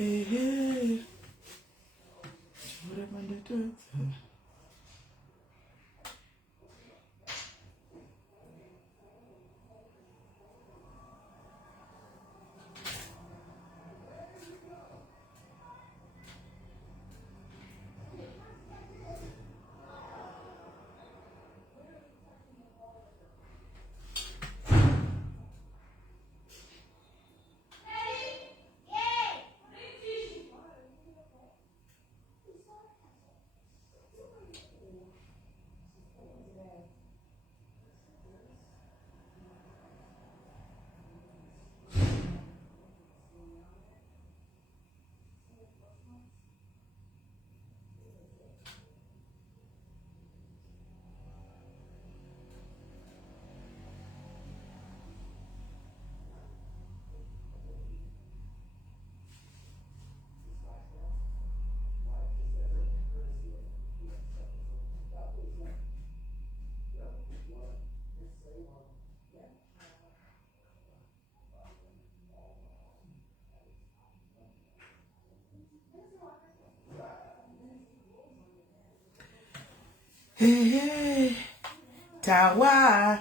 Ehe. Chura mandato. Hey, tawa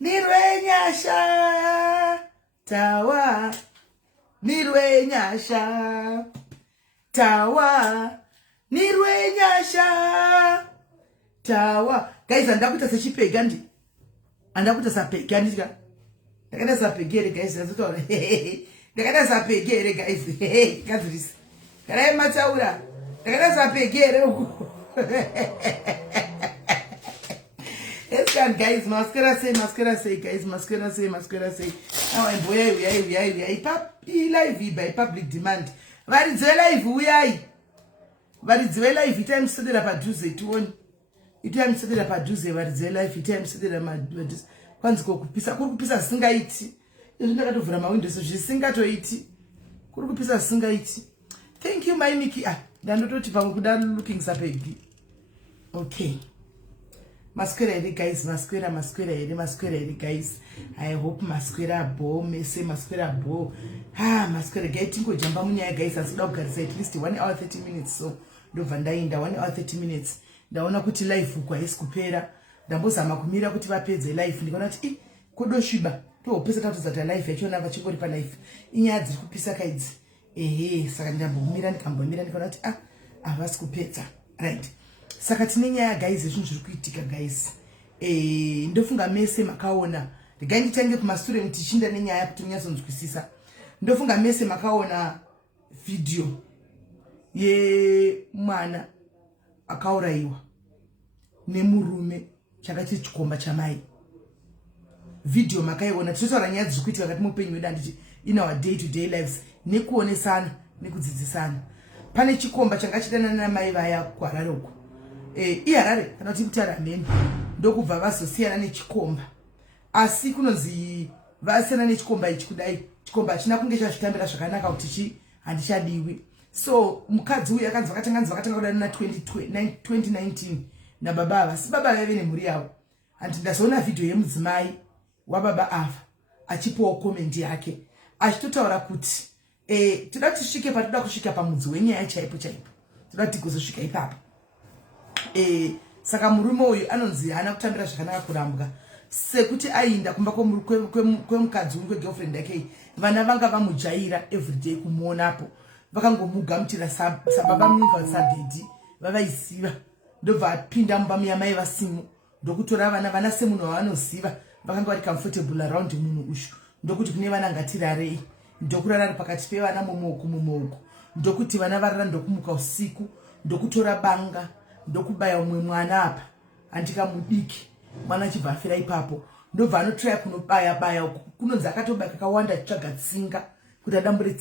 nirwenyasha, tawa nirwenyasha, tawa nirwenyasha, tawa. Guys, andakuta sechipega ndi, andakuta sapega ndika, ndakada sapegere guys, ndazotaura ndakada sapegere guys, kazirisi karaye mataura ndakada sapegere uko. Yes, guys, mascara say, guys, mascara say. Now I'm boy, live by public demand. Varidzwe live uyai. Varidzwe live item study padhuze tuone. Item study padhuze varidzwe live item study madhuze. Kwanzi kupisa singaiti. Izvo ndakatovhura mawindows zvisingatoiti. Kuri kupisa singaiti. Thank you my Nikki. Ndandototi pamwe kuda looking sapegi. Okay. Masquera guys, masquera guys. I hope masquera bo, mese masquera bo. Masquera getting go jamba munyaya guys, asida kugarisa at least 1 hour 30 minutes. So ndobva ndainda 1 hour 30 minutes. Ndaona kuti live kwa isikupera. Ndambozama kumira kuti vapedze live. Ndikaona kuti kodoshiba. Topesa tatozata live yachiona vachingori pa live. Inyaya dziri kupisa kaidzi. Saka ndambomira ndikambomira ndikaona kuti avasi kupedza. Right. Saka tine nyaya guys zvinhu zviri kuitika guys. Ndofunga mese makaona. Regai nditange kumashure mutichinda nenyaya kuti munyazonzwisisa. Ndofunga mese makaona video ye mwana akauraiwa nemurume chakati chikomba chamai. Video makaiona tinotaura nyaya dziri kuitika kati mupenyu wedu anditi in our day to day lives nekuonesana nekudzidzisana. Pane chikomba changa chidana namai vaya kuhararoko. Iharare kana kuti kutara meni ndokubva vazosiyana nechikomba. Asi kunonzi vasiyana nechikomba ichi kudai chikomba china kunge chazvitambira zvakanaka kuti handichadiwi. So mukadzi uyu akanzi vakatanga kudana na 2019 nababa ava. Si baba vave nemhuri yavo. Andi ndazoona video yemudzimai wababa ava achipawo comment yake achitotaura kuti toda kusvike patoda kusvika pamudzi wenyaya chaipo. Toda kuti kuzosvika ipapo. Saka murume uyu anonzi hana kutambira zvakanaka kurambwa sekuti ainda kumba kwemukadzi uyu kwegirlfriend yake. Vana vanga vamujaira everyday kumuonapo. Vakangomugamuchira sababa munga sadedi vavaisiva. Ndobva apinda mumba muyamai vasimu ndokutora vana semunhu wavanoziva. Vakanga vari comfortable around munhu ushu. Ndokuti kune vana ngatirarei. Ndokurara pakati pevana mumoko. Ndokuti vana varara ndokumuka usiku. Ndokutora banga. Ndokubaya umwe mwana apa andika mudiki mwana chibva afira ipapo. Ndobva anotraya kunobaya kunonzi akatobaya kakawanda tsvaga tsinga kuti adambure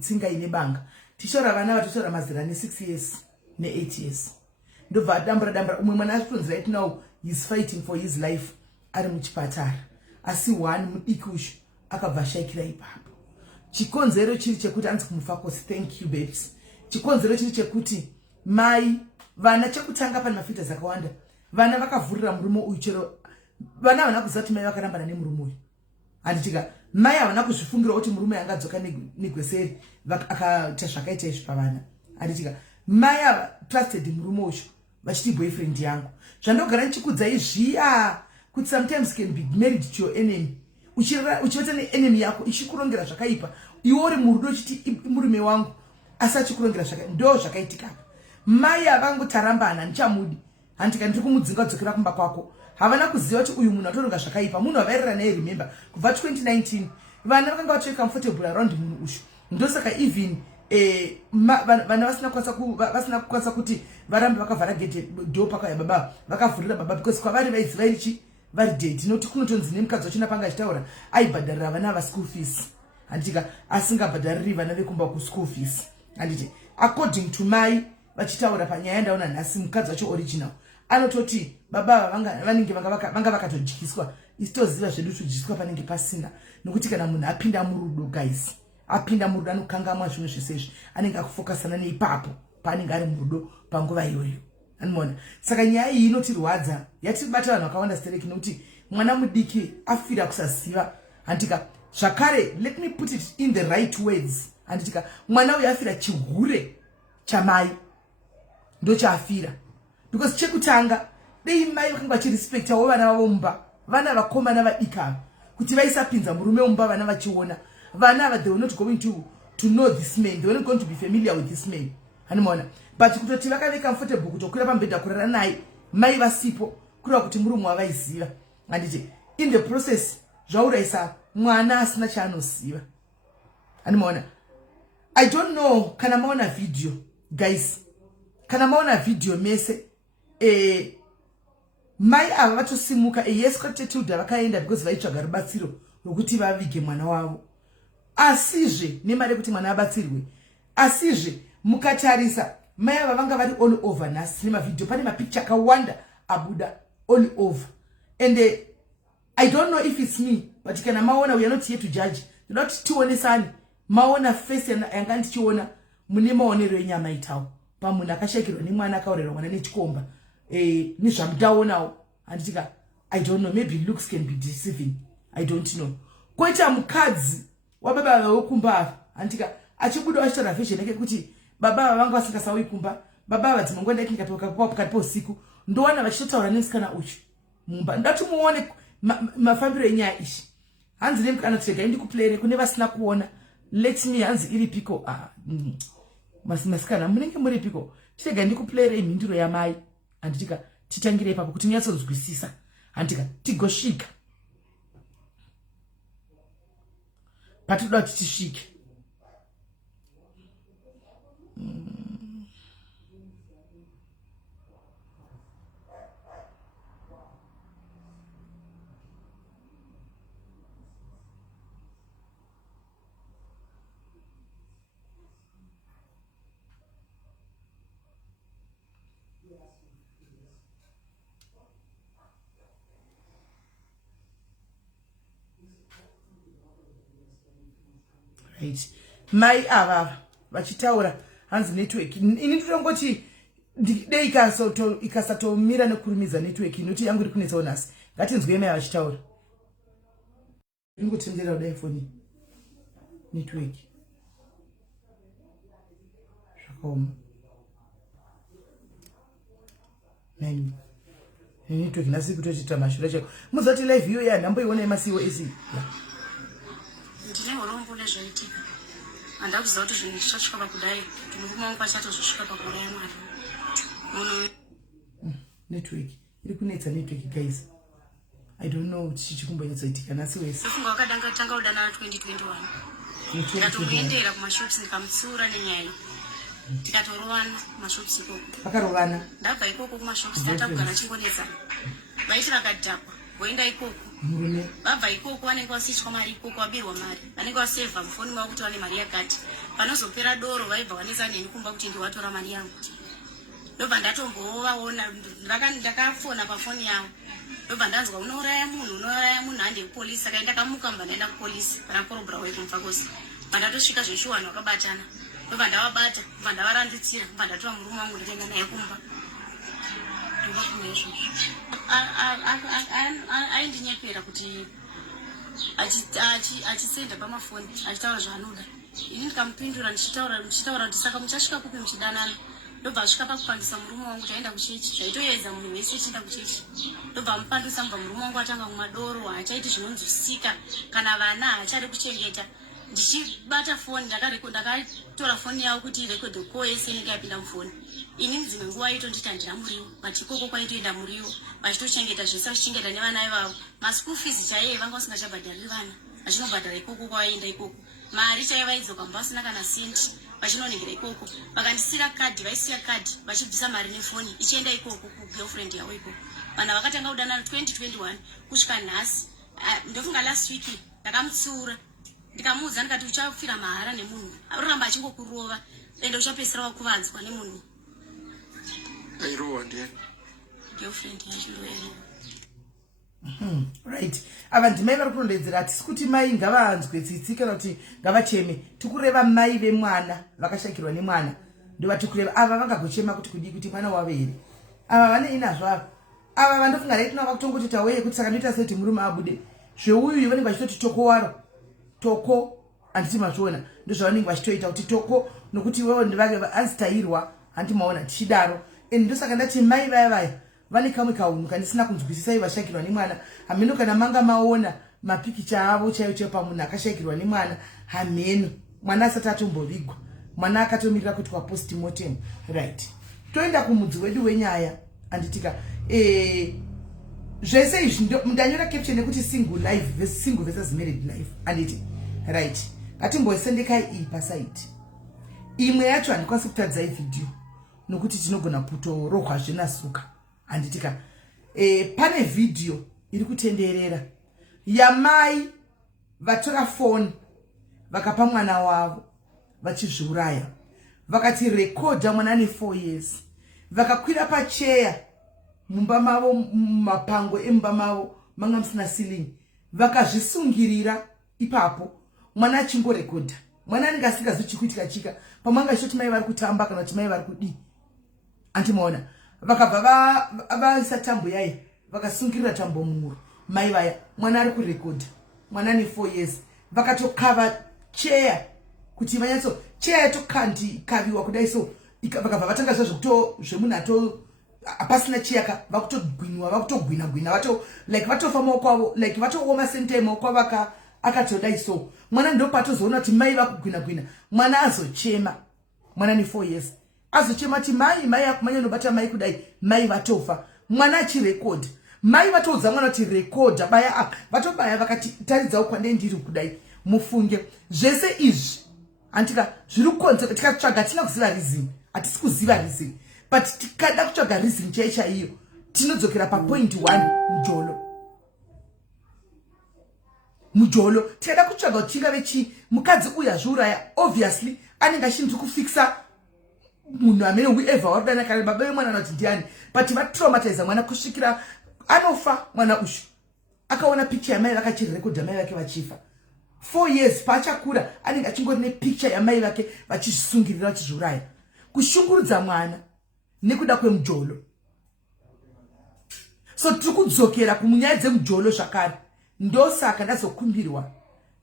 tsinga ine banga. Tishora vana vatotora mazera ne6 years ne8 years. Ndobva adambura umwe mwana achitonzi right now he's fighting for his life ari muchipatara. Asi one mudiki ushu akabva ashayikira ipapo. Chikonzero chiri chekuti anzi kumufakosi. Thank you babes. Chikonzero chiri chekuti mai vana chekutanga pane mafita zakawanda. Vana vakavhurira murume uyu chero vana vana kuzati mai vakarambana nemurume uyu. Handitika mai havana kuzvifungira kuti murume angadzoka negweseri akaita zvakaita izvi pavana. Handitika mai ava trusted murume ucho vachiti boyfriend yangu. Zvandogara ndichikudzai zviya kuti sometimes can be married to your enemy. Uchivata enemy yako ichikurongera zvakaipa, iwe uri murudo uchiti murume wangu asi achikurongera zvakaipa. Ndo zvakaitika. Mai avangotarambana ndichamudi. Handika ndiri kumudzinga dzokera kumba kwako. Havana kuziva kuti uyu munhu atoronga zvakaipa. Munhu avairira naye remember kubva 2019 vana vakanga vatori comfortable around munhu ushu. Ndosaka even vana vasina kukwanisa kuti varambe vakavhara gate door pakaya baba vakavhurira baba because kwavari vaiziva ichi vari dead. Noti kunotonzi nemukadzi wachina panga achitaura aibhadharira vana va school fees. Handitika asingabhadhariri vana vekumba ku school fees. Handiti according to mai vachitaura panyaya ndaona nhasi mukadzi wacho original anototi baba vanenge vanga vakatodyiswa. Isitoziva zvedu kudyiswa panenge pasina, nokuti kana munhu apinda murudo guys, apinda murudo anokangamwa zvimwe zvese izvi, anenge akufokasana neipapo paanenge ari murudo panguva iyoyo. Anoona saka nyaya iyi inotirwadza, yatibata vanhu vakawanda stereki, nokuti mwana mudiki afira kusaziva. Handika zvakare let me put it in the right words. Handitika mwana uyu afira chihure chamai ndochaafira, because chekutanga dei mai vakanga vachirespectawo vana vavo mumba, vana vakomana vadika kuti vaisapinza murume mumba vana vachiona. Vana ava they were not going to know this man, they were not going to be familiar with this man. Hanimona but kutoti vakave comfortable kutokwira pambedha kurara naye mai vasipo kureva kuti murume wavaiziva. Handiti in the process zvauraisa mwana asina chaanoziva. Hanimona I don't know kana maona video guys, kana maona video mese mai ava vatosimuka yescotetudha vakaenda because vaitsvaga rubatsiro rwokuti vavige mwana wavo. Asizve nemari yekuti mwana abatsirwe, asizve mukatarisa mai ava vanga vari all over nhasi nemavideo. Pane mapicture akawanda abuda all over and I don't know if it's me but kana maona we are not here to judge, not tionesani. Maona face yanga ndichiona mune maonero enyama itawo pamunhu akashakirwa nemwana akaorerwa mwana nechikomba nezvamudaonawo. Handitika I don't know, maybe looks can be deceiving, I don't know. Koita mukadzi wababa vekumba handika achibuda achitaura vision yake kuti baba vanga vasingasawi kumba, baba vadzimangwenda ikingatoka pakati pousiku ndowana vachitaura nemusikana uchu mumba. Ndati muone mafambiro enyaya ishi. Hanzi nemukanatirega indi kuplayere kune vasina kuona. Let me hanzi iri piko masikana munenge muri piko tirega ndikuplayere mhinduro yamai. Handitika titangire ipapo kuti munyatsodzwisisa. Handika tigosvika patinoda kuti tisvike. Right. Mai ava vachitaura hanzi network ini ndinongoti dei ikasatomira nekurumidza network inoti yangu iri kunetsawo nhasi. Ngatinzwe mai vachitaura. Ndingotendera kudai foni network zvakaoma. Nani network nhasi kutochita mashura chako. Muzoti live iyo yanhamboiona yemasiwo esi ndinengorombo nezvaitika. Handakuziva kuti zvinhu zvichasvika pakudai kuti murume wangu achatozosvika pakore yaMwari. Network iri kunetsa network guys. I don't know kuti chichikumboitika nhasi wese. Ifunga wakatanga kudana 2021 ndikatomuendera kumashops ndikamutsiura nenyaya iyi. Tikatorovana kumashops ikoko. Vakarovana. Ndabva ikoko kumashops tatagara chingonetsana. Vaiti vakadhakwa voenda ikoko. Murume vabva ikoko vanenge vasiitwa mari ikoko, vabirwa mari, vanenge vasevha mufoni mavo kuti vane mari yakati. Panozopera doro vaibva vanetsa neni kumba kuti ndiwatora mari yangu. Ndobva ndatombovaona, ndakafona pafoni yavo. Ndobva ndanzwa unouraya munhu hande kupolisi. Saka ndakamuka mba ndaenda kupolisi vanakorobhura wekumfa kosi. Mba ndatosvika zveshuwani vakabatana. Ndobva ndavabata, mba ndavarandutsira, mba ndatora murume wangu ndikaenda naye kumba. Ndovakumwe izvozvo. Aindinyepera kuti achisenda pamafoni achitaura zvaanoda. Ini ndikamupindura ndichitaura kuti saka muchasvika kupi muchidanana. Ndobva asvika pakupandisa murume wangu taenda kuchechi. Zvaitoyedza munhu wese achienda kuchechi. Ndobva amupandisa mubva murume wangu atanga kumwa doro, haachaiti zvinonzwisika kana vana haachade kuchengeta. Ndichibata foni ndakatora foni yawo kuti irekodhe ko yese inenge yapinda mufoni. Ini dzimwe nguva itonditi handina muriwo, but ikoko kwaitoenda muriwo vachitochengeta zvese vachichengeta nevana ivavo. Maschool fees chaiye vanga vasingachabhadhariri vana, vachinobhadhara ikoko kwavaenda ikoko. Mari chaiye vaidzoka mba vasina kana senti, vachinonengera ikoko. Vakandisira kadhi, vaisiya kadhi vachibvisa mari nefoni ichienda ikoko kugirlfriend yavo ikoko. Vana vakatanga kudanana 2021 kusvika nhasi. Ndofunga last week ndakamutsiura ndikamuudza ndikati uchafira mahara nemunhu uramba achingokurova ende uchapedzisira wakuvanzwa nemunhu. Airowa ndiani? Girlfriend yacho ndoero. Right. Ava ndimai vari kunondedzera hatisi kuti mai ngavaanzwe tsitsi kana kuti ngavacheme. Tikureva mai vemwana vakashakirwa nemwana. Ndova tikureva ava vangagochema kuti kudii kuti mwana wavo here. Ava vane inazvo ava. Ava vandofunga rei tinova kutongoti taweye kuti saka noita seti murume abude. Zveuyu vanenge vachitoti toko waro. Toko handiti mazviona ndozvavanenge vachitoita kuti toko nokuti iwewo ndivake anzitairwa handimaona tichidaro. Ende ndosaka ndati mai vaya vane kamwe kaunhu kandisina kunzwisisa vashakirwa nemwana. Hameno kana manga maona mapikicha avo chaiyo pamunhu akashakirwa nemwana hameno mwana asati atombovigwa, mwana akatomirira kuti kwa postmortem. Right. Toenda kumudzi wedu wenyaya anditika zvese izvi ndanyora caption yekuti single versus married life anditi right. Ngatimbosendekai iyi pasaiti imwe yacho handikwanisi kutadzai video nokuti tinogona kutorohwa zvenasuka handitika. Pane video iri kutenderera yamai vatora foni vakapa mwana wavo vachizviuraya, vakati rekodha mwana ane 4 years, vakakwira pacheya mumba mavo, mapango emumba mavo manga musina ceiling, vakazvisungirira ipapo mwana achingorekodha. Mwana anenge asingazvi chikuitika chika pamanga achiti mai vari kutamba kana kuti mai vari kudii antimaona. Vakabva vaisa tambo yaye vakasungirira tambo muhuro mai vaya, mwana ari kurekodha, mwana ane 4 years. Vakatokava cheya kuti vanyatso cheya yatokaviwa kudai so vakabva vatanga zvemunhu ato apasina chiyaka vakutogwinwa vakutogwina vatofa maoko avo like vatooma sente maoko avo akatodai so mwana ndopatozoona kuti mai vakugwina mwana azochema, mwana ne 4 years azochema kuti mai akumanya nobata mai kudai mai vatofa. Mwana achirekodha, mai vatoudza mwana kuti rekodha baya vatobaya vakati taridzawo kwandei ndiri kudai. Mufunge zvese izvi antika zviri kukonza tikatsvaga tina kuziva reason, hatisi kuziva reason but tikada kutsvaga reason chaiyo tinodzokera papoint 1 mujolo tikada kutsvaga kuti chingave chi mukadzi uyu azviuraya obviously anenge achinzi kufixa munhu amene whoever wadana kare baba vemwana anoti ndiani but vatraumatiza mwana kusvikira anofa. Mwana ushu akaona picture yamai vakachirekodha mai vake vachifa 4 years paachakura anenge achingori nepicture yamai vake vachizvisungirira vachizviuraya, kushungurudza mwana nekuda kwemujolo. So tiri kudzokera kumunyaya dzemujolo zvakare. Ndosaka ndazokumbirwa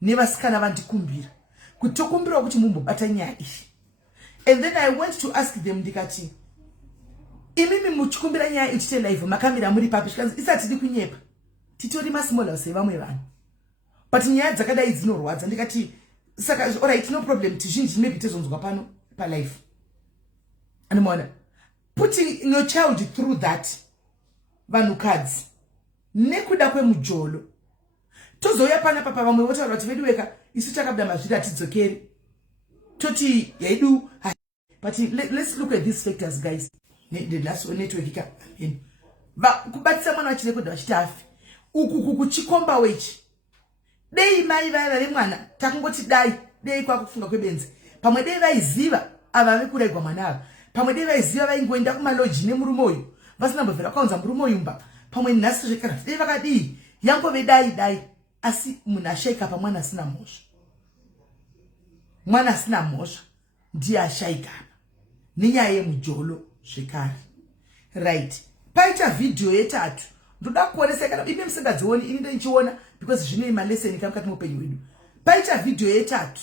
nevasikana vandikumbira kuti tokumbirwa kuti mumbobata nyaya iyi. And then I went to ask them ndikati imimi muchikumbira nyaya ichite live makamira muri papi zvikanzi isati tiri kunyepa titori Masingles sevamwe vanhu but nyaya dzakadai dzinorwadza. Ndikati saka alright no problem tizhinji maybe tizonzwa pano palife anomaona putting your child through that vanhukadzi nekuda kwemujolo. Tozouya pana papa vamwe votaura kuti veduweka isu takabuda mazviri atidzokeri toti yaidu but let's look at these factors guys. The last network ka kubatisa mwana wachirekodha vachiti afi uku kuchikomba wechi dei mai vaya vemwana takungoti dai kwakufunga kwebenzi pamwe dei vaiziva ava vekurayirwa mwana ava pamwe dei vaiziva vaingoenda kumaloji nemurume uyu vasinambobvera kwaunza murume uyu mba pamwe nhasi zvekara dei vakadii yangove dai asi munhu ashaika pa mwana asina mhosva. Mwana asina mhosva ndiye ashaika nenyaya yemujolo zvekare. Right. Paita video yetatu ndoda kuonesa kana imi musingadzioni ini ndichiona because zvine maleseni kamukati muupenyu hwedu. Paita video yetatu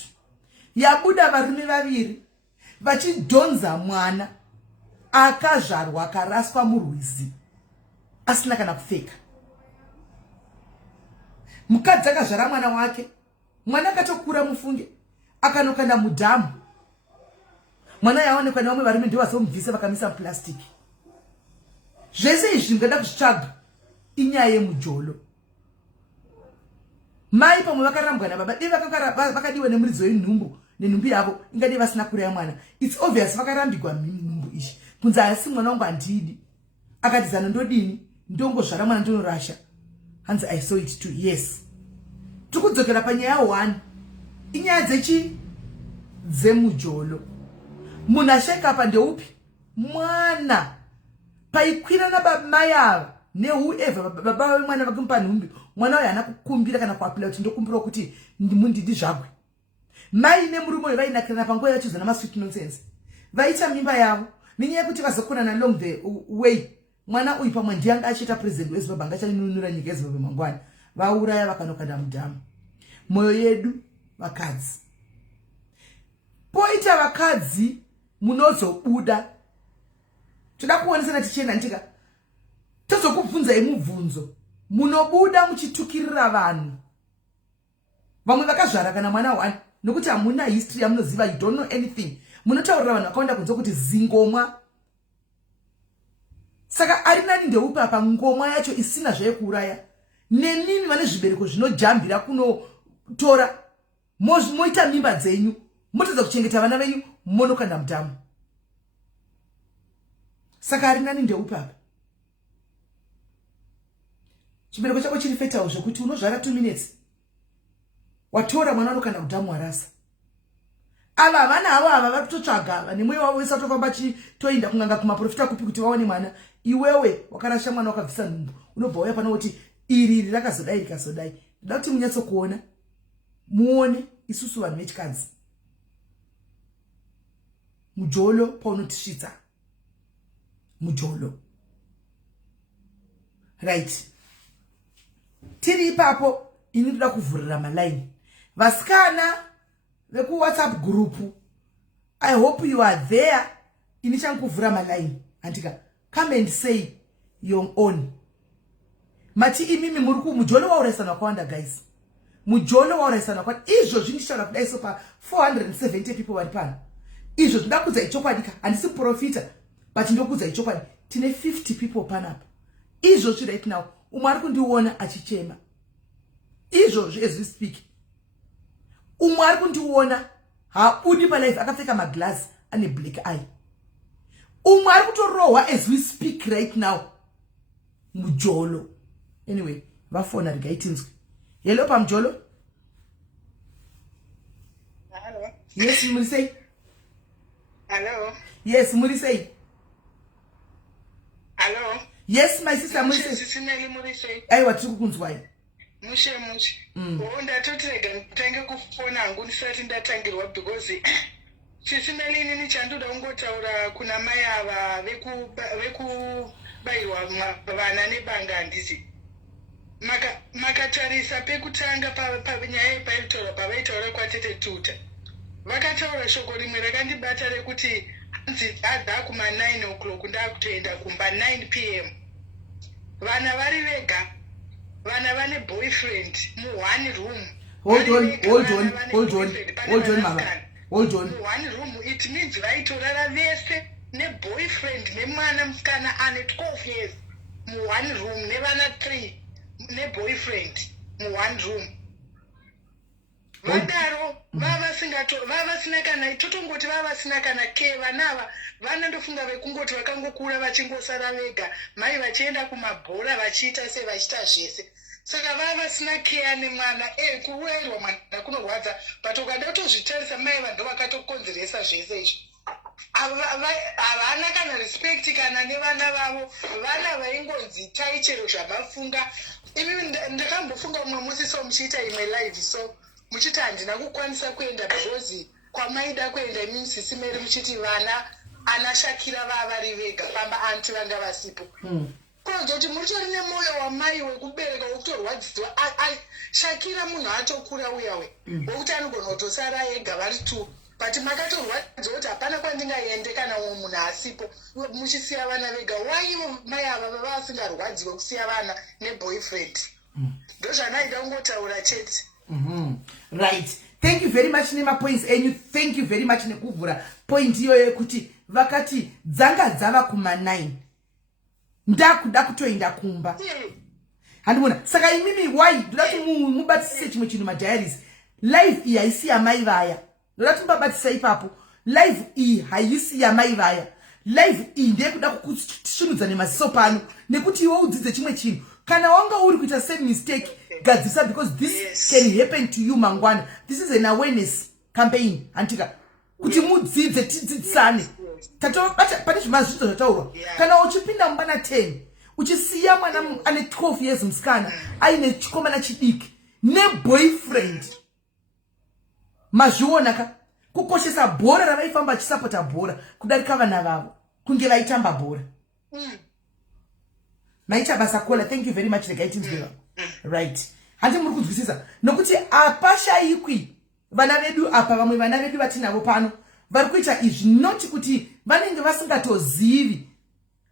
yabuda varume vaviri vachidhonza mwana akazvarwa akaraswa murwizi asina kana kupfeka. Mukadzi akazvara mwana wake, mwana akatokura mufunge, akanokanda mudhamu. Mwana yaonekwa nevamwe varume ndivo vasomubvisa vakamisa muplastiki. Zvese izvi ngada kuzvitsvaga inyaya yemujolo. Mai pamwe vakarambwa nababa, dei vakadiwa nemuridzo wenhumbu nenhumbu yavo ingadi vasina kurera mwana. It's obvious vakarambigwa nhumbu izvi. Kunzi asi mwana wangu handidi. Akati zano ndodini, ndongozvara mwana ndonorasha. Hanzi I saw it too. Yes. Tukudzokera panyaya 1. Inyaya dzemujolo. Munasheka pa ndeupi? Mwana. Paikwira na mai ava ne whoever baba wemwana vakumpa nhumbi. Mwana waye hana kukumbira kana kuapila kuti ndokumbira kuti ndimundidi zvakwe. Mai nemurume vainakirana panguva yachizana masweet nonsense. Vaita mimba yavo. Nenyaya yekuti vazokonana along the way. Mwana uyu pamwe ndiye anga achiita president weZimbabwe anga achanunura nyika yeZimbabwe mangwana. Vauraya vakanokanda mudhamu. Moyo yedu vakadzi. Poita vakadzi munozobuda. Toda kuonesana tichena ntika. Tozokubvunza imubvunzo. Munobuda muchitukirira vanhu. Vamwe vakazvara kana mwana wani nokuti hamuna history yamunoziva, you don't know anything. Munotaurira vanhu vakaenda kunze kuti zingomwa. Saka ari nani ndeupa apa ngomwa yacho isina zvekuuraya. Nemimi vane zvibereko zvinojambira kunotora. Moita mimba dzenyu. Motadza kuchengeta vana venyu monokanda mudhamu. Saka ari nani ndeupa apa. Chibereko chako chiri fetawo zvokuti unozvara 2 minutes. Watora mwana unokanda mudhamu warasa. Ava vana ava vari kutotsvaga vane mweya wavo wese atofamba chitoenda kunganga kumaprofita kupi kuti vaone mwana. Iwewe wakarasha mwana wakabvisa nhumbu. Unobva uya pano kuti iri rakazodai rikazodai. Ndoda kuti munyatso kuona. Muone isusu vanhu vechikadzi. Mujolo paunotisvitsa. Mujolo. Right. Tiri ipapo ini ndoda kuvhurira malaini. Vasikana veku WhatsApp group. I hope you are there. Ini chankuvhura malaini. Antika, come and say your own. Mati imimi muruku mujolo wauraisana kwanda guys. Mujolo wauraisana kwanda. Izvo zvinishara kudai so pa 470 people vari pano. Izvo ndakudza ichokwadi ka handisi profita. But ndokudza ichokwadi. Tine 50 people panapa. Izvo zvi right now. Umwe ari kundiona achichema. Izvo as we speak. Umwe ari kundiona haudi palife akapfeka maglass ane black eye. Umwe ari kutorohwa as we speak right now. Mujolo. Anyway, vafona rigaitinzwe. Hello pamjolo. Hello. Yes, muri say. Hello. Yes, muri say. Hello. Yes, my sister muri say. SIS MELLY muri say. Aiwa tiri kukunzwai. Mushe. Ndatotega kutanga kufona hangu ndisati ndatangirwa because SIS MELLY inini chandoda kungotaura kuna mai ava vekubairwa vana nebanga handisi. Makatarisa pekutanga panyaya pavaitaura kwatete tuta. Vakataura shoko rimwe rakandibata rekuti hanzi adza kuma 9 o'clock ndakutoenda kumba 9 p.m. Vana vari vega. Vana vane boyfriend mu one room. Hold on mama. Hold on. Mu one room it means vaitorara vese ne boyfriend nemwana musikana ane 12 years. Mu one room nevana 3 ne boyfriend mu one room. Vadaro vava sina kana totongoti vava sina kana ke vanava vanandofunga vekungoti vakangokura vachingosara vega mai vachienda kumabhora vachiita se vachita zvese. Saka vava sina care nemwana kuwerwa mwana kunorwadza but ukada kutozvitarisa mai vanhu vakatokonzeresa zvese izvi. Havana kana respect kana nevana vavo. Vana vaingonzi tai chero zvamafunga. Imi ndakambofunga mumwe musi so muchiita imwe live so muchiti handina kukwanisa kuenda because kwamaida kuenda imimi SIS MELLY muchiti vana anashakira vavari vega pamba anti vanga vasipo. Ko ndinoudza kuti mutori nemwoyo wamai wekubereka wekutorwadziwa shakira munhu atokura uyawe wokuti anogona kutosara ega vari tu but makatorwadziwa kuti hapana kwandingaende kana umwe munhu asipo muchisiya vana vega waivo mai ava vava vasingarwadziwe kusiya vana neboyfriend ndozvanaida kungotaura chete. Right, thank you very much nemapoints enyu, thank you very much nekuvhura point iyoyo yekuti vakati dzanga dzava kuma9 ndakuda kutoenda kumba handimona. Saka imimi why ndoda kuti mubatisise chimwe chinhu madiaries, live iyi haisi yamai vaya, ndoda kuti mubabatisa ipapo. Live iyi haisi yamai vaya, live iyi ndeyekuda kukusvinudza nemaziso pano nekuti iwe udzidze chimwe chinhu. Kana wanga uri kuita same mistake gadzisa, because this can happen to you mangwana. This is an awareness campaign antika kuti mudzidze tidzidzisane pane zvimazvidzo zvataurwa. Kana uchipinda mubana 10 uchisiya mwana ane 12 years musikana aine chikomana chidiki neboyfriend, mazviona ka kukoshesa bhora ravaifamba achisapota bhora kudarika vana vavo kunge vaitamba bhora. Maita basa kola, thank you very much legaitinzweva. Right, handi muri kunzwisisa nokuti apashayikwi vana vedu apa, vamwe vana vedu vatinavo pano vari kuita izvi noti kuti vanenge vasingatozivi,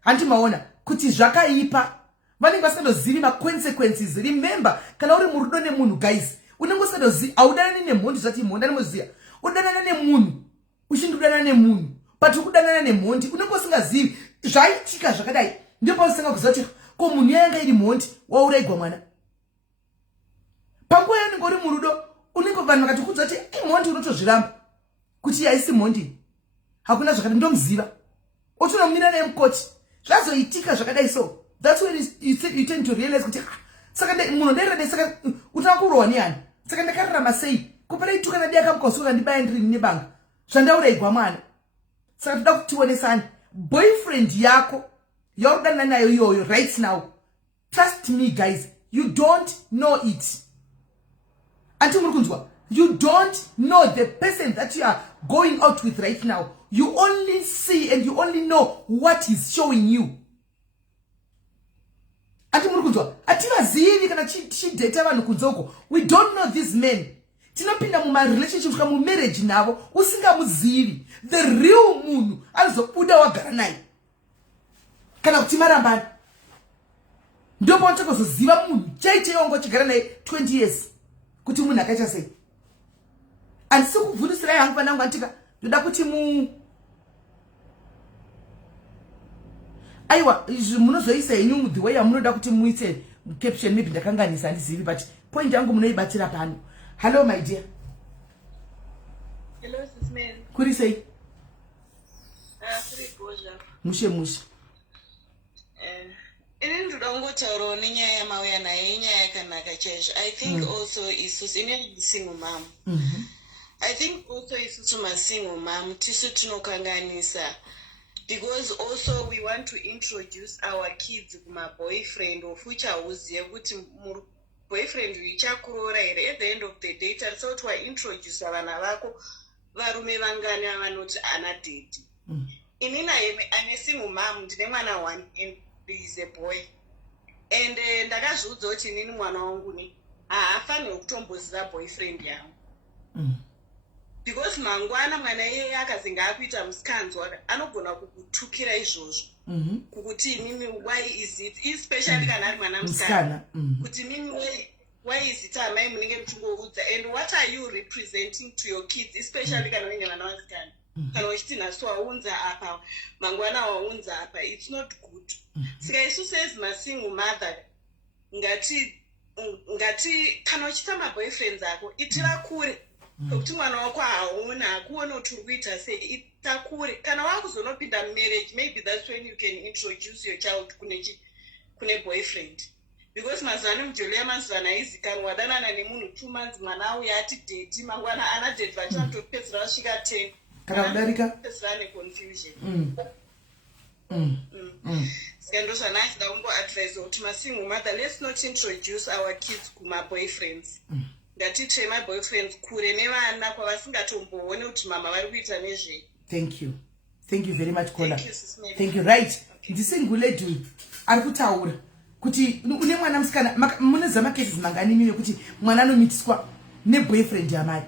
handi maona kuti zvakaipa, vanenge vasingatozivi ma-consequences. Remember, kana uri murudo nemunhu guys, unenge usingatozivi, haudanani nemhondi zvati mhondi anoziva, udanana nemunhu uchindudana nemunhu, but ukudanana nemhondi unenge usingazivi zvaitika zvakadai. Ndipo usinga kuziva kuti ko munhu yanga iri mhondi wauraigwa mwana. Panguva yanenge uri murudo unenge vanhu vakatikuudza kuti imhondi unotozviramba kuti haisi mhondi, hakuna zvakadai, ndomuziva otonomira naye mukoti zvazoitika zvakadai. So that's when you tend to realize kuti saka munhu ndairada saka utava kurohwa neani, saka ndakararama sei kupera ituka nadi akamukosuka ndibaya ndirini nebanga zvandauraigwa mwana. Saka toda kutionesani boyfriend yako yaurudana nayo iyoyo right now, trust me guys, you don't know it. Until muri kunzwa, you don't know the person that you are going out with right now. You only see and you only know what he's showing you. Until muri kunzwa, ativazivi kana chidata vanhu kunzoko. We don't know these men. Tinopinda muma relationships kama marriage navo usingamuzivi. The real munhu alizobuda wagara naye kana kuti marambana, ndipo unozoziva munhu chaite yongo chigara naye 20 years kuti munhu akaita sei. Andisi kubvunisirai hangu vanangu antika ndoda kuti aiwa izvi munozoisa henyu the way yamunoda kuti muite caption. Maybe ndakanganisa handizivi, but point yangu munoibatira pano. Hello my dear. Hello sis Mel. Kuri sei? Kuri boja. Mushe. Ini ndoda kungotaurawo nenyaya yamauya nayo inyaya yakanaka chaizvo. I think also isusu ine single mom. I think also isusu masingle mom tisu tinokanganisa, because also we want to introduce our kids kuma boyfriend of which auziye kuti boyfriend uchakurora here. At the end of the day tarisa kuti waintroduce vana vako varume vangani avanoti ana daddy. Inina ane single mom ndine mwana 1 and is a boy, and ndakazviudza kuti inini mwana wangu ni haafanirwi kutomboziva boyfriend yangu, because mangwana mwana iyeye akazi ngaakuita musikanzwa anogona kukutukira izvozvo kukuti imimi why is it, especially kana ari mwana musikana, kuti mimi why is it amai munenge muchingoudza, and what are you representing to your kids, especially kana venye vana vasikana. Kana uchiti nhasi waunza apa mangwana waunza apa, it's not good. Saka isusu as masingle mother ngati kana uchita maboyfriends ako itira kure, kuti mwana wako hakuona kuti uri kuita sei, ita kure. Kana wakuzonopinda marriage, maybe that's when you can introduce your child kune boyfriend, because mazuvano mujolo yamazuva aizikanwa wadanana nemunhu 2 months mwana auya ati date, mangwana ana date vachinatopedzera vasvika 10 kana kudarika pedzera neconfusion. Saka ndozvanachida kungoadvise kuti masingle mother, let's not introduce our kids kuma-boyfriends. Ngatitsve my-boyfriends kure nevana kwavasingatomboone kuti mama vari kuita nezvei. Thank you very much Kola. Thank you. Right, ndisinguledwi ari kutaura kuti une mwana musikana munezama cases mangani mimi kuti mwana anomitiswa neboyfriend yamai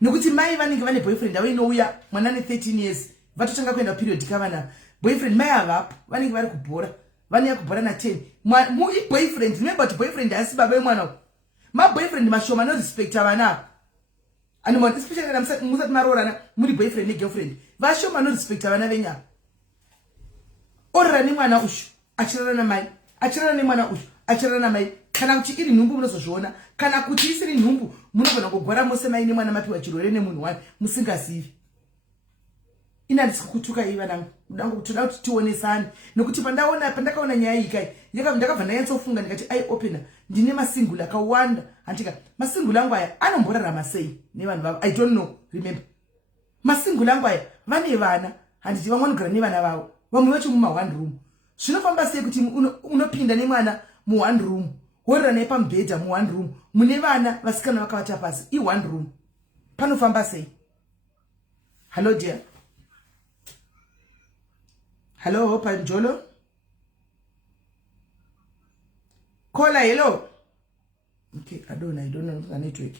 nokuti mai vanenge vane boyfriend avo inouya mwana ne 13 years vatotanga kuenda period kavana boyfriend mai avapo vanenge vari kubhora vanoya kubhora na 10 boyfriend remember kuti boyfriend asi baba vemwana maboyfriend mashoma no respect vana and more especially kana musati marorana muri boyfriend negirlfriend vashoma no respect vana venyama orara nemwana ushu achirana na mai achirana nemwana ushu achirana na mai kana kuti iri nhumbu munozozviona kana kuti isiri nhumbu munogona kugwara mose mai nemwana mapiwa chirore nemunhu wani musingazivi inandisi kutuka iva nangu dangu toda kuti tionesane nokuti pandakaona nyaya iyi kai ndakabva ndanyatsofunga ndikati ai opener ndine masingula akawanda andika masingula angu aya anomborarama sei nevanhu vavo I don't know remember masingula angu aya vane vana handiti vamwe vanogara nevana vavo vamwe vacho muma one room zvinofamba sei kuti unopinda nemwana mu one room worera naye pamubhedha mu one room mune vana vasikana vakavata pasi I one room panofamba sei? Hello dear. Hello, Panjolo. Caller, hello. Okay, I don't know the network.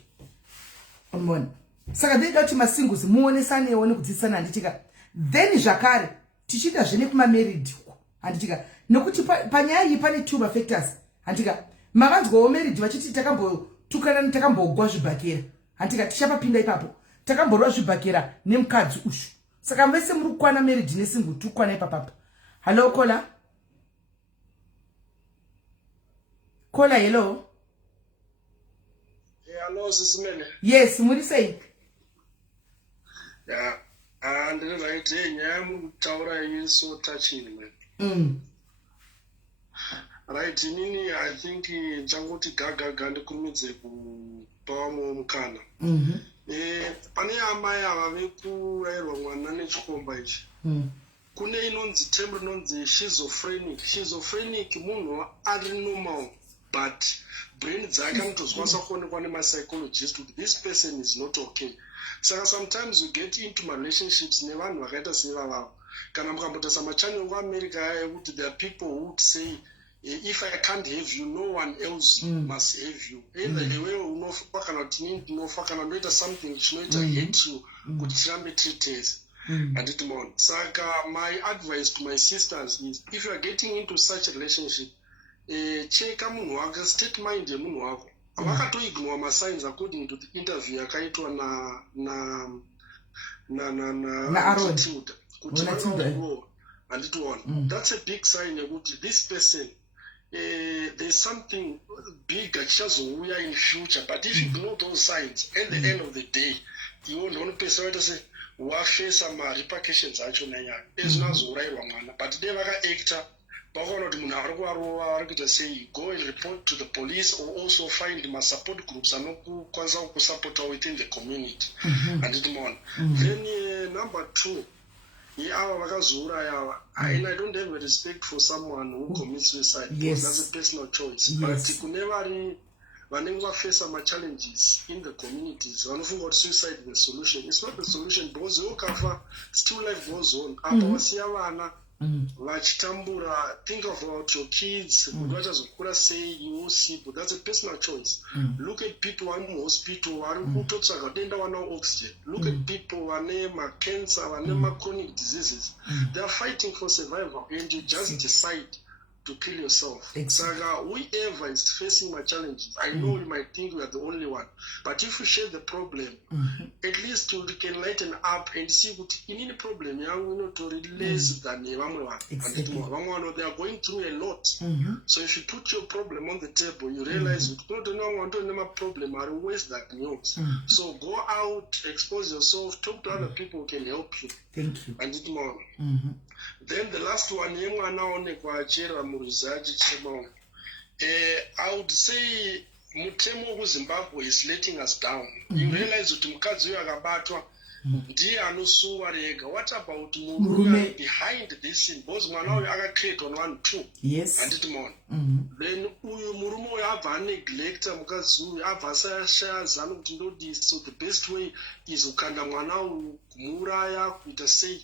On saka ndida kuti masingles muonesane one kudzisana anditika then zvakare tichita zvene kuma married anditika nokuti panyaya iyi pane two factors anditika mavanzwawo married vachiti takambotukana takambogwa zvibhakera anditika tichapapinda ipapo takamborwa zvibhakera nemukadzi ushu saka vese muri kukwana married nesingle tukwana ipapapa. Hello caller. Caller, hello. Hello, SIS MELLY. Yes, muri sei? Yeah, and right here, Taura is so touching, man. Right, Nini, I think Jangoti Gaga Gandhi Kumidze Pamo Mukana. Pane amaya vaveku rairwa nane chikomba ichi. Kune inonzi term inonzi schizophrenic munhu ari normal but brain dzake anotozwanisa kuonekwa nemapsychologist kuti this person is not okay. Saka sometimes you get into relationships nevanhu vakaita sevavavo kana mukambotasa machanel kuamerica ekuti there are people who would say if I can't have you, no one else must have you. Either the way unofa kana kuti nini unofa kana ndoita something chinoita hate you kuti chirambe treaters. Saka my advice to my sisters is if you are getting into such a relationship, cheka munhu wako, state mind yemunhu wako. Vakatoignore ma signs according to the interview yakaitwa na attitude. That's a big sign that this person there's something big achazouya in future, but if you ignore those signs at the end of the day you won't person to say wafesa ma repercussions acho nanyaya ezvinazourayirwa mwana but de vakaacta vakaona kuti munhu ari kuvarova vari kuita sei go and report to the police or also find ma support groups anokukwanisa kukusupporta within the community handiti maona. Then number 2 ava vakazouraya ava and I don't have a respect for someone who commits suicide because that's a personal choice but kune vari vanenge vafesa ma-challenges in the communities vanofunga kuti suicide is the solution. It's not the solution because yokafa still life goes on. Apa wasiya vana vachitambura, think about your kids kuti vachazokura sei you will see, but that's a personal choice. Look at people vari muhospital vari kutotsvaga denda wanawo oxygen. Look at people vane ma-cancer vane ma-chronic diseases. They are fighting for survival and you just decide to kill yourself. Exactly. Whoever is facing my challenges, I know you might think we are the only one, but if you share the problem, at least you can lighten up and see what in any problem you to less than they are going through a lot. So if you put your problem on the table, you realize you don't want to have a problem are worse than yours. So go out, expose yourself, talk to other people who can help you. Thank you. And it more. Then the last one, I would say Mutemo Zimbabwe is letting us down. You realize that Mukazu Agabatwa, ndiye anosuwa rega. What about Murume behind this scene? Both Manawi aga create on 1 2. Yes. And it more. Then Murumo have neglect Mukazu have shares do this. So the best way is Ukanda Manau Muraya with a say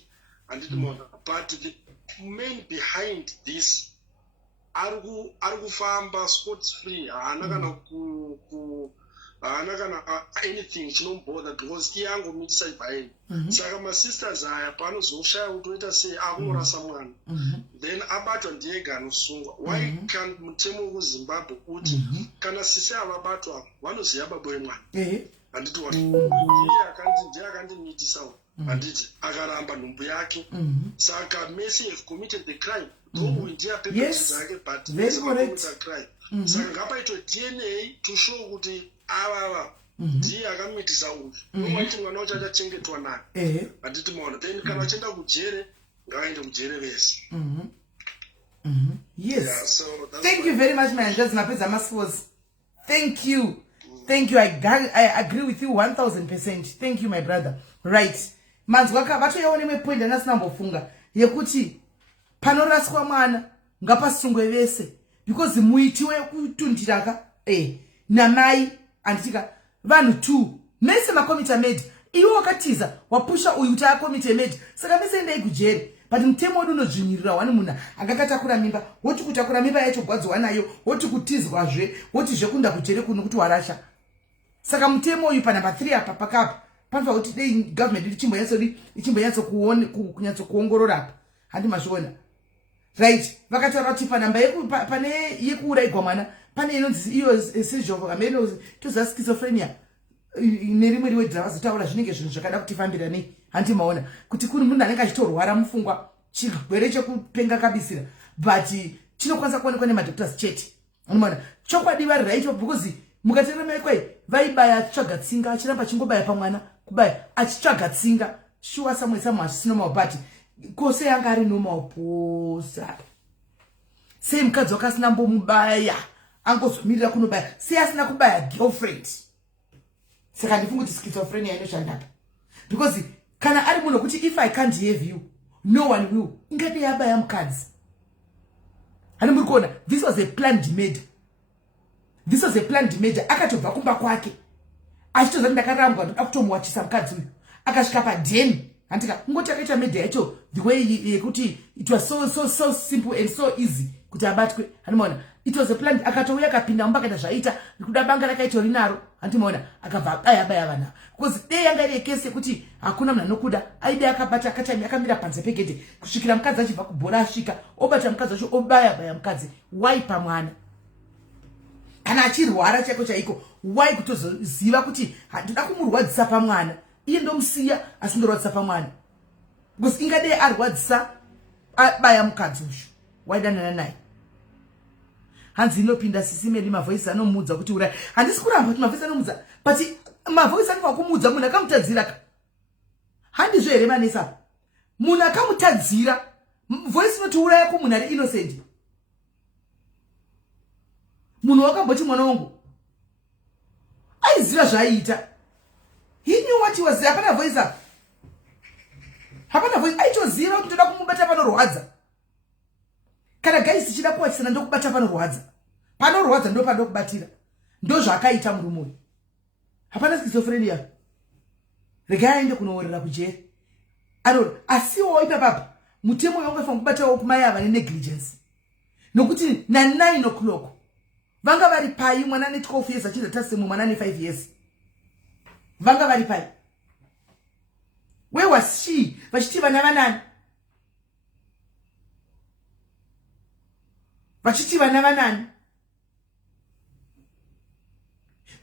and it more. But the men behind this ari kufamba scot free, haana kana haana kana anything chinombodha because iye angomitisa ibhaini. Saka masisters aya panozoshaya kutoita sei akunorasa mwana, then abatwa ndiyega anosungwa. Why can mutemo wekuzimbabwe kuti kana sisi avabatwa vanoziva babo vemwana? Handiti ndiye akandinitisawo, handiti akaramba nhumbu yake. Saka Messi have committed the crime. Yes, very correct. Saka ngapaitwe DNA to show kuti avava ndiye akamitisa uyu. Nomaiti mwana wacho achachengetwa naye. Handiti maona. Then kana vachienda kujere, ngavaende kujere vese. Yes. Yeah, so thank you very much, man. Just napeza masforce. Thank you. Thank you. I agree with you 1000%. Thank you, my brother. Right. Manzwaka bato yaone me point anasina mbofunga. Yekuti panoraswa mwana ngapasungwe vese because muitiwe kutundiraka namai anditika vanhu 2 mese makomita made iwe wakatiza wapusha uyu uta komita made saka mese endai kujeri but mutemo wedu unozvinyirira wani munhu akakatakura mimba woti kutakura mimba yacho gwadzwa nayo woti kutizwazve woti zvekunda kujeri kuno kuti warasha saka mutemo uyu panamba 3 apa pakapa panfa kuti dei government ichimboyatso kuongorora apa handi mazviona. Right, vakataura kuti panamba pane yekuuraigwa mwana pane inonzi iyo seizvova kamene toza schizophrenia nerimwe riwe dzavazotaura zvinenge zvinhu zvakada kutifambira nei handi maona kuti kuri munhu anenge achitorwara mufungwa chirwere chekupenga kabisira but chinokwanisa kuonekwa nemadoctors chete. Unoona chokwadi vari right because mukatera mekwe vaibaya tsvaga tsinga achiramba achingobaya pamwana kubaya achitsvaga tsinga shuwa samwe asisino maupati kose yanga ari nomaposa sei mukadzi wakasina mbomubaya angozomirira kunobaya sei asina kubaya girlfriend. Saka ndifunga kuti schizophrenia inoshandapa because kana ari munhu kuti if I can't have you no one will ingati yabaya mukadzi ani muri kuona this was a planned murder akatobva kumba kwake achitoza ndakarambwa ndoda kutomuwachisa mukadzi uyu akasvika padeni andika ngoti akaita murder yacho the way yekuti it was so simple and so easy kuti abatwe handimaona it was a plan akatouya akapinda mumba akaita zvaita kuda banga rakaita rinaro handimaona akabva baya vana because dei yanga iri kesi yekuti hakuna munhu anokuda aide akabata akatami akamira panze pegedhe kusvikira mukadzi achibva kubhora asvika obata mukadzi wacho obaya mukadzi why pamwana kana achirwara chaiko why kutozoziva kuti handida kumurwadzisa pamwana iye ndomusiya asi ndorwadzisa pamwana because ingadei arwadzisa abaya mukadzi uyu waidanana naye. Hanzi inopinda SIS MELLY mavoisi anomudza kuti uraya handisi kuramba kuti mavoisi anomudza but mavoisi anofa kumudza munhu akamutadzira handizvo here manesa munhu akamutadzira voisi inoti uraya kumunhu ari innocent munhu wakamboti mwana wangu aiziva zvaiita he knew what he was hapana voice aitoziva kuti toda kumubata panorwadza kana guys tichida kuwachisana ndokubata panorwadza ndo pado kubatira ndo zvakaita murume uyu hapana schizophrenia regai aende kunoorera kujeri asiwo ipapapa mutemo wangafanira kubatawo kumai ava negligence nokuti na 9 o'clock vanga vari pai mwana ne 12 years achiza tasemu mwana ne 5 years vanga vari pai where was she vachiti vana vanani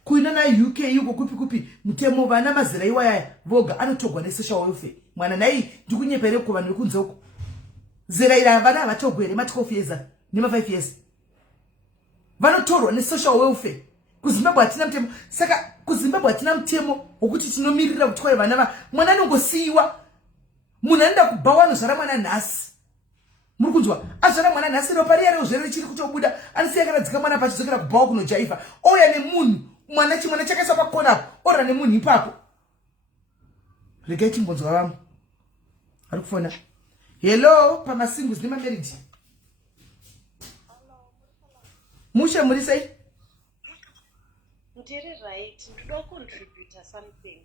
kuina na UK yuko kupi mutemo vana mazera iwaya voga anotogwa nesocial welfare mwana nai ndikunyepere kuva nekunzoko zera ira vana vatogwere ma 12 years nema 5 years vanotorwa nesocial welfare kuZimbabwe hatina mutemo saka kuZimbabwe hatina mutemo wokuti tinomirira kutwaye vana mwana anongosiyiwa munhu anoda kubva wanozvara mwana nhasi muri kunzwa azvara mwana nhasi ropa riya reuzvere chiri kutobuda anosiya akaradzika mwana pachidzokera kubvawo kunojaifa ouya nemunhu chimwana chakaiswa pakona apo ora nemunhu ipapo regai chimbonzwa vamwe ari kufona hello pamasingles nemameriti mushe muri sei ndiri right ndoda contributor something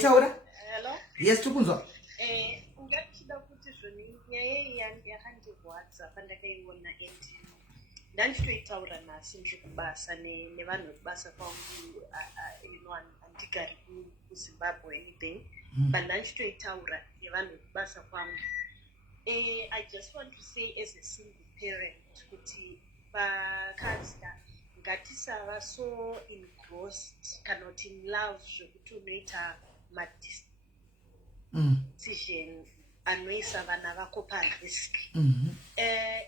taura hello yes tikunzwa ungachida kuti zvoni nyaya iyi yakandirwadza pandakaiona and ndanchitoitaura nhasi ndiri kubasa nevanhu vekubasa kwangu handigari kuzimbabwe anything but ndanchitoitaura nevanhu vekubasa kwangu. I just want to say as a single parent kuti vakadzi ngatisava so engrossed kana kuti in love zvekuti unoita madecision anoisa vana vako parisk.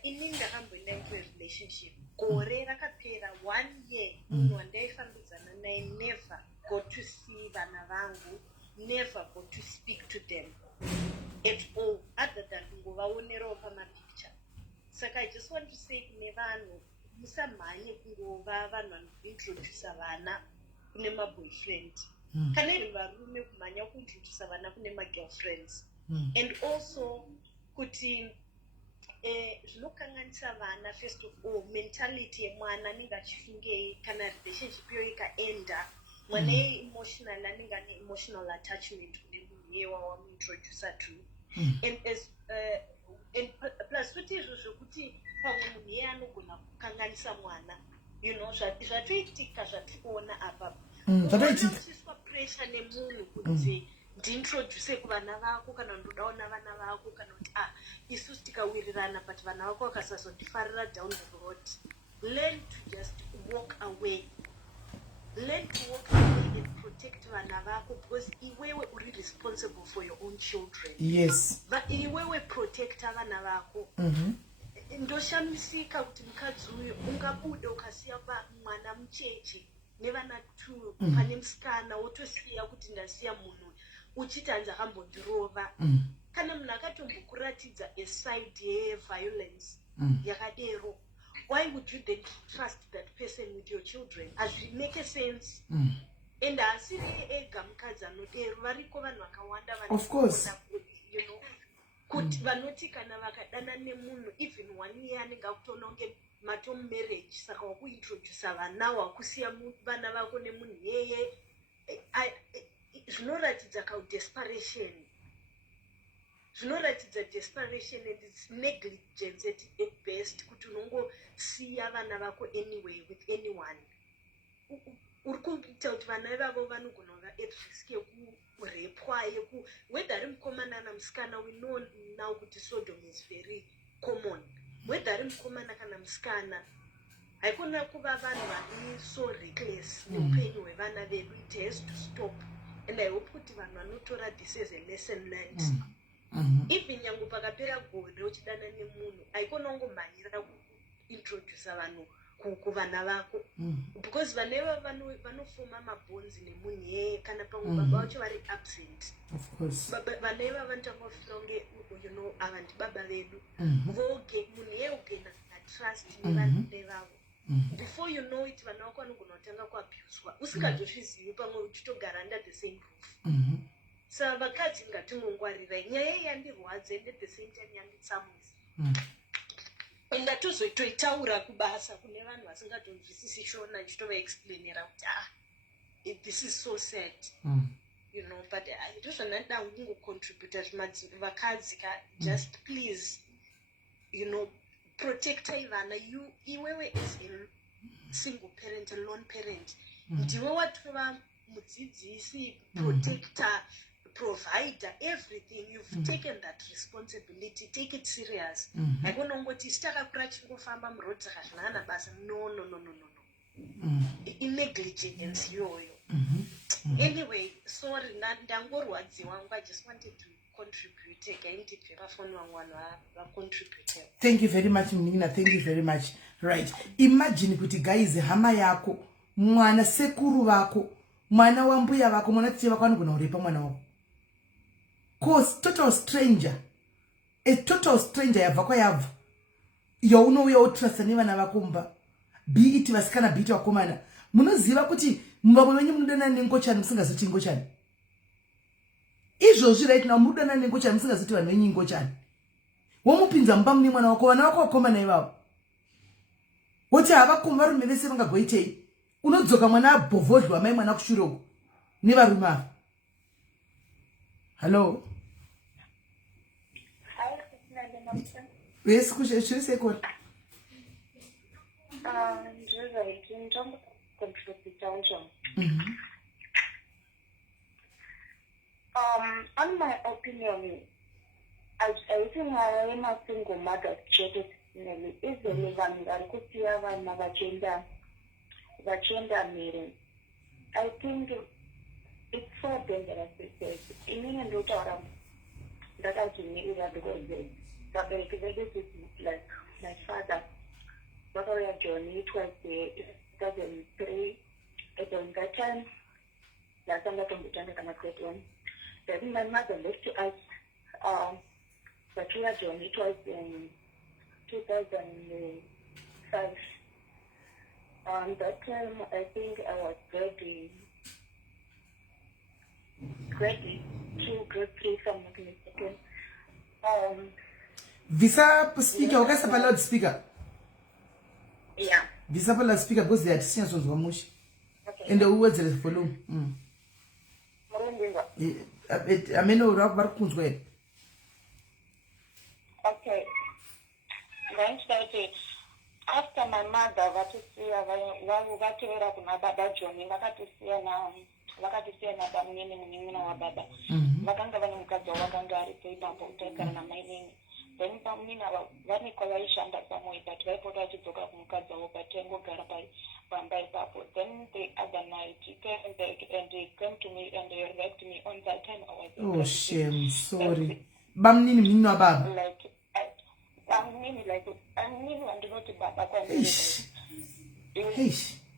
Ini ndakamboenda into a relationship gore rakapera 1 year munhu wandaifambidzana naye never got to see vana vangu, never got to speak to them at all other than kungovaonerawo pamapicture. Saka I just want to say kune vanhu musamhanye kungova vanhu vanointrodusa vana kune maboyfriend kana iri varume kumhanya kuintrodusa vana kune magirlfriends. And also kuti zvinokanganisa vana first of all mentality yemwana anenge achifungei kana relationship iyo ikaenda mwana emotional anenge ane emotional attachment kune munhu iye wawamuintroducer to and and plus kuti izvo zvokuti pamwe munhu iye anogona kukanganisa mwana zvatoitika zvatikuona apapo unoiswa pressure nemunhu kuti ndiintroduce kuvana vako kana ndodaona vana vako kana kuti isusu tikawirirana but vana vako vakasazondifarira down the road. Learn to just walk away. Learn to walk away and protect vana vako because iwewe uri responsible for your own children. Yes. But iwewe protecta vana vako. Ndoshamisika kuti mukadzi uyu ungabude ukasiya mwana mucheche nevana 2 pane musikana wotosiya kuti ndasiya munhu uchiti hanzi akambondirova. Kana munhu akatombokuratidza a side yeviolence yakadero, why would you then trust that person with your children? As it make sense. And asiri ega mukadzi anodero variko vanhu vakawanda of course kuti vanoti kana vakadana nemunhu even 1 year anenge akutoona kunge matom marriage saka wakuintrodusa vana wakusiya vana vako nemunhu yeye zvinoratidza desperation. Zvinoratidza desperation and it's negligence at best kuti unongosiya vana vako anyway with anyone. Uri kuita kuti vana vavo vanogona kuva at risk yekurepwa whether ari mukomana namusikana. We know now kuti Sodom is very common. Whether ari mukomana kana musikana haikona kuva vanhu vari so reckless neupenyu hwevana vedu. It has to stop. And I hope kuti vanhu vanotora this as a lesson learned. Even nyangu pakapera gore uchidana nemunhu haikona kungomhanyira kuintrodusa vanhu kuvana vako because vaneva vanofoma mabhonzi nemunhu yeye kana pamwe baba vacho vari absent. Of course. Vaneva vanotanga kufira kunge ava ndibaba vedu munhu yeye ugena trust nevanhu vavo. Before you know it vana vako vanogona kutanga kuabuswa usikatozvizivi pamwe uchitogara under the same roof. Saka vakadzi ngatingongwarirai. Nyaya iyi yandirwadza and at the same time yanditsamwisa. And ndatozoitoitaura kubasa kune vanhu vasingatonzwisisi shona ndichitovaexplainera kuti this is so sad. But ndozvandaida kungocontributa vakadzi just please protectai vana. Iwewe as a single parent, a lone parent, ndiwe watova mudzidzisi, protector, provider, everything. You've taken that responsibility. Take it serious. Haikona kungoti sitakakura chingofamba murodhi saka zvinana basa. No. Negligence iyoyo. Anyway, sorry, ndangorwadziwa wangu. I just wanted to contribute again. Thank you very much, Nina. Thank you very much. Right. Imagine kuti guys, hama yako, mwana sekuru wako, mwana wambuya wako, mwana tiche wako anogona kurepa mwana wako. Cause total stranger. A total stranger yabva kwa yabva. Yauno utrust ni vana vako mba. Be it vasikana, be it vakomana. Munoziva kuti mbabo wenyu munodana nengochani musingazoti ngochani. Izvozvi right now munodana nengochani musingazoti vanhu venyu ngochani. Womupinza mba mune mwana wako, vana vako vakomana ivavo. Woti havakomba varume vese vangagoitei. Unodzoka mwana abhovhodhwa mai mwana kushuroko nevarume ava. Hello. Yes, should you say what? On my opinion, I think I am a single mother. Is the living and could see a vachiona meeting. I think it's so dangerous because in England, that I can make it because this is like my father. But I had journey, it was 2003. At that time, last time I come to China, then my mother left us. But we had journey, it was in 2005. That time, I think I was grade 2, grade 3, if I'm not mistaken. Visa speaker, okay, it's a loudspeaker. Yeah. Visa loudspeaker because they are distance was much. Okay. And the words is volume. I mean, no rock barcoons way. Okay. Then started after my mother got to see baba vakanga vane mukadzi wavakanga ari peipapo utaigara namainini then pamina vaniko vaishanda samwe but vaipota vachidzoka kumukadzi wavo but vaingogara pamba ipapo. Then the other night he came back and he came to me and he raped me. On that time I was oh shame, sorry. Bamnini minwa baba. Like I'm not baba.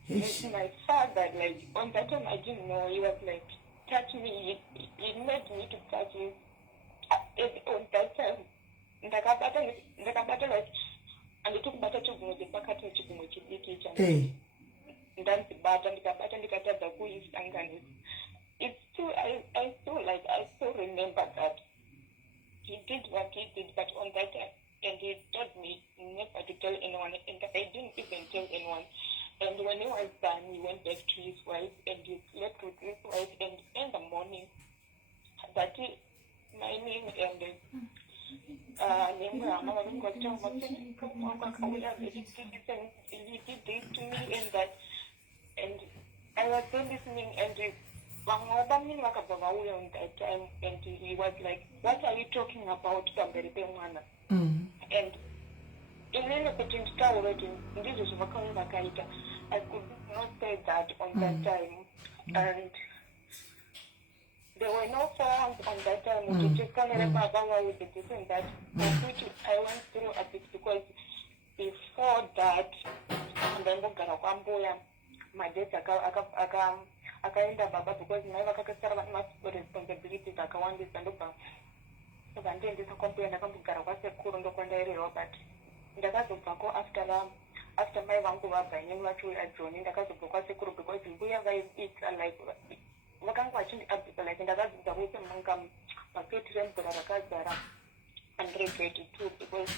It's my father, like on that time I didn't know. He was like touch me, he made me to touch him. On that time ndakabata like anditokubata chigumwe pakati chigumwe chidiki changu ndandibata ndikatadza kuisanganisa. It's too I still remember that he did what he did, but on that time and he told me never to tell anyone, and I didn't even tell anyone. And when he was done, he went back to his wife and he slept with his wife. And in the morning, that my name and he did this to me and that. And I was still listening and on that time, and he was like, "What are you talking about, And even if it is already, this is I could not say that on that time. And there were no phones on that time. Which is kind of with the different that which I went through a bit because before that, and then my dad akaenda baba because my responsibilities so ndandendisa kwambuya ndakambogara kwasekuru ndokwandairero but ndakazobvako after mai vangu vabva inini vachiuya joni ndakazobva kwasekuru because mbuya vaiita like vakanga vachindiabvisa like ndakadzidza kuise manga bhaketi remvura rakazara 122 because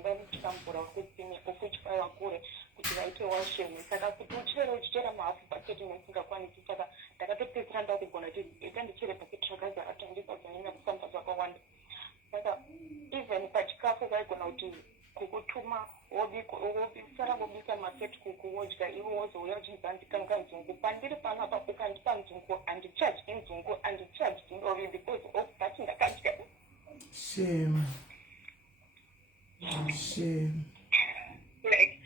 ndainditika mvura wekudzime okuchipaiwa kure kuti vaite washeni saka kuti uchichera mahafu bhaketi nesingakwanisi saka ndakatopedzisira ndakugona kuti ita ndichere bhaketi rakazara kuti ndisadzanyanya kusamba zvakawanda. Saka even pachikafu vaigona kuti kukutuma wobisara wobisa maseti kuku wodya iwe wozouya uchinzandikanga nzungu pandiri panapa ukandipa nzungu handicharge nzungu handicharge ndovi because of that ndakadya. Shame. Like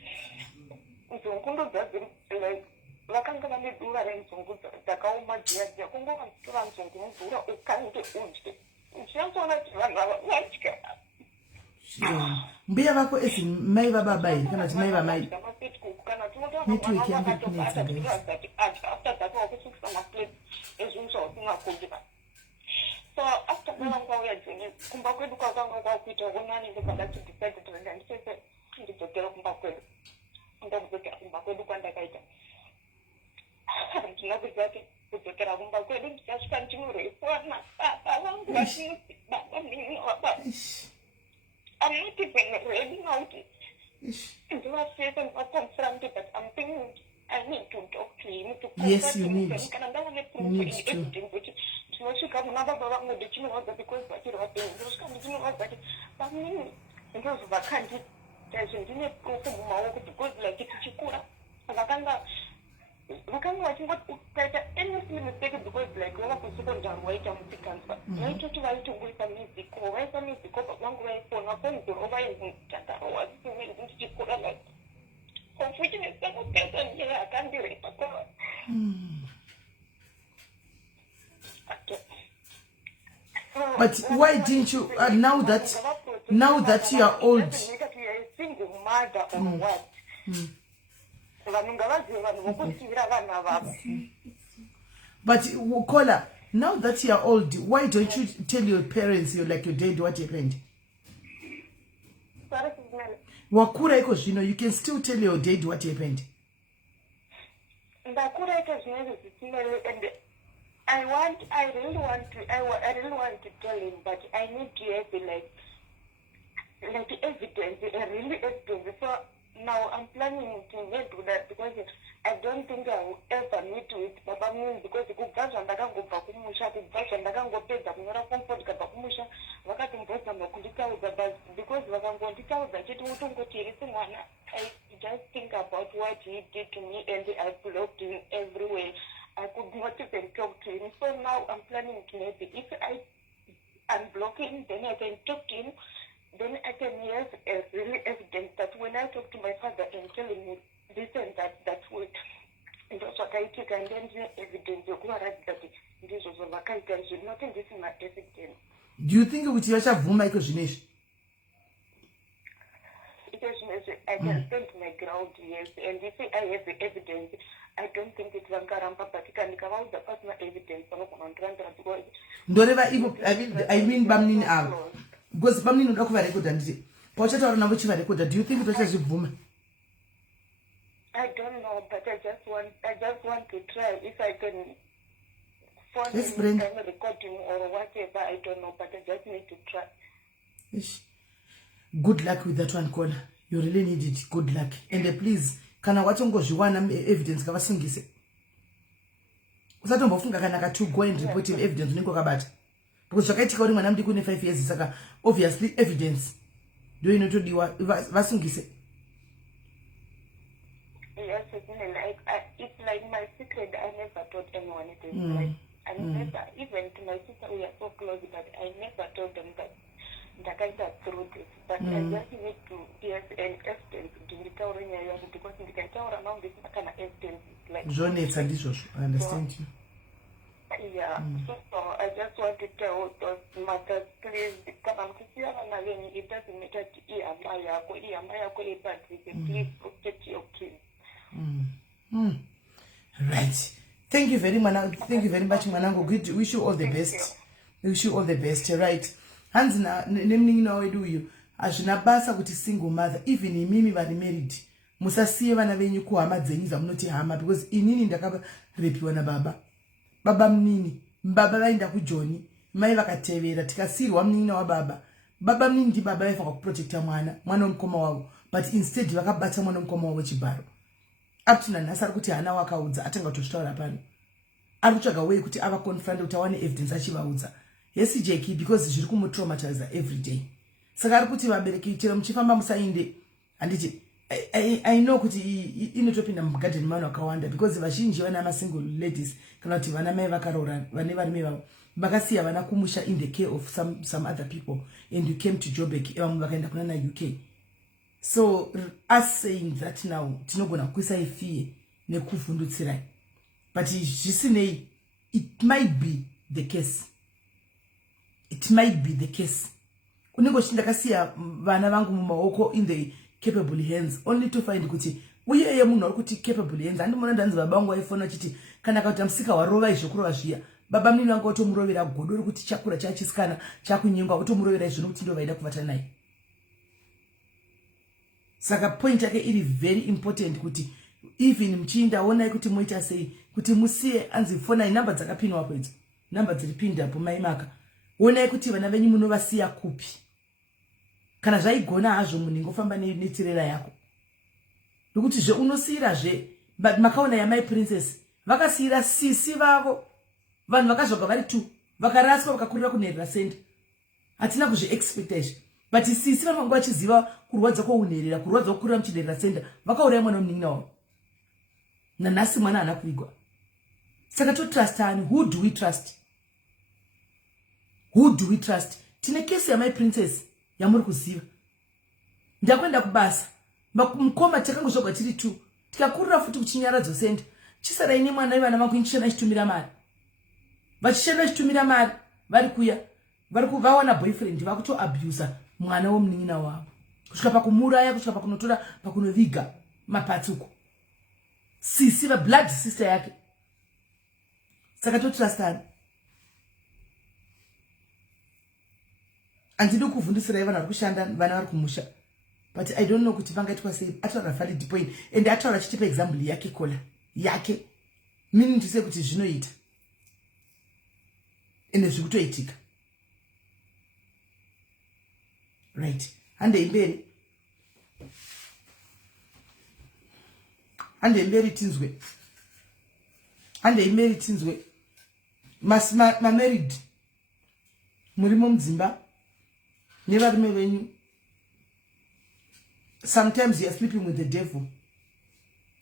nzungu ndodzadziri like vakanga vane dura renzungu dzakaoma dziya kungovanditora nzungu mudhura ukange udye uchiyanzoona kuti vanhu ava vadya. Mbuya vako esi mai vababa here kana kuti mai vamai network yangu ikunetsa so after vangu vauya joni kumba kwedu kwakanga kwakuita unani ndokandati decide kuti ndandisese ndidzokera kumba kwedu ndakudzokera kumba kwedu kwandakaita ndinakuziva kuti kudzokera kumba kwedu ndisasvika ndinorefuana baba vangu vachinoti baba mini wababa I'm not even ready now to do a season or confront it, but I'm thinking I need to talk to him to yes, you need. Because what you come another because what you are doing, those kind of things. But ndozobva kandita zvindine proof mumaoko because like tichikura vakanga vachingoti ukaita any silly mistake because like vava kusekondari waita musikanzwa vaitoti vaitongoisa miziko vangu vaifona konzoro vaizitagaro wasiwezi ndichikura like unfortunately some person here akandirepa kwa But why didn't you, now that you are old? Single mother or what? But Kola, now that you are old, why don't you tell your parents, you like your dad, what happened? Wakura iko zvino, you can still tell your dad what happened. And I really want to tell him, but I need to have like evidence, really evidence. So now I'm planning to get to that because I don't think I will ever meet with Papa Moon because the good guys and I can't go back to Musha, the guys and I can't go pay the Mura comfort Kapamusha, Wakatum Boston Kudika with the bus because Wakam Kondika with the Chitum one. I just think about what he did to me and I blocked him everywhere. I could not even talk to him. So now I'm planning to maybe if I unblock him, then I can talk to him. Then I can have really evidence that when I talk to my father and tell him this and that way, and that's what I take and then evidence that this was a vacant and should not in this is my evidence. Do you think with your Michael Jinesh? I can stand my ground, yes, and if I have the evidence, I don't think it's Vankarampa, but it can come out the personal evidence. I mean, Bamnin Am. Because Bamnin would offer a record and say, Pochetta or Namuchi record. Do you think it was a woman? I don't know, but I just want to try if I can phone him and record him or whatever. I don't know, but I just need to try. Ish. Good luck with that one, Kona. You really need it. Good luck. And please, kana watongo zviwana evidence kavasungise. Usatombofunga kana ka to go and report him evidence unenge wakabata. Because zvakaitika uri mwana mudiki une 5 years saka obviously evidence ndio inotodiwa vasungise. Yes, it's like my secret. I never told anyone it is like I never, even to my sister we are so close, but I never told them that I got through this. But I just need to get an evidence to the telling you because you can tell around this kind of evidence. Like I understand you. Yeah, so I just want to tell those mothers, please, come and it doesn't matter to please protect your kids. Right. Thank you very much. Thank you very much, Manango. Good. Wish you all the best. Wish you all the best. Right. Hanzi na nemning na wedu you. Ashinabasa kuti single mother. Even mimi bali married. Musasiye vana venyu kuhama dzenyu zamunoti hama because inini ndakaba repiwa na baba. Baba mnini. Mbaba vaenda kujoni. Mai vakatevera tikasirwa mnini wa baba. Baba mnini ndi baba vafa kuprotecta mwana mkoma wavo. But instead vakabata mwana mkoma wavo chibaro. Up to nanasari kuti hana wakaudza atanga kutosvitaura pano. Ari kutsvaga way kuti ava confront kuti awane evidence achivaudza. Yes, Jackie, because zviri kumutraumatize every day. Saka ari kuti vabereki chero muchifamba musainde anditi I know kuti inotopinda mugarden mano akawanda because vazhinji vana masingle ladies kana kuti vana mai vakarora vane varume vavo vakasiya vana kumusha in the care of some other people and you came to Joburg vamwe vakaenda kuna UK. So us saying that now tinogona kuisa ifie nekuvhundutsirai, but zvisinei it might be the case. It might be the case. Kunenge chindakasiya vana vangu mumaoko in the capable hands only to find kuti uye munhu ari kuti capable hands andimona ndanzi baba vangu aifona chiti kana kuti musika warova izvokurova zviya baba mnini vangu otomurovera godo rekuti chakura chachisikana chakunyengwa otomurovera izvo kuti ndo vaida kuvata naye. Saka point yake iri very important kuti even mchinda onai kuti moita sei kuti musiye anzi fonai namba dzakapinwa kwedzo namba dziripinda hapo maimaka onai kuti vana venyu munovasiya kupi kana zvaigona hazvo munhu ingofamba netirera yako nokuti zve unosiyira zve but makaona yamai princess vakasiyira sisi vavo vanhu vakazvoka vari 2 vakaraswa vakakurira kunherera senda hatina kuzviexpectation but sisi vanenge vachiziva kurwadza kwounherera, kurwadza kwokurira muchiderera senda, vakauraya mwana womunin'ina wavo. Nanhasi mwana haana kuvigwa. Saka totrustani. Who do we trust? Who do we trust? Tine kesi yamai princess yamuri kuziva. Ndakwenda kubasa. Mukoma takangozvogwa tiri 2. Tikakurira futi kuchinyaradzo senda. Chisara ine mwana ivana vangu inchishana ichitumira mari. Vachishana ichitumira mari. Vari kuya. Vari kuvawana boyfriend. Vakuto abuse mwana womunin'ina wavo. Kusvika pakumuraya, kusvika pakunotora, pakunoviga mapatsuko. Sisi va blood sister yake. Saka totrustani. Andidi kuvhundisira vana vari kushanda, vana vari kumusha. But I don't know kuti vangaitwa sei. Ataura valid point. And ataura achitipa example yake kola. Yake. Mini ndise kuti zvinoita. Ende zvikutoitika. Right. Hande imberi. Hande imberi tinzwe. Hande imberi tinzwe. Ma married. Murimo mdzimba. Nevarume venyu. Sometimes you are sleeping with the devil.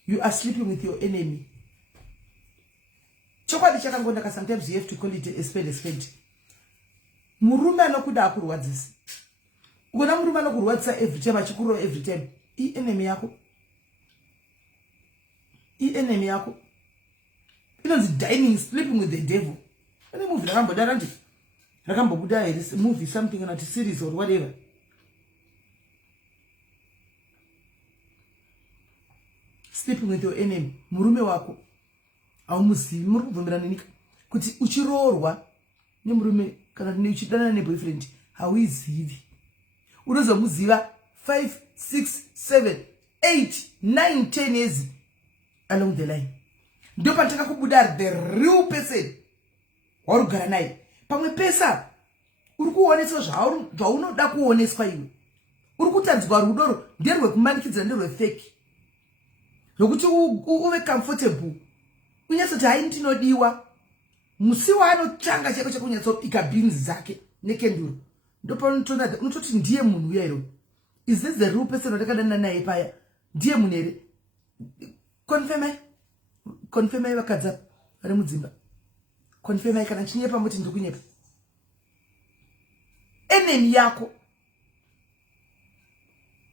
You are sleeping with your enemy. Chokwadi chakangondaka, sometimes you have to call it a spade a spade. Murume anokuda akurwadzisa. Ukona murume anokurwadzisa every time, achikuro every time. Enemy yako. Enemy yako. Inonzi dining, sleeping with the devil. Any movie rakamboda randi. Rakambobuda here, movie, something on a series or whatever. Sleeping with your enemy. Murume wako. Au muzivi, muri kubvumirana nika. Kuti uchiroorwa nemurume kana uchidana neboyfriend, hauizivi. Unozomuziva 5, 6, 7, 8, 9, 10 years along the line. Ndio pataka kubuda the real person warugara naye. Pamwe pesa uri kuoneswa zvaunoda kuoneswa iwe. Uri kutanzwa rudoro nderwe kumanikidzira nderwe fake. Zvokuti uve comfortable. Unyatsoti hai ndinodiwa. Musi waanotanga chako chakunyatsopika beans dzake nekenduru. Ndo paunotonda unototi ndiye munhu uya iro. Is this the real person watakadana naye paya? Ndiye munhu here. Confirm vakadza vari mudzimba. Confirm kana chinyepa muti ndiri kunyepa. Enemy yako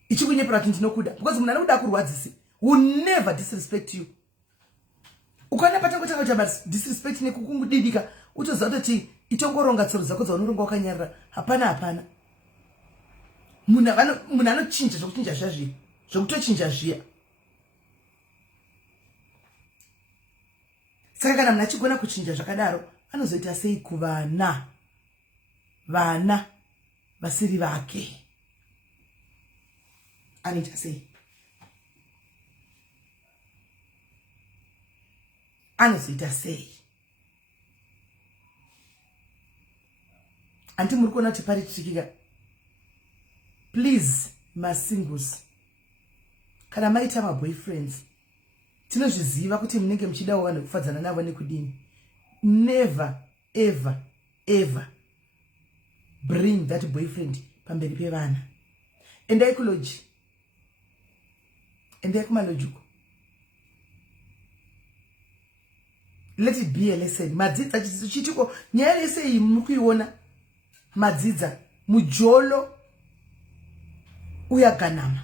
ichikunyepera kuti ndinokuda, because munhu anokuda kurwadzisi will never disrespect you. Ukaona patangotanga kuti disrespect nekukungudidika, utoziva kuti itongoronga tsoro dzako dzaunoronga wakanyarara. Hapana. Munhu anochinja zvekuchinja zvazviya, zvekutochinja zviya. Saka kana munhu achigona kuchinja zvakadaro, anozoita sei kuvana? Vana vasiri vake. Anoita sei? Anozoita sei? Anti muri kuona kuti pari kutsvikika. Please, masingles, kana maita maboyfriends, tinozviziva kuti munenge muchida vanhu kufadzana navo nekudini. Never, ever, ever bring that boyfriend pamberi pevana. Endai kuloji. Endai kumalojuko. Let it be a lesson. Madzidza chitiko nyaya yese iyi mukuiona. Madzidza mujolo uyaganama.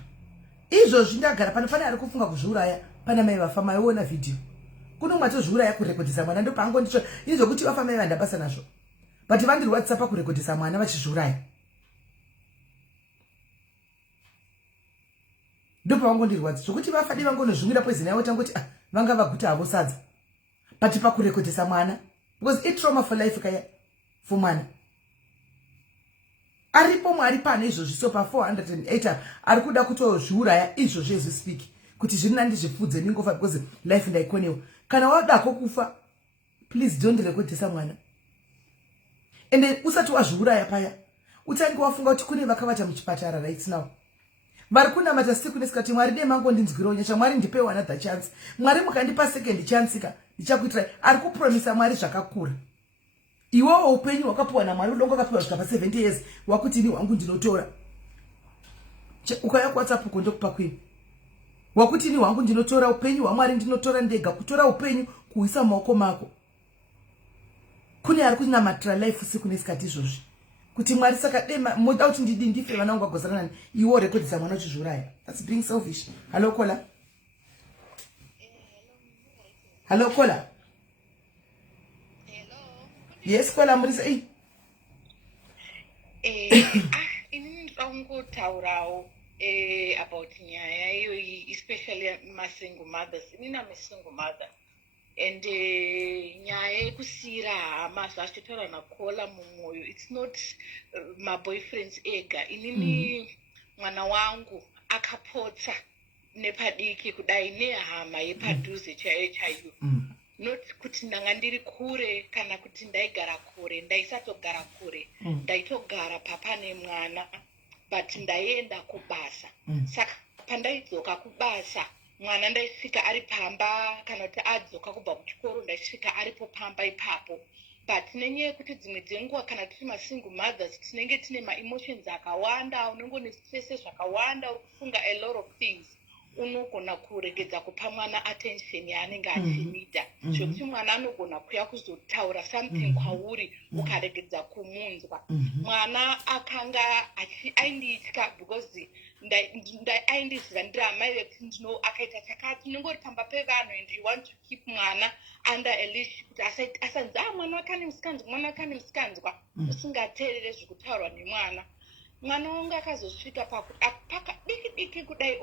Izvozvi ndagara pane ari kufunga kuzviuraya. Pana mai vafa maiona video. Kuno mwatozviuraya kurekodisa mwana, ndo pango ndicho izvokuti vafa mai vandabasa nazvo. But vandiri WhatsApp kurekodisa mwana vachizviuraya. Ndo pango ndiri WhatsApp zvokuti vafadi vangonozvimira poison yavo tangoti vanga vaguta havo sadza. But pakurekodisa mwana, because it trauma for life kaya for mwana. Aripo mwari pane izvozvi, so pa 408 ari kuda kutozviuraya izvozvi as we speak. Kuti zvina ndizvifudze ningofa because life ndaikonewa. Kana wadako kufa, please don't rekodisa mwana. And then usati wazviuraya paya, utange wafunga kuti kune vakavata muchipatara right now. Vari kunamata siku nesikati Mwari dai mango ndinzwirawo nyasha, Mwari ndipewo another chance. Mwari mukandipa second chance ka ndichakuitira. Ari kupromisa Mwari zvakakura. Iwo upenyu wakapuwa naMwari, udongo wakapuwa kusvika pa 70 years wakuti ni wangu ndinotora. ukaya kuwhatsapp kundokupa kwipi wakuti ni hwangu ndinotora upenyu hwamwari ndinotora ndega kutora upenyu kuisa mumaoko mako kune ari kunamatira life usiku nesikati izvozvi kuti mwari saka dema moda kuti ndidi ndife vana vangu vagozana nani iwo rekodisa mwana uchizviuraya. That's being selfish. Hello caller. Hello caller. Hello. Yes caller, muri sei? Inini ndingotaurawo about nyaya iyoyi, especially ma-single mothers. Inini am a single mother. And nyaya yekusiyira hama zvachitaura nakola mumwoyo, it's not my boyfriends ega. Inini mwana wangu akapotsa nepadiki kudai nehama yepadhuze chaiyo chaiyo. Not kuti ndanga ndiri kure kana kuti ndaigara kure, ndaisatogara kure, ndaitogara papa nemwana, but ndaienda kubasa. Saka pandaidzoka kubasa mwana ndaisvika ari pamba, kana kuti adzoka kubva kuchikoro ndaisvika aripo pamba ipapo. But nenyaya yekuti dzimwe dzenguva kana tiri ma-single mothers tinenge tine ma-emotions akawanda, unenge une stress zvakawanda, ufunga a lot of things. Unogona kuregedza kupa mwana attention yaanenge achinida. Zvokuti mwana anogona kuya kuzotaura something kwauri ukaregedza kumunzwa. Mwana akanga ainditya because aindiziva ndiri amai vekuti ndino akaita chakati unenge uri pamba pevanhu and you want to keep mwana under a leash kuti asanzi mwana wakane musikanzwa, mwana wakane musikanzwa, usingateerere zvekutaurwa nemwana. Mwana wangu akazosvika pakadiki diki kudai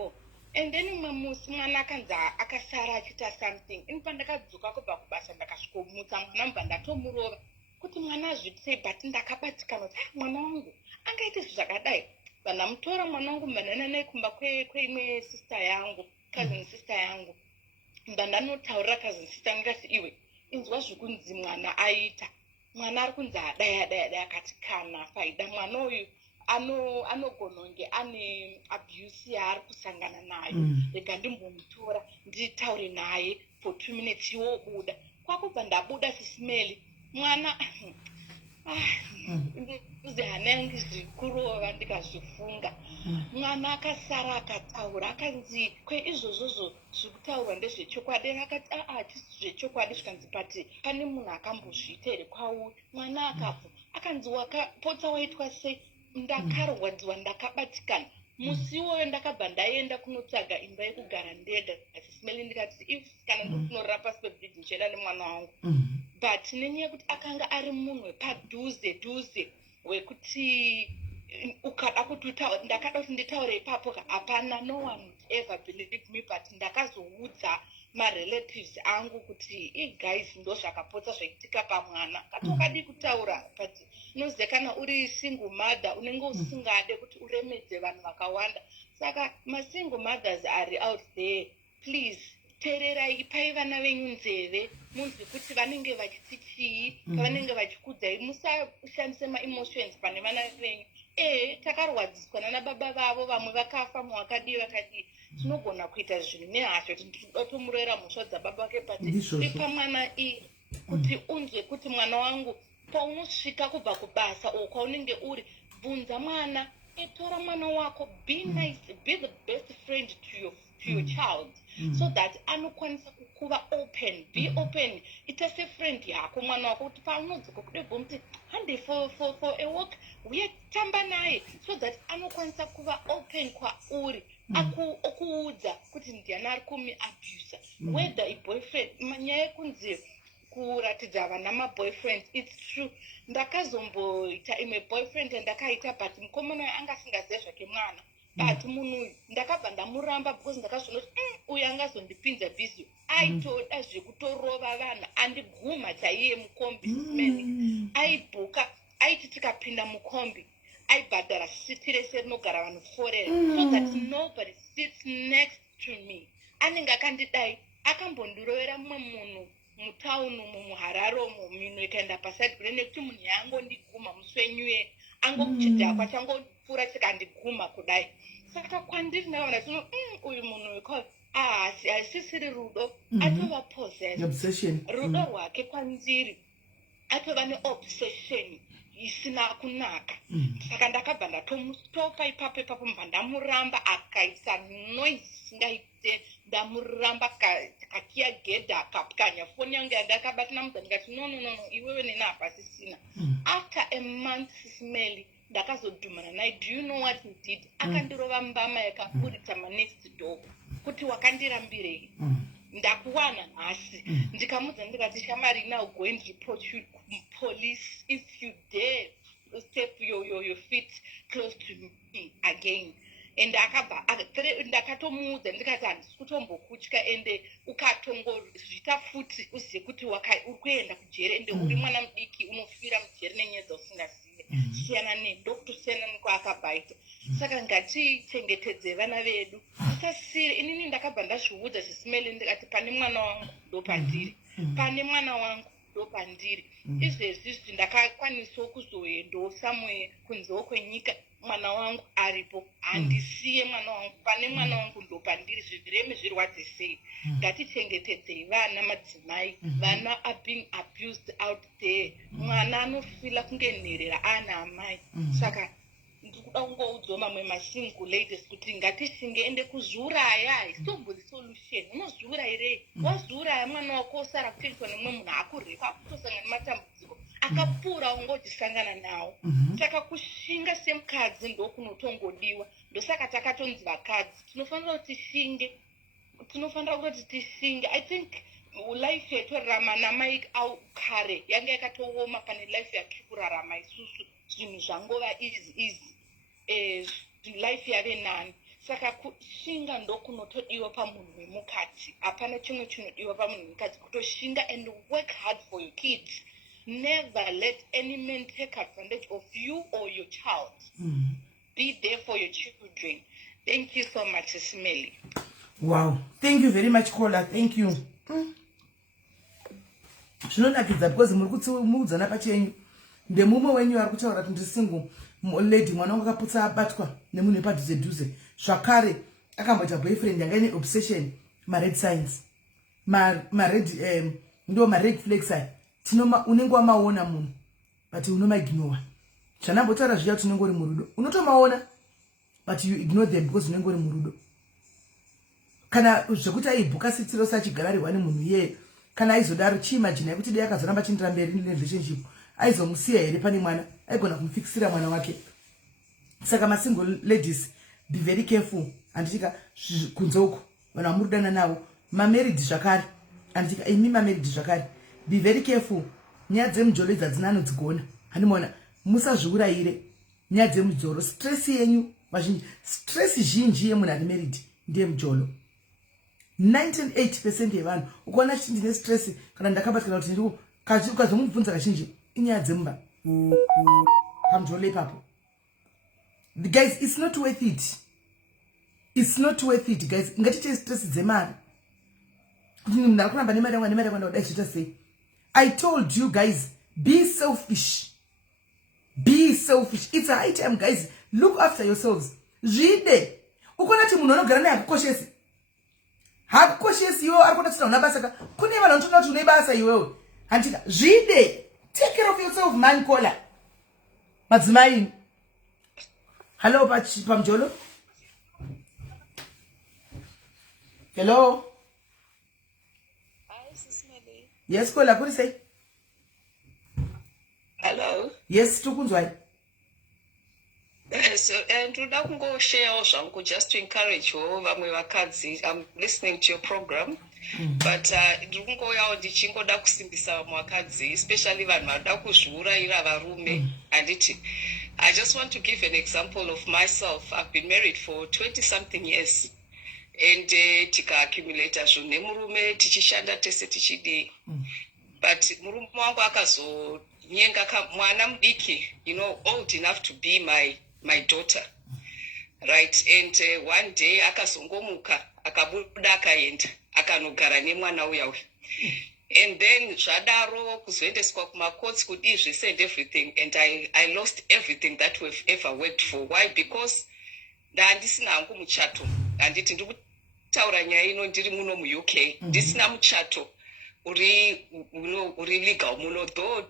and then umwe musi mwana akanzi akasara achita something. Ini pandakadzoka kubva kubasa ndakasvikomutsa mwana mubva ndatomurova kuti mwana azvitei, but ndakabatikana kuti mwana wangu angaite zvakadai. Vandamutora mwana wangu mbanana naye kumba kweimwe sister yangu, cousin sister yangu. Mba ndanotaurira cousin sister ndikati iwe inzwa zvekunzi mwana aita. Mwana ari kunzi adai akati kana faida mwana uyu anogona kunge ane abuse yaari kusangana nayo. Rega ndimbomutora nditaure naye for 2 minutes yobuda. Kwakubva ndabuda SIS MELLY mwana uzi hana yangu zvikurova ndikazvifunga. Mwana akasara akataura akanzi izvozvozvo zvikutaurwa ndezvechokwadi. Akati hatisi zvechokwadi zvikanzi pati pane munhu akambozviita here kwauri. Mwana akabva akanzi wakapotsa waitwa sei? Ndakarwadziwa ndakabatikana. Musi iwoyo ndakabva ndaenda kunotsvaga imba yekugara ndega SIS MELLY ndikati if kana ndokunorora pasi pebhidhi ndichienda nemwana wangu. But nenyaya yekuti akanga ari munhu wepadhuze wekuti ukada kuti ndakada kuti nditaure ipapo hapana, no one would ever believe me, but ndakazoudza ma-relatives angu kuti guys ndo zvakapotsa zvaitika pamwana. Kati ukadi kutaura but unoziva kana uri single mother unenge usingade kuti uremedze vanhu vakawanda. Saka ma-single mothers are out there, please teererai, ipai vana venyu nzeve, munzwi kuti vanenge vachiti chii, vanenge vachikudzai. Musashandise ma-emotions pane vana venyu. Takarwadziswa nana baba vavo, vamwe vakafa, mumwe vakadii vakadii. Tinogona kuita zvinhu nehasha kuti ndinoda kutomurera mhosva dzababa vake, but ipa mwana kuti unzwe kuti mwana wangu paunosvika kubva kubasa kwaunenge uri, bvunza mwana, tora mwana wako, be nice, be the best friend to your child, so that anokwanisa kuva open, be open. Ita se-friend yako mwana wako kuti paunodzoka kudebva muti hande for a walk uyatamba naye, so that anokwanisa kuva open kwauri, okuudza kuti ndiani ari kumuabuse, whether i-boyfriend. Nyaya yekunzi kuratidza vana ma-boyfriends, it's true. Ndakazomboita imwe boyfriend ndakaita, but mukomana uyu anga asingazive zvake mwana. But munhu uyu ndakabva ndamuramba because ndakazviona kuti uyu angazondipinza bhizi. Aitoda zvekutorova vanhu, andiguma chaiye mukombi SIS MELLY. Aibhuka, aiti tikapinda mukombi aibhadhara siti rese rinogara vanhu 4 so that nobody sits next to me. Anenge akandidai akambondirovera mumwe munhu mutauni muharare umo, minhu ikaenda paside kune nekuti munhu yangondiguma muswenyuye angochidhakwa changopfuura chikandiguma kudai. Saka kwandiri ndakaona tino uyu munhu wekao haisisiri rudo, atova possessed. Rudo rwake kwandiri atova neobsession isina kunaka. Saka ndakabva ndatomustopa ipapo mubva ndamuramba akaita noise ngaite ndamuramba kakia gedha akapwanya foni yangu yandakabata namudza ndikati no iwewe nena apasisina. After a month Smelly ndakazodhumana naye. Do you know what he did? Akandirova mbama yakapurita next door kuti wakandirambirei. Ndakuwana nhasi ndikamudza ndikati shamari now go and report you police if you dare step your feet close to me again. And ndakatomuudza ndikati handisi kutombokutya ende ukatongozvita futi uzive kuti uri kuenda kujere ende uri mwana mudiki unofira mujere nenyedza usingazive. Siyana ndokutosiyana nekwaakabaita. Saka ngatichengetedze vana vedu tisasiire. Inini ndakabva ndazviudza Smelly ndikati pane mwana wangu ndopandiri, pane mwana wangu ndopandiri. Izvezvi ndakakwanisawo kuzoendawo samwe kunzewo kwenyika mwana wangu aripo. Handisiye mwana wangu, pane mwana wangu ndopandiri. Zvireme zvirwadze sei. Ngatichengetedzei vana madzimai. Vana are being abused out there. Mwana anofila kunge nherera ana amai. Saka ndikuda kungoudzwa mamwe masingle ladies kuti ngatishinge ende kuzviuraya isitombo solution. Unozviurayirei? Wazviuraya mwana wako osara kuteiswa nemumwe munhu akureka akutosangana nematambudziko akapfuura ungochisangana nawo. Saka kushinga semukadzi ndokunotongodiwa. Ndosaka takatonzi vakadzi tinofanira kuti tishinge. I think life yatorarama namai au kare yanga yakatooma pane life yatiri kurarama isusu. Zvinhu zvangova easy life yave nani. Saka kushinga ndokunotodiwa pamunhu wemukadzi. Hapana chimwe chinodiwa pamunhu wemukadzi kutoshinga and work hard for your kids. Never let any man take advantage of you or your child. Be there for your children. Thank you so much, Smelly. Wow, thank you very much, Kola. Thank you. Zvinonakidza because muri kutsimudzana pachenyu. Ndemumwe wenyu ari kutaura kuti ndisingle lady mwana wangu akaputsa abatwa nemunhu wepadhuze zvakare akamboita boyfriend yanga ine obsession red signs red flags unenge wamaona munhu but unomaignore. Zvanambotaura zviya kuti unenge uri murudo unotomaona but you ignore them because unenge uri murudo. Kana zvekuti aibhuka sitiro sachigara ari wani munhu iye kana aizodaro chiimagine kuti dai akazoramba chindira mberi relationship aizomusiya here pane mwana aigona kumufikisira mwana wake. Saka masingle ladies be very careful. Anditika kunzoko vanhu vamurudana navo mamarried zvakare anditika imi mamarried zvakare be very careful. Nyaya dzemujoro idzi hadzina anodzigona. Handimaona musazviurayire nyaya dzemujoro. Stress yenyu vazhinji stress zhinji yemunhu ari married ndeyemujoro. 98% yevanhu ukaona chiti ndine stress kana ndakabatikana kuti ndiri ukazomubvunza kazhinji inyaya dzemba pamujoro ipapo. Guys, it's not worth it. It's not worth it, guys. Ngatiche stress dzemari. Ndakuramba nemari kwanda kudai zvita sei. I told you guys, be selfish. Be selfish. It's a high time, guys. Look after yourselves. Zvide. Ukona kuti munhu anogara naye hakukoshesi. Hakukoshesi iwewe ari kuda kuti una basa. Kune vanhu vanotoda kuti une basa iwewe. Handika zvide. Take care of yourself, man. Kola. Madzimai. Hello, Pamjolo. Hello. Hi, SIS MELLY. Yes, Kola. What do you say? Hello. Yes, tukunzwai. So, ndoda kungoshare zvangu just to encourage vamwe vakadzi. I'm listening to your program. But ndiri kungoyawo ndichingoda kusimbisa vamwe vakadzi, especially vanhu vanoda kuzviurayira varume. Handiti. I just want to give an example of myself. I've been married for 20-something years. And tika accumulate zvinhu nemurume tichishanda tese tichidii. But murume wangu akazonyenga mwana mudiki, old enough to be my daughter. Right? And one day akazongomuka, akabuda akaenda, akanogara nemwana uya uya. And then zvadaro kuzoendeswa kumakotsi kudii zvese and everything. And I lost everything that we've ever worked for. Why? Because ndandisina hangu muchato. Handiti ndiri kutaura nyaya ino ndiri muno muUK. Ndisina muchato uri legal muno, though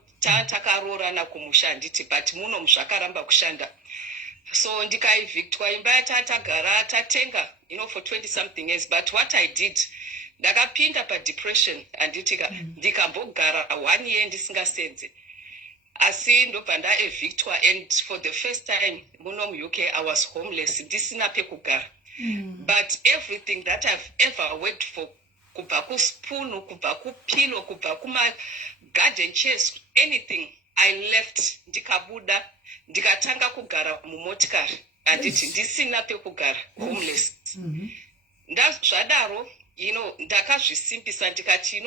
takarorana kumusha nditi but muno muzvakaramba kushanda. So ndikaevictwa imba yatatagara tatenga for 20 something years, but what I did ndakapinda padepression anditika ndikambogara 1 year ndisingasenze. Asi ndobva ndaevictwa, and for the first time muno muuk I was homeless, ndisina pekugara. But everything that I've ever worked for, kubva kuspoon, kubva kupilo, kubva kuma garden chairs, anything, I left, ndikabuda, ndikatanga kugara mumotikari, anditi ndisina pekugara, homeless. Zvadaro, ndakazvisimbisa ndikati,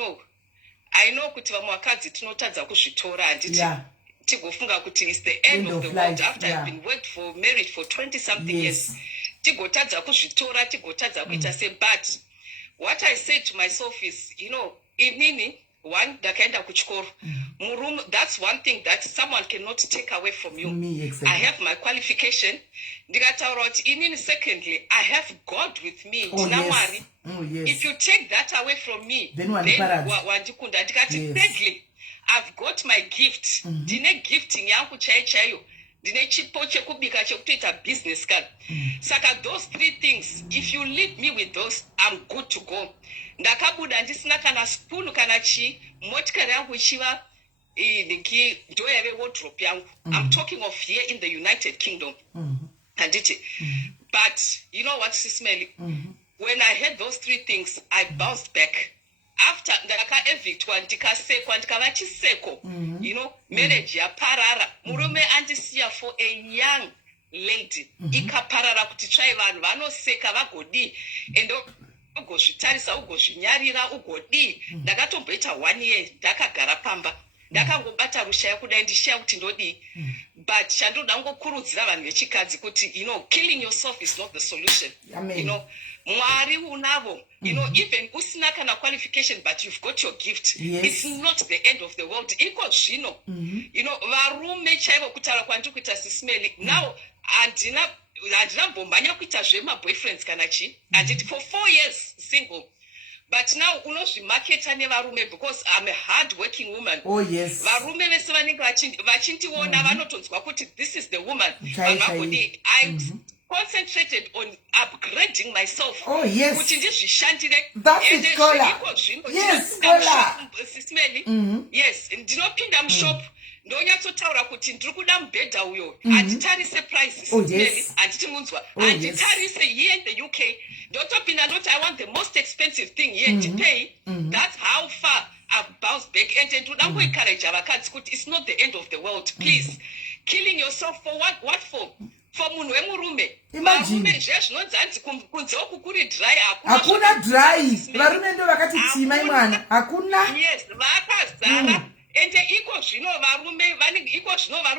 I know kuti vamwe vakadzi tinotadza kuzvitora, anditi tigofunga kuti it's the end of the world after I've been worked for married for 20 something years. Tigotadza kuzvitora, tigotadza kuita se, but what I said to myself is, inini, one, ndakaenda kuchikoro. Murume, that's one thing that someone cannot take away from you. Exactly. I have my qualification. Ndikataura kuti inini, secondly, I have God with me. Yes. If you take that away from me, then wandikunda. Ndikati, thirdly, I've got my gift. Ndine gifting yangu chaiyo. Ndine chipo chekubika chekutoita business card. Saka those 3 things, if you leave me with those, I'm good to go. Ndakabuda ndisina kana spoon kana chi, motikari yangu ichiva ndo yave wardrobe yangu. I'm talking of here in the United Kingdom. Handiti. But you know what, Sis Melly? When I heard those 3 things, I bounced back. After ndakaevictwa ndikasekwa ndikava chiseko, marriage yaparara, murume andisiya for a young lady, ikaparara kuti tsvai vanhu vanoseka vagodi, and ugozvitarisa ugozvinyarira ugodi. Ndakatomboita 1 year ndakagara pamba, ndakangobata rushaya kudai ndishiya kuti ndodii. But chandoda ngokurudzira vanhu vechikadzi kuti killing yourself is not the solution. Mwari unavo, even usina kana qualification, but you've got your gift. It's not the end of the world. Iko zvino, varume chaivo kutaura kwandiri kuita Sis Melly. Now andina mbombanya kuita zvema boyfriends kana chi. I did for 4 years single. But now unozvimaketa nevarume because I'm a hard working woman. Oh yes. Varume vese vanenge vachindiona vanotonzwa kuti this is the woman. I concentrated on upgrading myself. Oh yes. Kuti ndizvishandire. That is scholar. Yes, scholar. Sis Melly. Yes, ndinopinda mushop. Ndonyatsotaura kuti ndiri kuda mubhedha uyo. Handitarise price Sis Melly. Handiti munzwa. Handitarise here in the UK. Ndotopinda not I want the most expensive thing here to pay. That's how far I've bounced back. And to now encourage vakadzi kuti it's not the end of the world. Please. Killing yourself for what for? For munhu wemurume. Varume zvezvinonzi hanzi kunze uku kuri dry. Hakuna dry. Varume ndo vakati tsima imwana. Hakuna. Yes, vakazara. Ende iko zvino varume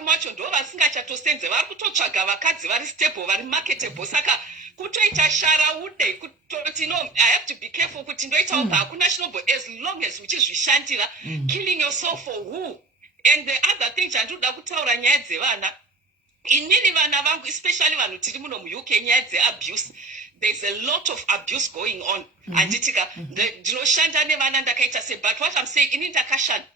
vacho ndo vasingachatosenze, vari kutotsvaga vakadzi vari stable, vari marketable. Saka kutoita sharaude kutoti I have to be careful kuti ndoitawo hakuna chinombo, as long as uchizvishandira. Killing yourself for who? And the other thing chandinoda kutaura nyaya dzevana. Inini vana vangu, especially vanhu tiri muno muuk, nyaya dzeabuse, there's a lot of abuse going on. Anditika ndinoshanda nevana ndakaita se, but what I'm saying, ini ndakashanda.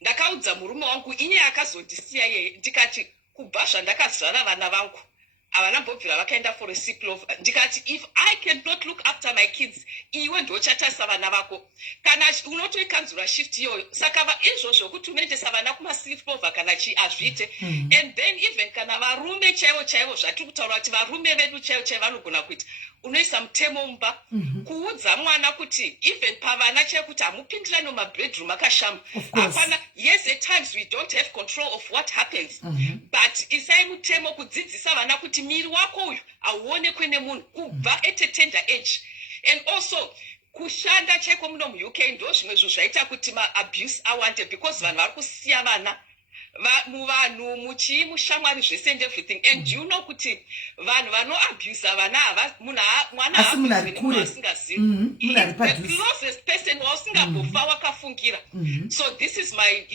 Ndakaudza murume wangu inye akazondisiya yeye, ndikati kubhasha ndakazvara vana vangu havana mbobvira vakaenda for a sick love. Ndikati if I cannot look after my kids, iwe ndochatarisa vana vako. Kana unotoikanzura shift iyoyo. Saka izvozvo kuti unoendesa vana kuma-sick love kana chi azviite. And then even kana varume chaivo zvatiri kutaura kuti varume vedu chaivo vanogona kuita, unoisa mutemo mumba kuudza mwana kuti even pavana chaivo kuti hamupindirani mumabedroom akashama. Hapana, yes, at times we don't have control of what happens. But isai mutemo kudzidzisa vana kuti miri wako uyu hauonekwe nemunhu kubva at a tender age. And also kushanda chaiko muno muuk ndo zvimwe zvo zvaita kuti maabuse awande, because vanhu vari kusiya vana muvanhu muchii mushamwari zvese and everything. And you know kuti vanhu vanoabuse vana mwana asingazivi, the closest person wausingambofa wakafungira. So this is my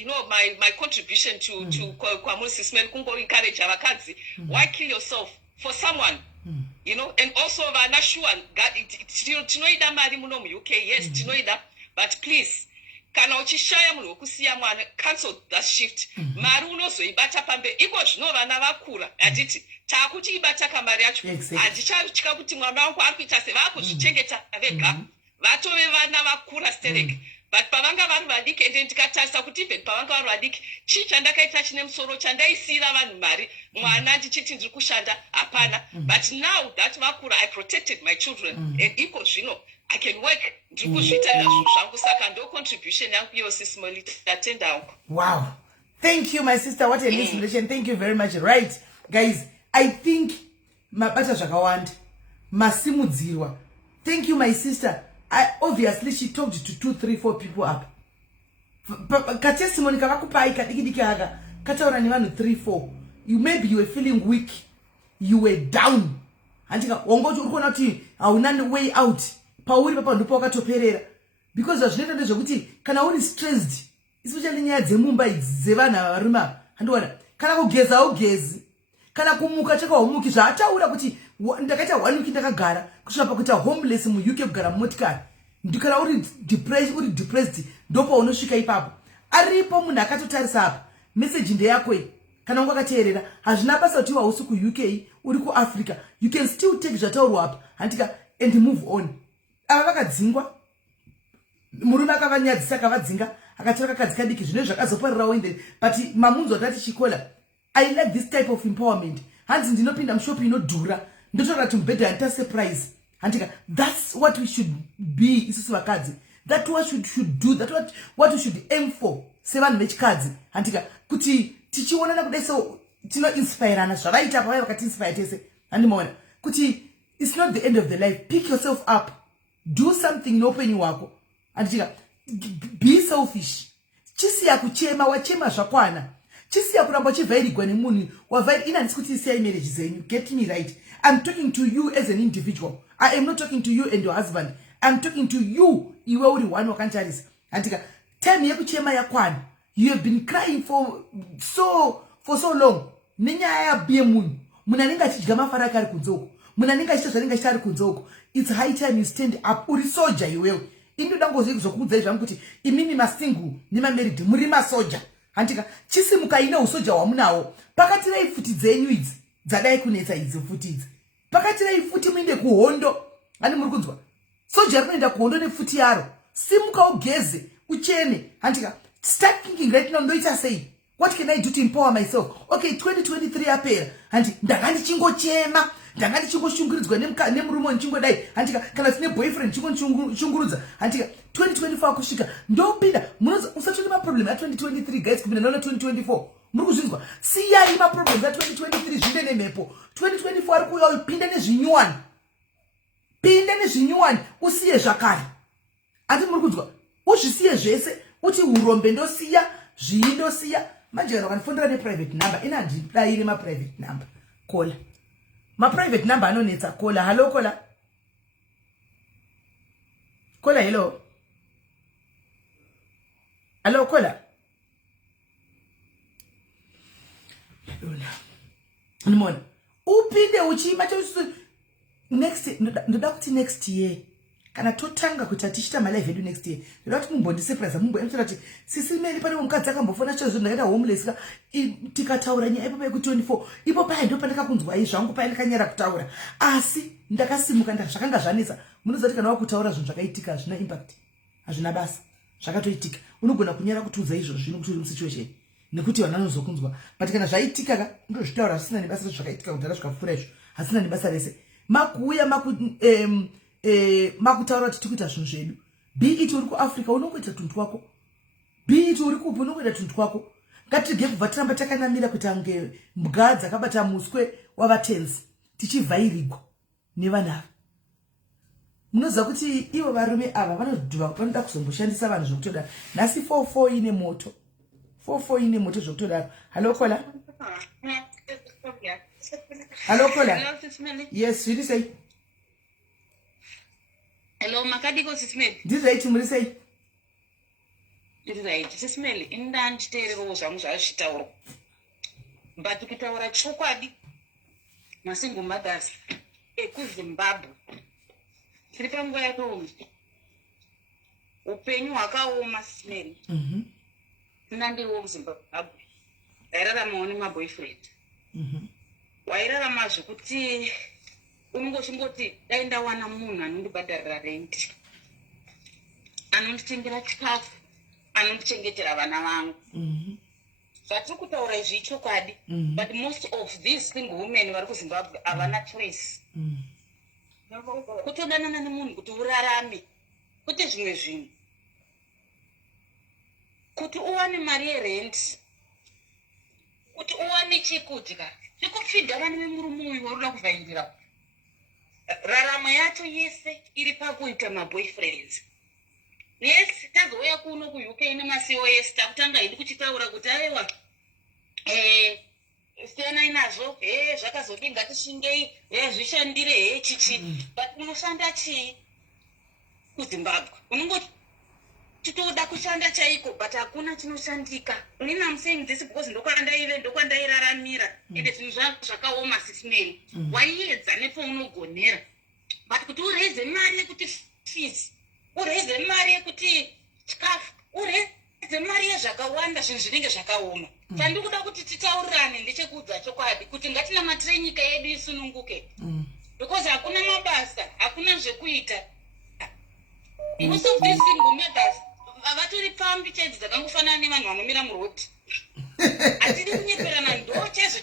my contribution to kwamuri Sis Melly, kungori encourage vakadzi, why kill yourself for someone? And also vana sure tinoida mari muno muuk, yes tinoida, but please kana uchishaya munhu wekusiya mwana, cancel that shift. Mari unozoibata pambe. Iko zvino vana vakura. Handiti takuchiibata kamari yacho. Handichatya kuti mwana wangu ari kuita sevakuzvichengeta vega. Vatove vana vakura stereke. But pavanga vari vadiki ende ndikatarisa kuti even pavanga vari vadiki chii chandakaita chine musoro chandaisira vanhu mari mwana ndichiti ndiri kushanda hapana. But now that vakura I protected my children and iko zvino I can work ndiri kuzviitira zvinhu zvangu saka ndo contribution yangu iyo SIS MELLY tatenda yangu. Wow, thank you my sister, what an inspiration. Thank you very much. Right guys, I think mabata zvakawanda masimudzirwa. Thank you my sister. Obviously she talked to 2, 3, 4 people up. Katestimony kavakupai kadiki aka kataura nevanhu 3, 4. Maybe you were feeling weak, you were down. Andika wongoti uri kuona kuti hauna way out. Pauri papa ndipo wakatoperera. Because zvinoita ndezvekuti kana uri stressed, especially nyaya dzemumba idzi dzevana varume handiwana kana kugeza ugezi kana kumuka chakaumuki zvaataura kuti ndakaita 1 week ndakagara kusvika pakuita homeless mu UK kugara mumotikari. Ndikana uri depressed ndopa unosvika ipapo. Aripo munhu akatotarisa apa message ndeyako iyi kana unga akateerera hazvina basa kuti wausi ku UK uri ku Africa, you can still take zvataurwa apa handika and move on. Ava vakadzingwa murume akavanyadzisa akavadzinga akatora kakadzi kadiki zvine zvakazoparirawo in the but mamunzo atati chikola. I like this type of empowerment. Hanzi ndinopinda mushopi inodhura ndotora kuti mubhedha handita surprise handika. That's what we should be isusu vakadzi. That's what we should do. That's what we should aim for sevanhu vechikadzi handika kuti tichionana kudai so tino inspirana zvavaita pavai vakati inspire tese handimaona kuti it's not the end of the life. Pick yourself up, do something noupenyu hwako handika. Be selfish. Chisiya kuchema, wachema zvakwana. Chisiya kuramba uchivhairigwa nemunhu wavhairi. Ina ndisi kuti isiyai marriage zenyu. Get me right. I'm talking to you as an individual. I am not talking to you and your husband. I'm talking to you. Iwe uri one wakantarisa handika. Time yekuchema yakwana. You have been crying for so long. Nenyaya yabiye munhu anenge achidya mafara ari kunzoko, munhu anenge achiita zvanenge achita ari kunzoko. It's high time you stand up. Uri soja iwewe. Indoda ngozokuudzai zvangu kuti imimi masingle nemamarried muri masoja handika. Chisimuka ine usoja hwamunawo. Pakatirai futi dzenyu idzi dzadai kunetsa idzi futi idzi. Pakatirai futi muende kuhondo. Handi muri kunzwa? Soja rinoenda kuhondo nefuti yaro. Simuka ugeze uchene handika. Start thinking right now. Ndoita sei? What can I do to empower myself? Okay, 2023 apera handi ndanga ndichingochema, ndanga ndichingoshunguridzwa nemurume ndichingodai handika kana tine boyfriend ndichingoshungurudza handika. 2024 kusvika ndopinda usatore maproblem ya 2023 guys kupinda naona 2024 muri kuzvinzwa. Siyai maproblem ya 2023 zvinde nemhepo. 2024 ari kuuya upinde nezvinyuwani, pinde nezvinyuwani usiye zvakare. Ati muri kunzwa uzvisiye zvese uti urombe ndosiya zvii ndosiya. Manje kana ukanifundira neprivate number ina handidayiri maprivate number. Kola maprivate number anonetsa. Kola halo kola kola hello halo kola nimona upinde uchiima chosu next. Ndoda kuti next year kana totanga kuti tichita malive edu next year ndoda kuti mumbondisurprise mumboemutira kuti SIS MELLY pane mukadzi akambofona chazvo ndakaita homeless ka tikataura nyaya ipapo yeku24 ipo paya ndo pandakakunzwa izvangu paya ndakanyara kutaura asi ndakasimuka zvakanga zvanetsa. Munoziva kuti kana wakutaura zvinhu zvakaitika hazvina impact, hazvina basa, zvakatoitika. Unogona kunyara kutiudza izvozvo zvino kuti uri musituation nekuti vanhu vanozokunzwa. But kana zvaitika ka ndozvitaura zvisina nebasa zvakaitika kudhara zvikapfuura izvo hasina nebasa rese. Makuuya makutaura kuti tikuita zvinhu zvedu. Be it uri kuAfrica unongoita tuntu wako. Be it uri kupi unongoita tuntu wako. Ngatirege kubva tiramba takanamira kuita kunge mbwa dzakabata muswe wavatenzi tichivhairigwa nevanhu ava. Munoziva kuti ivo varume ava vanoda kuzomboshandisa vanhu zvokutodaro. Nhasi 44 ine moto, 44 ine moto zvokutodaro. Halo kola halo kola. Yes, zviri sei? Hello, makadiko SIS MELLY. Ndizvaiti muri sei? Ndizvaiti SIS MELLY inda nditeererawo zvangu zvazvitaura. But kutaura chokwadi masingle mothers ekuZimbabwe tiri panguva yakoumi upenyu hwakaoma Smelly. Ndandiriwo muZimbabwe. Ndairaramawo nemaboyfriend. Wairarama zvekuti unongochingoti dai ndawana munhu anondibhadharira rent, anonditengera chikafu, anondichengetera vana vangu. Zvatiri kutaura izvi ichokwadi, but most of these single women vari kuZimbabwe havana choice. Kutodanana nemunhu kuti urarame, kuti zvimwe zvinhu, kuti uwane mari yerent, kuti uwane chekudya, chekufidha vana vemurume uyu waruda kuvhairira. Raramo yacho yese iri pakuita maboyfriends. Yes, tazouya kuno kuUK nemaCOS takutanga idi kuchitaura kuti aiwa siyanai nazvo, zvakazodii ngatishingei, zvishandire chichi. But unoshanda chii kuZimbabwe? Unongochitoda kushanda chaiko, but hakuna chinoshandika. Inini I'm saying this because ndokwandairaramira. Ende zvinhu zvakaoma Smelly. Waiedza nepaunogonera. But kuti ureze mari yekuti fees, ureze mari yekuti chikafu, ureze mari yezvakawanda, zvinhu zvinenge zvakaoma. Chandiri kuda kuti titaurirane ndechekuudza chokwadi kuti ngatinamatirei nyika yedu isununguke. Because hakuna mabasa, hakuna zvekuita. Most of these single mothers vatori pambi chedzi dzakangofanana nevanhu vanomira muroti. Hatidi kunyeperana ndochezo.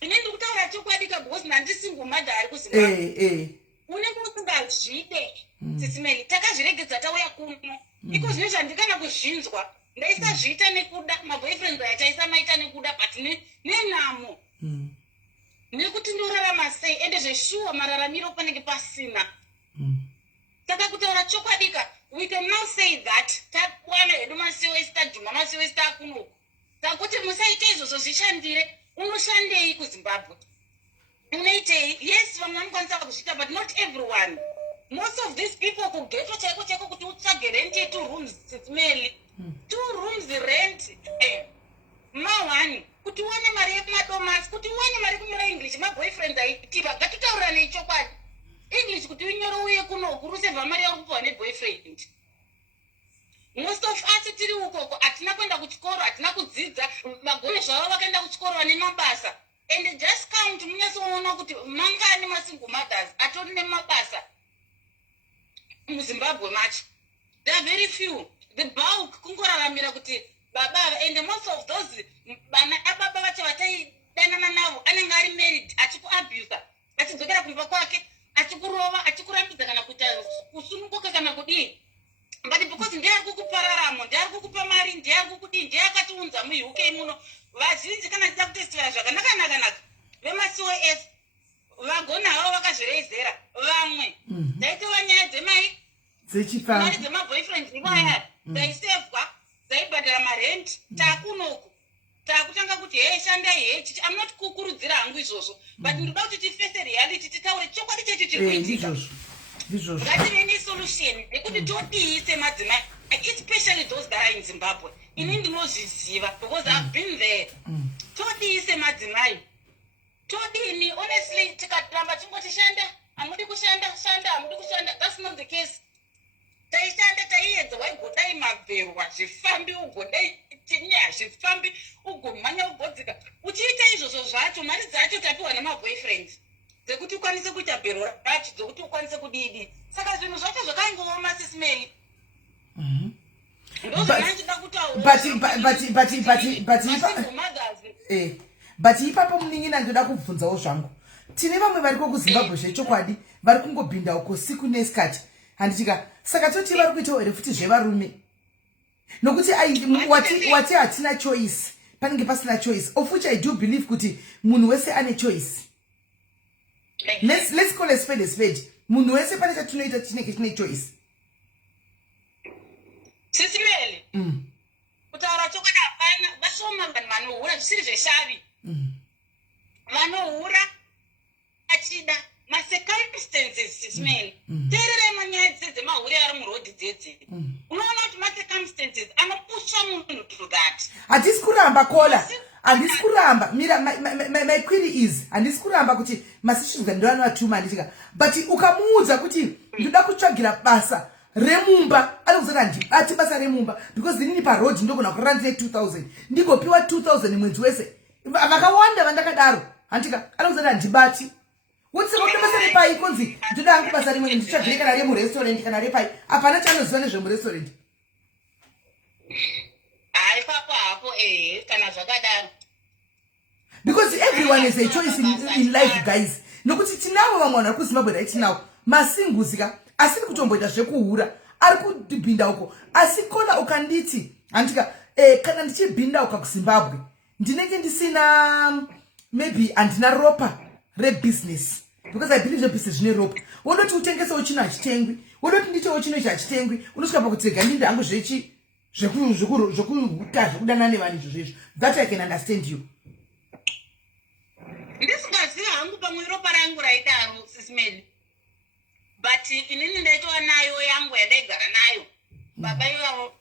Ine ndikutaura chokwadi because ndandiri single mother ari kuZimbabwe. Unenge usingazvide Smelly, takazviregedza tauya kuno. Iko zvinhu zvandikana kuzvinzwa. Ndaisazviita nekuda, maboyfriends ataisa maita nekuda, but nenamo. Nekuti ndorarama sei, ende zveshuwa mararamiro panenge pasina. Saka kutaura chokwadika, we can now say that takwana hedu maCOS tadhuma maCOS takuno. Saka kuti musaite izvozvo zvishandire, unoshandei kuZimbabwe? Unoitei? Yes, vamwe vanokwanisa kuzviita, but not everyone. Most of these people kugeto chaiko kuti utsvage rent ye 2 rooms Smelly. 2 rooms rent. Mawani. Kuti uone mari yekumadomasi, kuti uone mari kunyora English, maboyfriends aitipa, ngatitaurane chokwadi. English kuti unyore uye kuno kurusevha mari yakupiwa neboyfriend. Most of us tiri ukoko hatina kuenda kuchikoro, hatina kudzidza, magore zvavo vakaenda kuchikoro vane mabasa. And just count munyasoona kuti mangani masingle mothers atori nemabasa muZimbabwe macho. There are very few. The bulk kungoraramira kuti baba, and most of those ababa vacho vataidanana navo anenge ari married, achikuabusa, achidzokera kumba kwake, achikurova, achikurambidza kana kuita kusununguka kana kudii. But because ndiye ari kukupa raramo, ndiye ari kukupa mari, ndiye ari kukudii, ndiye akatiunza muUK muno. Vazhinji kana tida kutestiva zvakanaka vemaCOS vagona havo vakazvirezera. Vamwe ndaitova nyaya dzemai mari dzemaboyfriends ivaya dzaisevwa, dzaibhadhara marent. Takunoku takutanga kuti shandai chichi. I'm not kukurudzira hangu izvozvo, but ndinoda kuti tifese reality, titaure chokwadi chechi chiri kuitika. Ngative nesolution yekuti todii semadzimai, especially those that are in Zimbabwe. Ini ndinozviziva because I've been there. Todii semadzimai, todini? Honestly, tikatramba chingoti shanda, hamudi kushanda, shanda, hamudi kushanda. That's not the case. Taishanda, taiedza, waigodai mabverwa, zvifambi, ugodai chinya, zvifambi, ugomhanya, ugodzika. Uchiita izvozvo zvacho, mari dzacho tapiwa nemaboyfriends, dzekuti ukwanise kuita bhero racho, dzekuti ukwanise kudidi. Saka zvinhu zvacho zvakangooma Smelly. But ipapo munin'ina ndoda kubvunzawo zvangu. Tine vamwe variko kuZimbabwe zvechokwadi vari kungobhinda uko siku nesikati. Handitika saka toti vari kuitawo here futi zvevarume. Nokuti wati hatina choice, panenge pasina choice, of which I do believe kuti munhu wese ane choice. Let's call a spade a spade. Munhu wese pane chatinoita tinenge tine choice. Smelly. Kutaura chokwadi hapana, vashoma vanhu vanohura zvisiri zveshavi. Vanohura achida macircumstances Smelly. Teererai manyaya dzemahuri ari murodhi dzedze. Unoona kuti macircumstances anopusha munhu to that. Hatisi kuramba kola. handisi kuramba mira my query is handisi kuramba kuti masissues ndinoatuma handitika but ukamuudza kuti ndoda kutsvagira basa remumba anokuti handibati basa remumba because inini parodi ndogona kurandire 2000 ndigopiwa 2000 mwedzi wese vakawanda vandakadaro handika anokuti handibati wotsika kuti basa repai konzi ndoda hangu basa rimwe nditsvagire kana remurestaurant kana repai hapana chanoziva nezvemurestaurant ipapo hapo kana zvakadaro because everyone has a choice in life guys nokuti tinavo vamwe vanhu vari kuzimbabwe rai tinavo Masingles ka asiri kutomboita zvekuhura ari kudibhinda uko asi kona ukanditi handika kana ndichibhinda uka kuzimbabwe ndinenge ndisina maybe handina ropa rebusiness because I believe business zvine ropa wodoti utengesewo chinhu hachitengwi wodoti ndichewo chinhu hachitengwi unosvika pakutega ndinde hangu zvekudana nevanhu izvo zvezvo that I can understand you ndisingazivi hangu pamwe ropa rangu raidaro sisimeli but inini ndaitova nayo yangu yandaigara nayo baba ivavo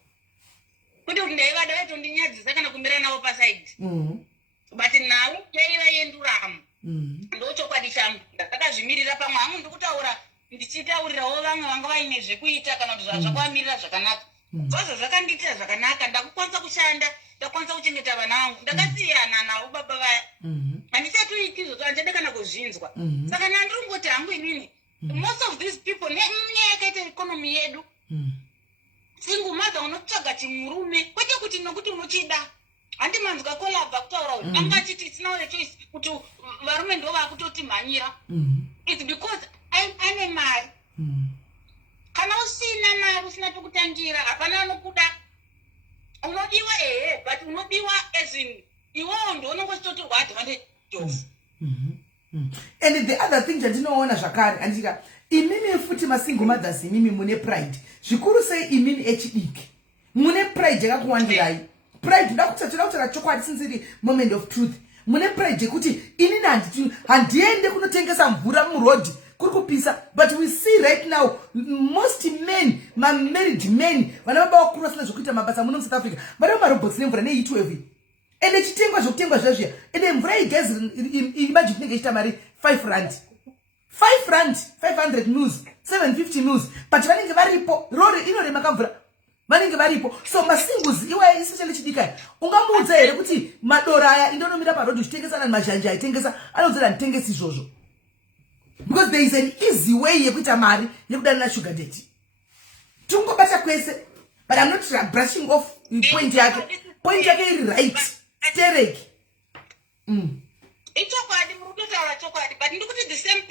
kuti kuti ndaivada vaitondinyadziza kana kumira navo pasaidi but navo yaiva yenduramo ndochokwadi changu ndakazvimirira pamwe hangu ndikutaura ndichitaurirawo vamwe vanga vaine zvekuita kana kuti zvakavamirira zvakanaka zvazvo zvakandiitira zvakanaka ndakukwanisa kushanda ndakwanisa kuchengeta vana vangu ndakasiyana navo baba vaya handisatuiti izvozvo handida kana kuzvinzwa saka nandiringoti hangu inini most of these people nenyaya yakaita ikonomi yedu singumadza unotsvaga chimurume kwete kuti nokuti unochida handimanzwa kolabva kutaura kuti anga achiti isinawo choice kuti varume ndo vakutotimhanyira its because ane mari kana usina mari usina pekutangira hapana anokuda unodiwa but unodiwa as in iwowo ndo unongochitotorwa advantage of and the other thing chandinoona zvakare handika imimi futi masingle mothers imimi mune pride zvikuru sei imini echidiki mune pride yakakuwandirai pride ndakutaura chokwadi since iri moment of truth mune pride yekuti inini handiende kunotengesa mvura murodhi kuri kupisa but we see right now most men married men vana baba vakuru vasina zvokuita mabasa muno South Africa vana marobots nemvura nei12 ende chitengwa zvokutengwa zvazviya ende mvura igezi imagine tinenge ichita mari 5 rand 500 mils 750 mils but vanenge varipo rori inorema kamvura vanenge varipo so Masingles iwe especially chidika ungamuudza here kuti madora aya indonomira parodhi uchitengesana nemazhanja aitengesa anodzera nditengesi izvozvo because there is an easy way yekuita mari yekudanana sugar daddy tungobata kwese but I'm not brushing off point yake iri right stereki ichokwadi murutotaura chokwadi but ndikuti the same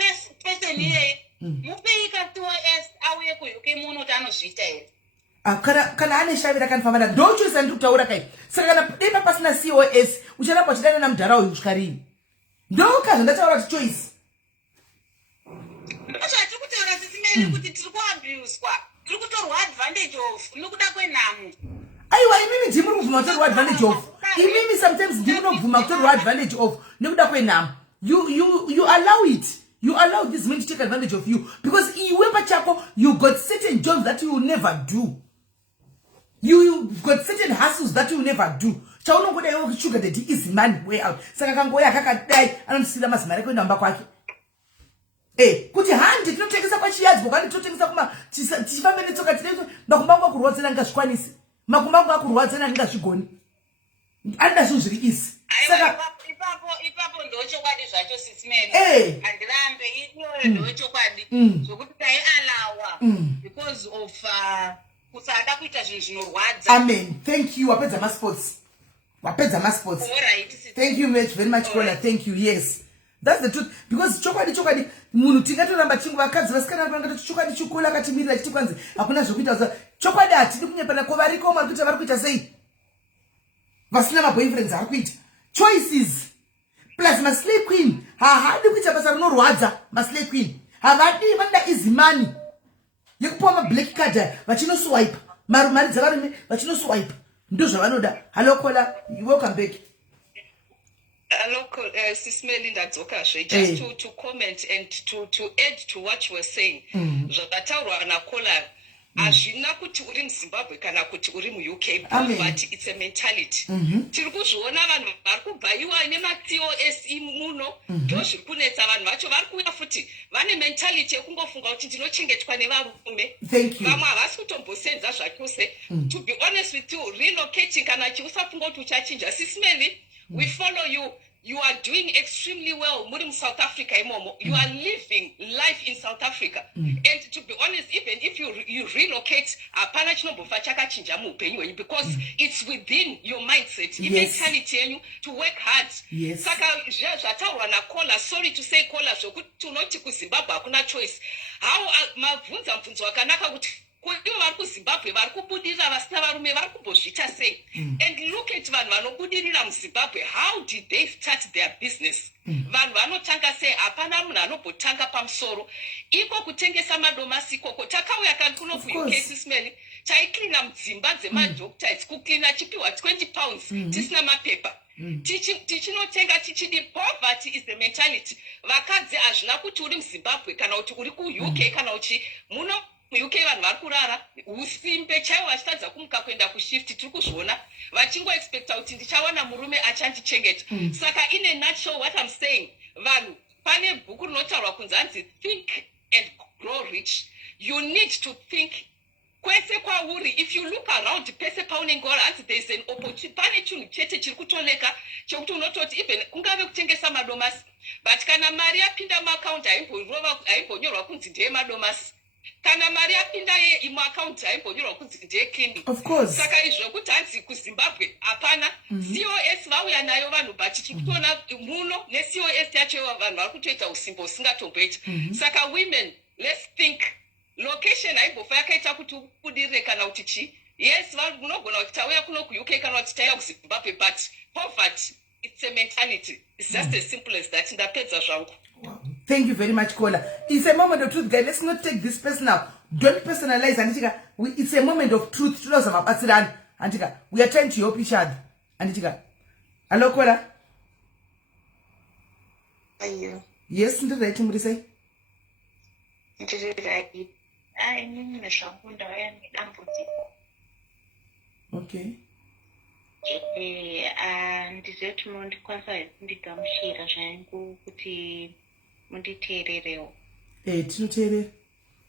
person iyeye mupeika TOS auye kuuk munoti anozviita here kana ane shavira kanifamba ndochoisa ndiri kutaura kai saka kana dema pasina COS ucharamba uchidanana mudhara uyu kusvika ndokazvo ndataura kuti choice ndozvatiri kutaura sisimeli kuti tiri kuabuswa tiri kutorwa advantage of nokuda kwenhamo aiwa imimi ndimuri kubvuma kutorwa advantage of imimi sometimes ndimunobvuma kutorwa advantage of nekuda kwenhamo you allow it you allow this man to take advantage of you because iwe pachako you got certain jobs that you will never do you got certain hustles that you will never do chaunongoda iwe sugar daddy is money way out saka kangoya kakadai anondisira mazimari kuenda mba kwake kuti handi tinotengesa pachiyadzwa kandi tinotengesa kuma tichifambe netsoka tinezo makumbangu akurwadzana ndingazvikwanisi makumbangu akurwadzana ndingazvigoni andida zvinhu zviri isi saka ipapo ndochokwadi zvacho sisimeri handirambe iyoyo ndochokwadi zvokuti taialawa because of kusada kuita zvinhu zvinorwadza amen thank you wapedza masports thank you very much Kola thank you yes that's the truth because chokwadi munhu tingatoramba chingu vakadzi vasikana vangati chokwadi chikula akatimirira chiti kwanzi hakuna zvokuita chokwadi hatidi kunyepana ko variko vari kuita sei vasina maboyfriends ari kuita choices plus maslay queen haadi kuita basa rinorwadza maslay queen havadi vanoda easy money yekupiwa mablack card vachinoswipe mari dzavarume vachinoswipe ndo zvavanoda hello Kola welcome back. Hello, Sismeli Ndadzokashe. Just to comment and to add to what you were saying. Zvataurwa naKola hazvina kuti uri muzimbabwe kana kuti uri muuk, but it's a mentality. Tiri kuzviona vanhu vari kubhayiwa nemacos muno, ndo zviri kunetsa vanhu vacho. Vari kuuya futi vane mentality yekungofunga kuti ndinochengetwa nevarume, vamwe havasi kutombosenza zvachose. To be honest with you, relocating kana chiusafunga kuti uchachinja. Sis Melly, we follow you. You are doing extremely well. Muri mu South Africa imomo. You are living life in South Africa. And to be honest, even if you relocate, apana chinombofa chakachinja muupenyu wenyu, because it's within your mindset, mentality yenyu to work hard. Saka zvataurwa naKola, sorry to say Kola, zvokuti unoti kuZimbabwe hakuna choice. How mabvunza mubvunzo wakanaka kuti ivo vari kuZimbabwe vari kubudirira vasina varume vari kumbozviita sei? And look at vanhu vanobudirira muZimbabwe, how did they start their business? Vanhu vanotanga sei? Hapana munhu anombotanga pamusoro. Iko kutengesa madomasi ikoko. Takauya kani kuno kuUK, Sis Melly, taiklina mudzimba dzemadoctors, kuklina chipiwa 20 pounds, tisina mapepa. Tichinotenga tichidi. Poverty is the mentality. Vakadzi hazvina kuti uri muZimbabwe kana kuti uri kuUK kana kuti muno muUK vanhu vari kurara usimbe chaivo vachitadza kumuka kuenda kushift. Tiri kuzviona vachingoexpecta kuti ndichawana murume achandichengeta. Saka in a nutshell, what I'm saying, vanhu pane bhuku rinotaurwa kunzi hanzi think and grow rich. You need to think kwese kwauri. If you look around pese paunengora hanzi there is an opportunity. Pane chinhu chete chiri kutoneka chekuti unototi even kungave kutengesa madomasi, but kana mari yapinda muaccount haimbonyorwa kunzi ndeye madomasi. Kana mari yapinda imuaccount haimbonyorwa kunzi ndeye clinic. Of course. Saka izvo kuti hanzi kuZimbabwe hapana. COS vauya nayo vanhu, but tiri kutoona muno neCOS yacho vanhu vari kutoita usimbo usingatomboita. Saka women, let's think. Location haimbofa yakaita kuti ubudirire kana kuti chi. Yes, unogona kuti tauya kuno kuUK kana kuti tauya kuZimbabwe, but poverty, it's a mentality. It's just as simple as that. Ndapedza zvangu. Thank you very much, Kola. It's a moment of truth, guys. Let's not take this personal. Don't personalize. Antika, it's a moment of truth. Antika, we are trying to help each other. Antika, hello, Kola. Are you? Yes, what do you say? Okay. Ndizoti mundikwanisa ndigamushira zvangu kuti munditeererewo. Tinoteerera.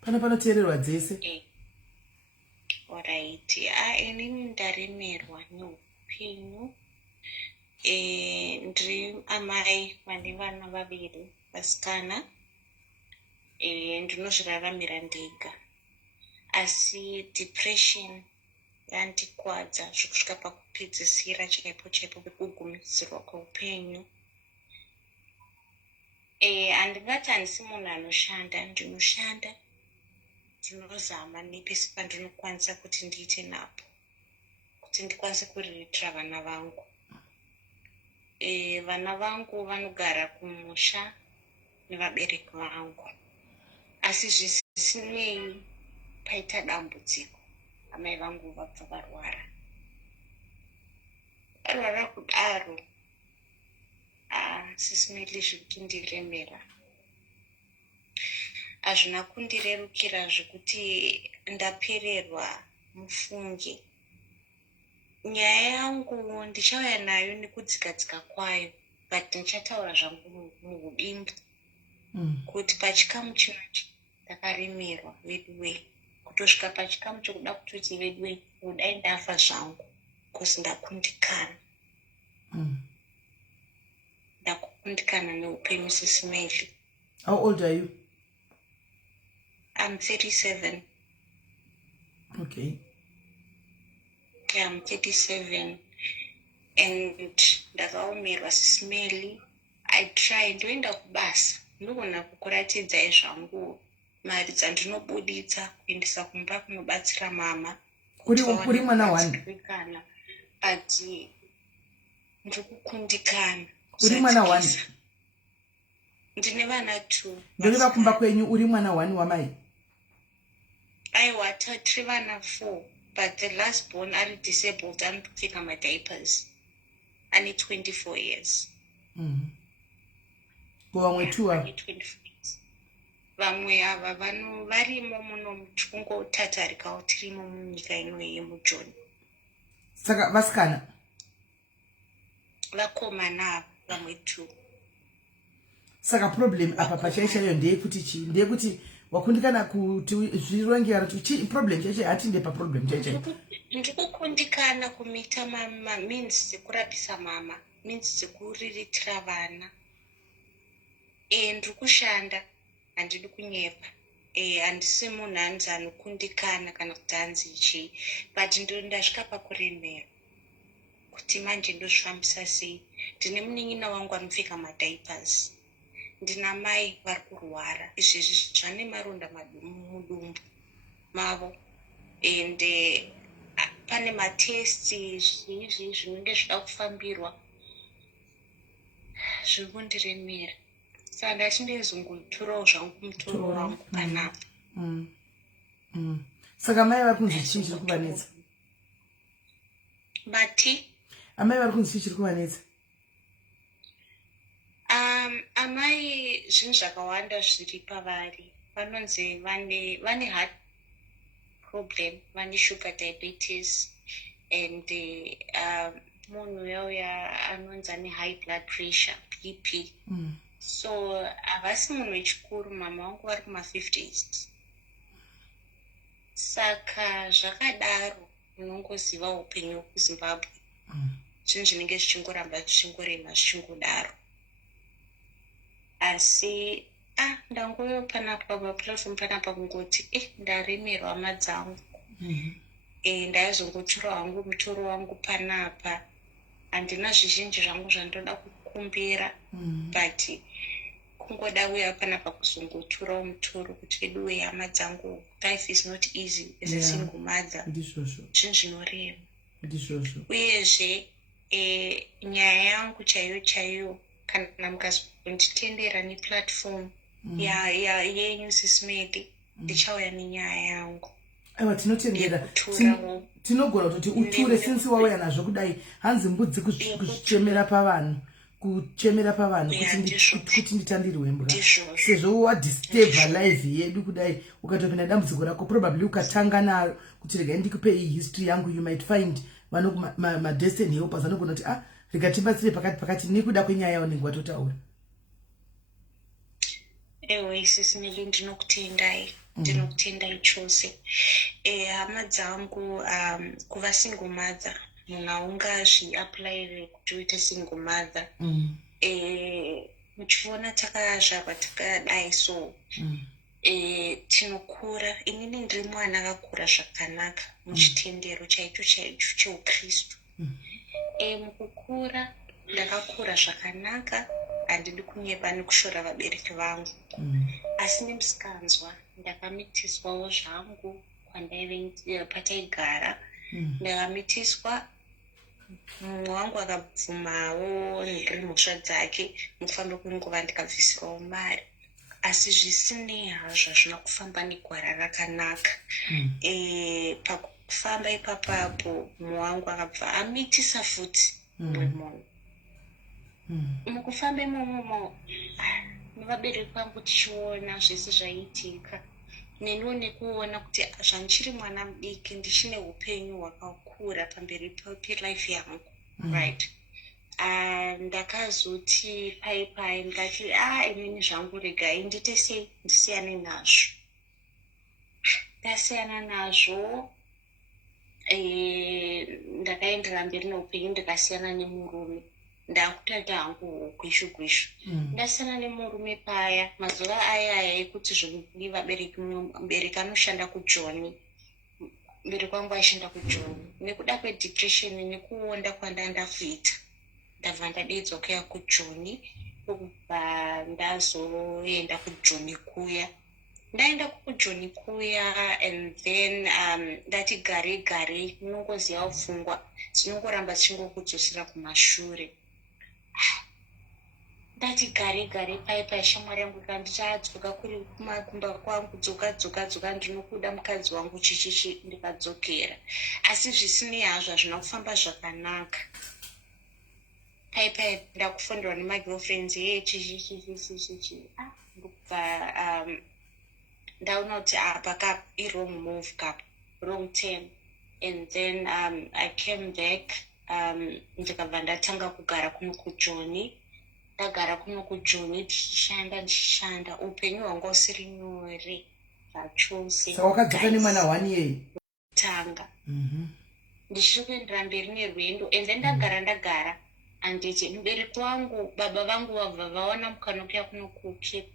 Panoteererwa dzese. Alright. Inini ndaremerwa neupenyu. Ndiri amai vane vana vaviri vasikana. Ndinozviraramira ndega. Asi depression yandikwadza zvokusvika pakupedzisira chaipo pekugumizirwa kweupenyu. Handingati handisi munhu anoshanda, ndinoshanda. Ndinozama nepese pandinokwanisa kuti ndiite napo, kuti ndikwanise kuriritira vana vangu. Vana vangu vanogara kumusha nevabereki vangu. Asi zvisinei paita dambudziko, amai vangu vabva varwara. Varwara kudaro, Sis Melly, zviri kundiremera. Hazvina kundirerukira zvekuti ndapererwa mufunge. Nyaya yangu ndichauya nayo nekudzikadzika kwayo, but ndichataura zvangu muhudimbu. Kuti pachikamu chinochi ndakaremerwa wedway. Kutosvika pachikamu chokuda kutoti wedway kudai ndafa zvangu, because ndakundikana. Ndakundikana neupenyu, Sis Melly. How old are you? I'm 37. Okay. Yeah, I'm 37. And ndakaomerwa, Sis Melly. I tried, ndoenda kubasa. Ndogona kukuratidzai zvangu mari dzandinobuditsa kuendesa kumba kunobatsira mama. Uri mwana wani? But ndikukundikana. Uri mwana wani? Ndine vana 2. Ndoreva kumba kwenyu uri mwana wani wamai? Aiwa, tiri vana 4, but the last born are disabled and kupfeka madiapers. Ane 24 years. Vamwe 2 ane 24 years. vamwe ava varimo muno tikungotatarikawo tirimo munyika inoyi yemujoni. Saka vasikana vakomana ava vamwe tu. Saka problem apa pachaishayo ndeyekuti wakundikana kuti zvirongera kuti problem chaicho hatinde paproblem chaicho. Ndikukundikana kumita mama means sekurapisa mama means sekuriritira vana. Ndiri kushanda handidi kunyepa. Handisi munhu hanzi anokundikana kana kuti hanzi chii, but ndasvika pakuremera kuti manje ndozvifambisa sei. Ndine munin'ina wangu anopfeka madiapers, ndina mai vari kurwara, izvezvi zvane maronda mudumbu mavo, and pane matesti zvizvi zvinenge zvida kufambirwa zviri kundiremera. Saka ndachindezongoturawo zvangu mutoro wangu panapa. Saka mai vari kunzi chii chiri kuvanetsa? Bati amai vari kunzi chii chiri kuvanetsa? Amai zvinhu zvakawanda zviri pavari. Vanonzi vane heart problem, vane sugar diabetes, and munhu yauya anonzi ane high blood pressure, BP. So havasi munhu wechikuru, mama wangu vari kuma50s. Saka zvakadaro unongoziva upenyu hwekuZimbabwe. Zvinhu zvinenge zvichingoramba zvichingorema zvichingodaro. Asi ndangoyo panapa paplatform panapa kungoti ndaremerwa hama dzangu. Ndaizongotura wangu mutoro wangu panapa. Handina zvizhinji zvangu zvandoda kukumbira, but kungoda uya panapa kuzongoturawo mutoro kuti eduwe hama dzangu. Life is not easy as a single mother. Zvinhu zvinorema. Uyezve nyaya yangu chaiyo kana mukazonditendera neplatform yenyu SIS MELLY, ndichauya nenyaya yangu. Aiwa, tinotendera. Tinogona kuti uture since wauya nazvo kudai, hanzi mbudzi kuchemera pavanhu. Kuchemera pavanhu kuti nditandirwe mbwa. Sezvo wadisturba live yedu kudai, ukatopinda dambudziko rako, probably ukatanga naro kuti regai ndikupe history yangu, you might find ma destiny helpers anogona kuti rikatibatsire pakati nekuda kwenyaya yaunenge watotaura. Ewe SIS MELLY, ndinokutendai chose. Hama dzangu kuva single mother, munhu aungazviaplayire kuti uite single mother. Muchiona takazvarwa takadai so tinokura. Inini ndiri mwana akakura zvakanaka muchitendero chaicho cheukristu. Mukukura ndakakura zvakanaka, handidi kunyepa nekushora vabereki vangu. Asi nemusikanzwa ndakamitiswawo zvangu pataigara. Ndakamitiswa, mumwe wangu akabvumawo nemhosva dzake mufambe kwenguva ndikabvisirawo mari. Asi zvisinei hazvo hazvina kufamba negwara rakanaka. Pakufamba ipapapo mumwe wangu akabva amitisa futi mumwe munhu. Mukufamba imomo nevabereki vangu tichiona zvese zvaiitika, neniwo nekuona kuti zvandichiri mwana mudiki ndichine upenyu hwakakura pamberi pelife yangu, right? Ndakazoti pai ndikati inini zvangu regai ndiite sei ndisiyane nazvo. Ndasiyana nazvo, ndakaendera mberi neupenyu ndikasiyana nemurume. Ndakutata hangu kwishu. Ndasiyana nemurume paya, mazuva aya ekuti zvoni vabereki anoshanda kujoni. Mubereki wangu aishanda kujoni. Nekuda kwedepression nekuonda kwandanda kuita, ndabva ndadedzwa kuya kujoni, kubva ndazoenda kujoni kuya. Ndaenda kujoni kuya, and then ndati gare unongoziva pfungwa dzinongoramba dzichingokudzosera kumashure. Ndati gare pai shamwari yangu ikandichatsoka kuri kumakumba kwangu, dzoka ndinokuda mukadzi wangu chichichi, ndikadzokera. Asi zvisinei hazvo hazvina kufamba zvakanaka. Pai ndakufondwa nemagirlfriends chichi ndikubva ndaona kuti apa wrong move wrong turn. And then I came back ndikabva ndatanga kugara kuno kuJoni. Ndagara kuno kuJoni ndichishanda upenyu hwangu usiri nyore zvachose. Saka wakadzoka nemwana 1 year tanga ndichiri kuendera mberi nerwendo. And then ndagara anditi mubereki wangu baba vangu vabva vaona mukana kuya kuno kuCape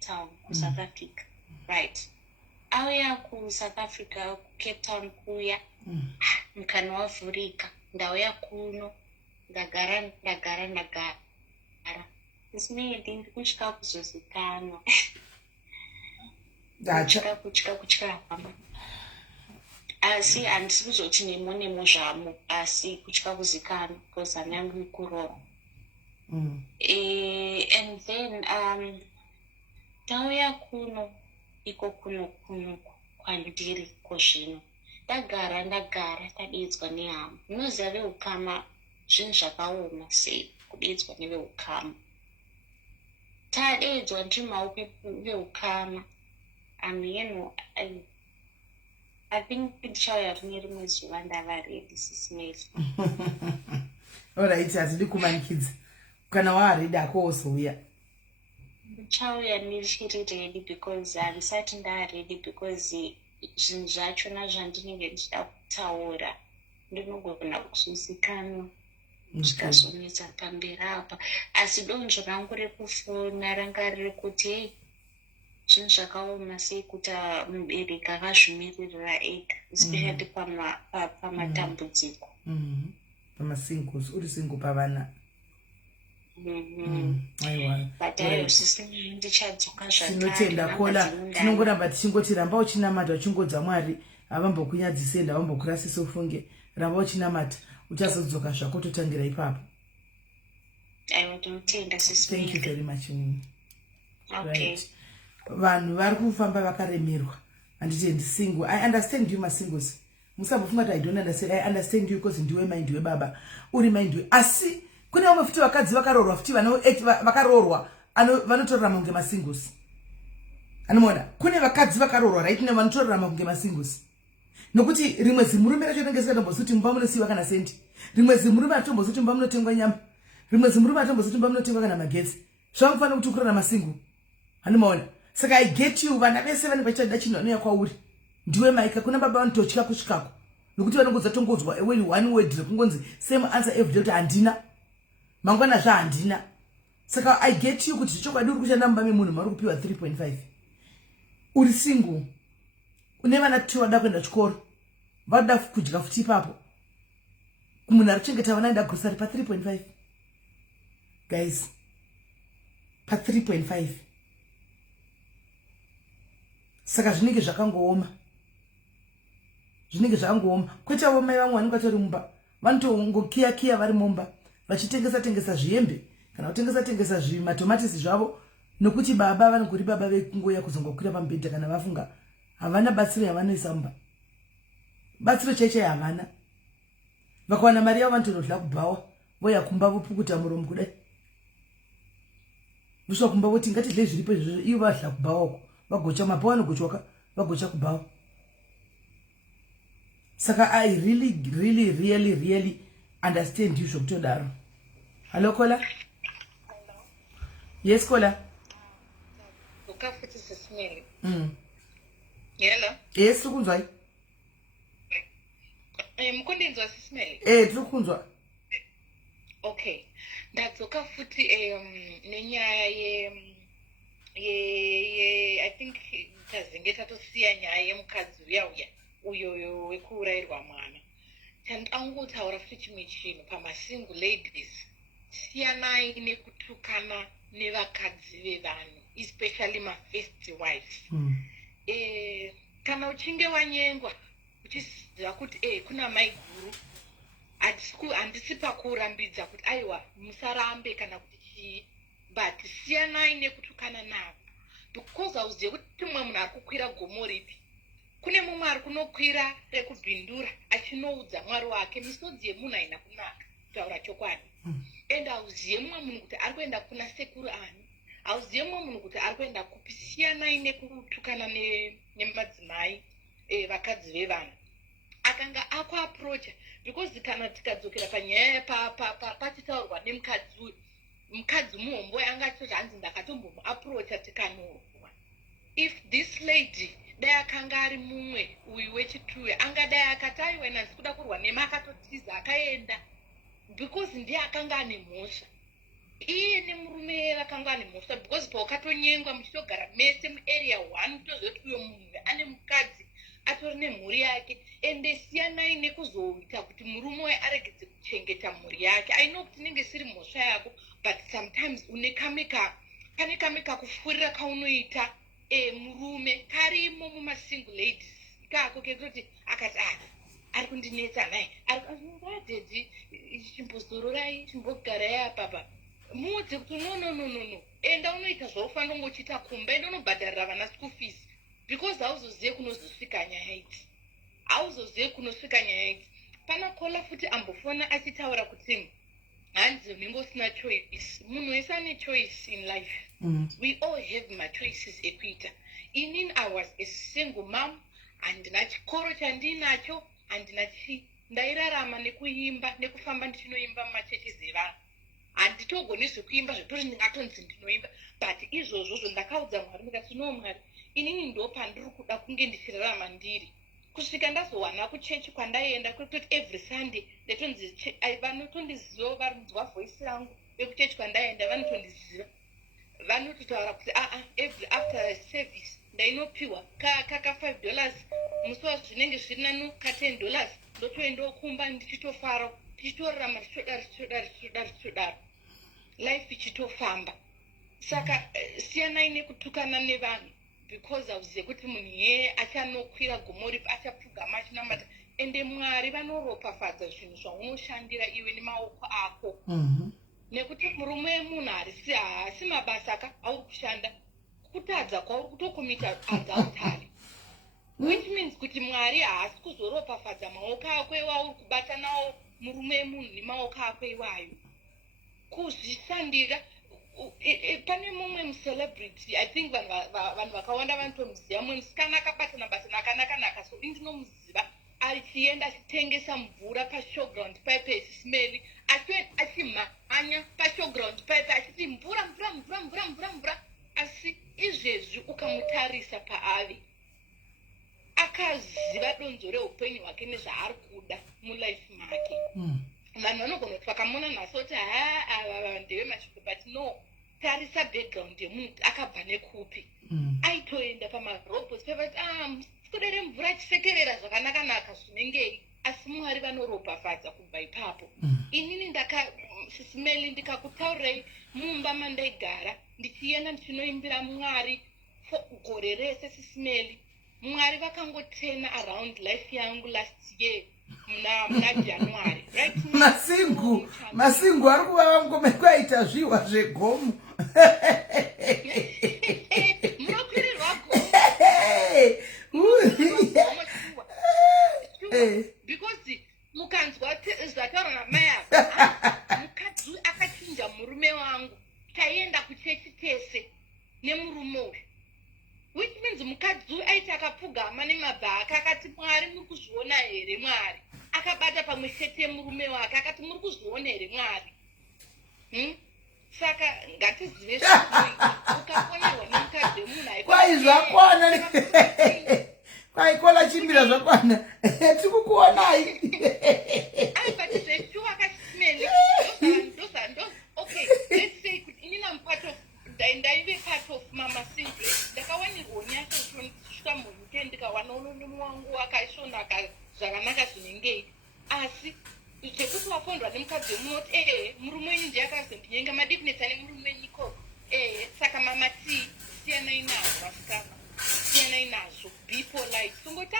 Town kuSouth Africa, right? Auya kuSouth Africa kuCape Town kuya mukana wavhurika, ndauya kuno ndagara isimedi ndikusvika kuzozikanwa kutya hama. Asi handisi kuzoti nemo zvamo, asi kutya kuzikanwa because hana yangu ikurora. And then ndauya kuno iko kuno kwandiri kozvino ndagara tadedzwa nehama. Munoziva veukama zvinhu zvakaoma sei kudedzwa neveukama. Tadedzwa ndiri maoko veukama. I think ndichauya rine rimwe zuva ndava ready SIS MELLY. Alright, hatidi kumanikidza. Kana waaredi akowozouya. Ndichauya ndichiri ready because handisati ndaready because zvinhu zvachona zvandinenge ndichida kutaura ndinogona kuzikanwa zvikazonetsa pamberi apa. Asi donzvo rangu rekufona ranga riri kuti hey, zvinhu zvakaoma sei kuti mubereki akazvimirira ega, especially pamatambudziko. Pamasingles, uri single pavana. But ndichadzoka tinotenda kola tinongoramba tichingoti ramba uchinamata uchingodza Mwari havambokunyadzisenda havambokurasisa ufunge, ramba uchinamata uchazodzoka zvako totangira ipapo. Thank you very much. Right. Vanhu vari kufamba vakaremerwa. Handitendi single. I understand you masingles. Musambofunga kuti I don't understand. I understand you because ndiwe mai ndiwe baba. Uri mai ndiwe. Asi kune vamwe futi vakadzi vakarorwa futi vakarorwa vanotorarama kunge masingles. Anomona kune vakadzi vakarorwa right ne vanotorarama kunge masingles. Nokuti rimwe zimurume racho rinenge risingatombozuti mumba munosiiwa kana sendi. Rimwe zimurume atombozuti mumba munotengwa nyama. Rimwe zimurume atombozuti mumba munotengwa kana magetsi. Zvamufanira kuti ukurarama single. Anomona. Saka I get you, vana vese vanenge vachida chinhu kwauri. Ndiwe maika kuna baba vanototya kusvikako. Nokuti vanongodza tongodzwa one word rekungonzi same answer every day kuti handina. Mangwana handina. Saka I get you kuti zvichokwadi uri kushanda mumba memunhu mari kupiwa 3.5. Uri single. Une vana 2 vada kuenda chikoro. Vada kudya futi ipapo. Munhu ari kuchengeta vana aenda grocery pa 3.5. Guys. Pa 3.5. Saka zvinenge zvakangooma. Kwete vamai vamwe vanenge vatori mumba vanotongokiya vari mumba vachitengesa zviyembe kana kutengesa zvimatomatisi zvavo, nokuti baba vanogori baba vekungoya kuzongokwira pamubhedha kana vafunga havana batsiro yavanoisa mumba. Batsiro chaichai havana. Vakawana mari yavo vanotonodla kubhawa voya kumba vopukuta muromo kudai. Vosvika kumba voti ngatidle zviripo izvozvo, ivo vadla kubhawako vagocha mapo vanogochoka vagocha kubhawa. Saka I really understand you zvokutodaro. Hello Kola? Yes Kola? Ukafuti SIS MELLY. Hello? Yes, tukunzwai. Mukundinzwa SIS MELLY? Tiri kunzwa. Okay. Ndadzoka futi nenyaya I think tazenge tatosiya nyaya yemukadzi uyo wekuurayirwa mwana. Chandangotaura futi chimwe chinhu pamasingle ladies, siyanai nekutukana nevakadzi vevanhu, especially ma-first wife. Kana uchinge wanyengwa uchiziva kuti kuna mai guru, handisi pakurambidza kuti aiwa musarambe kana kuti chii, but siyanai nekutukana navo, because hauzive kuti mumwe munhu ari kukwira gomo ripi. Kune mumwe ari kunokwira rekubhindura achinoudza mwari wake misodzi yemunhu haina kunaka kutaura chokwadi. And hauzive mumwe munhu kuti ari kuenda kuna sekuru ani, hauziye mumwe munhu kuti ari kuenda kupi. Siyanai nekutukana nemadzimai vakadzi vevana. Akanga akuaprocha because kana tikadzokera panyaya pachitaurwa nemukadzi uyu, mukadzi muhombo angatoti hanzi ndakatombomuaprocha tikanorwa. If this lady dai akanga ari mumwe uyu wechituwe angadai akati aiwa nanzi kuda kurwa nemi akatotiza akaenda because ndiye akanga ane mhosva. Iye nemurume vakanga ane mhosva because paukatonyengwa muchitogara mese muarea 1 tozoti uyo munhu ane mukadzi atori nemhuri yake. Ende siyanai nekuzoita kuti murume waye aregedze kuchengeta mhuri yake. I know kuti inenge siri mhosva yako, but sometimes pane kameka kufurira kaunoita murume karimo mumasingle ladies ikako kekutoti akati ari kundinetsa naye ngadedzi chimbozororai chimbogarai apapa mudze kuti no enda unoita zvaufanira kungochita kumba enda unobhadharira vana school fees because hauzozive kunozosvika nyaya idzi. Pana kola futi ambofona achitaura kuti hanzi unenge usina choice. Munhu wese ane choice in life. We all have ma-choices ekuita. Inini I was a single mom, handina chikoro chandinacho, handina ndairarama nekuimba nekufamba ndichinoimba mumachechi evana. Handitogoni zvekuimba zvetori ndingatonzi ndinoimba, but izvozvo ndakaudza Mwari ndikati no Mwari, inini ndo pandiri kuda kunge ndichirarama ndiri. Kusvika ndazowana kuchechi kwandaienda kutoti every Sunday ndetonzi vanotondiziva varinzwa voice rangu vekuchechi kwandaienda vanotondiziva. Vanototaura kuti every after service ndainopiwa kaka $5 musi wa zvinenge zviri nanu ka $10 ndotoenda kumba ndichitofara tichitorarama tichitodaro life ichitofamba. Saka siyanai nekutukana nevanhu because hauzive kuti munhu yeye achanokwira gomo ripi achapfugama achinamata. Ende Mwari vanoropafadza zvinhu zvaunoshandira iwe nemaoko ako. Nekuti murume wemunhu haasi mabasa auri kushanda, kutadza kwauri kutokomita adultery, which means kuti Mwari haasi kuzoropafadza maoko ako iwauri kubata nawo murume wemunhu nemaoko ako iwayo kuzvishandira. Pane mumwe mucelebrity, I think vanhu vakawanda vanotomuziva, mumwe musikana akabatana akanaka, so indinomuziva achienda achitengesa mvura pashowground pipe SIS MELLY, achimhanya pashowground pipe achiti mvura. Asi izvezvi ukamutarisa paari akaziva donzo reupenyu hwake nezvaari kuda mulife make. Vanhu vanogona kuti vakamona nhasi kuti ava ndevemashoko, but no, tarisa background yemunhu akabva nekupi. Aitoenda pamarobhoti pevati sikudere mvura achisekerera zvakanaka zvinengei, asi Mwari vanoropafadza kubva ipapo. Inini SIS MELLY ndikakutaurirai mumba mandaigara ndichienda ndichinoimbira Mwari for gore rese SIS MELLY. Mwari vakangotena around life yangu last year muna January, right? Masingu ari kuvava ngomeko aita zviwa zvegomo. Munokwirirwa gomo. Because mukanzwa zvataura namai ako, mukadzi akachinja murume wangu, taienda kuchechi tese nemurume uyu. Which means mukadzi aiti akapfugama nemabhaka akati Mwari muri kuzviona here Mwari? Akabata pamwe chete murume wake akati muri kuzviona here Mwari? Saka ngatizive ukaponerwa nemukadzi wemunhu kwai zvakwana kwai kola chimbira zvakwana tikukuonai but zveshuwa SIS MELLY okay, let's say kuti inini am part of ndaive part of Masingles, ndakawanirwa nyasha kusvika muweekend ndikawana unonomi wangu akaisvonaka zvakanaka zvinengei, asi zvekuti wafondwa nemukadzi wemunoti murume wenyu ndiye akazondinyenga madifnesi ane murume wenyu ikoko. Saka mamati siyanai nazvo vasikana, siyanai nazvo, be polite. Sungoti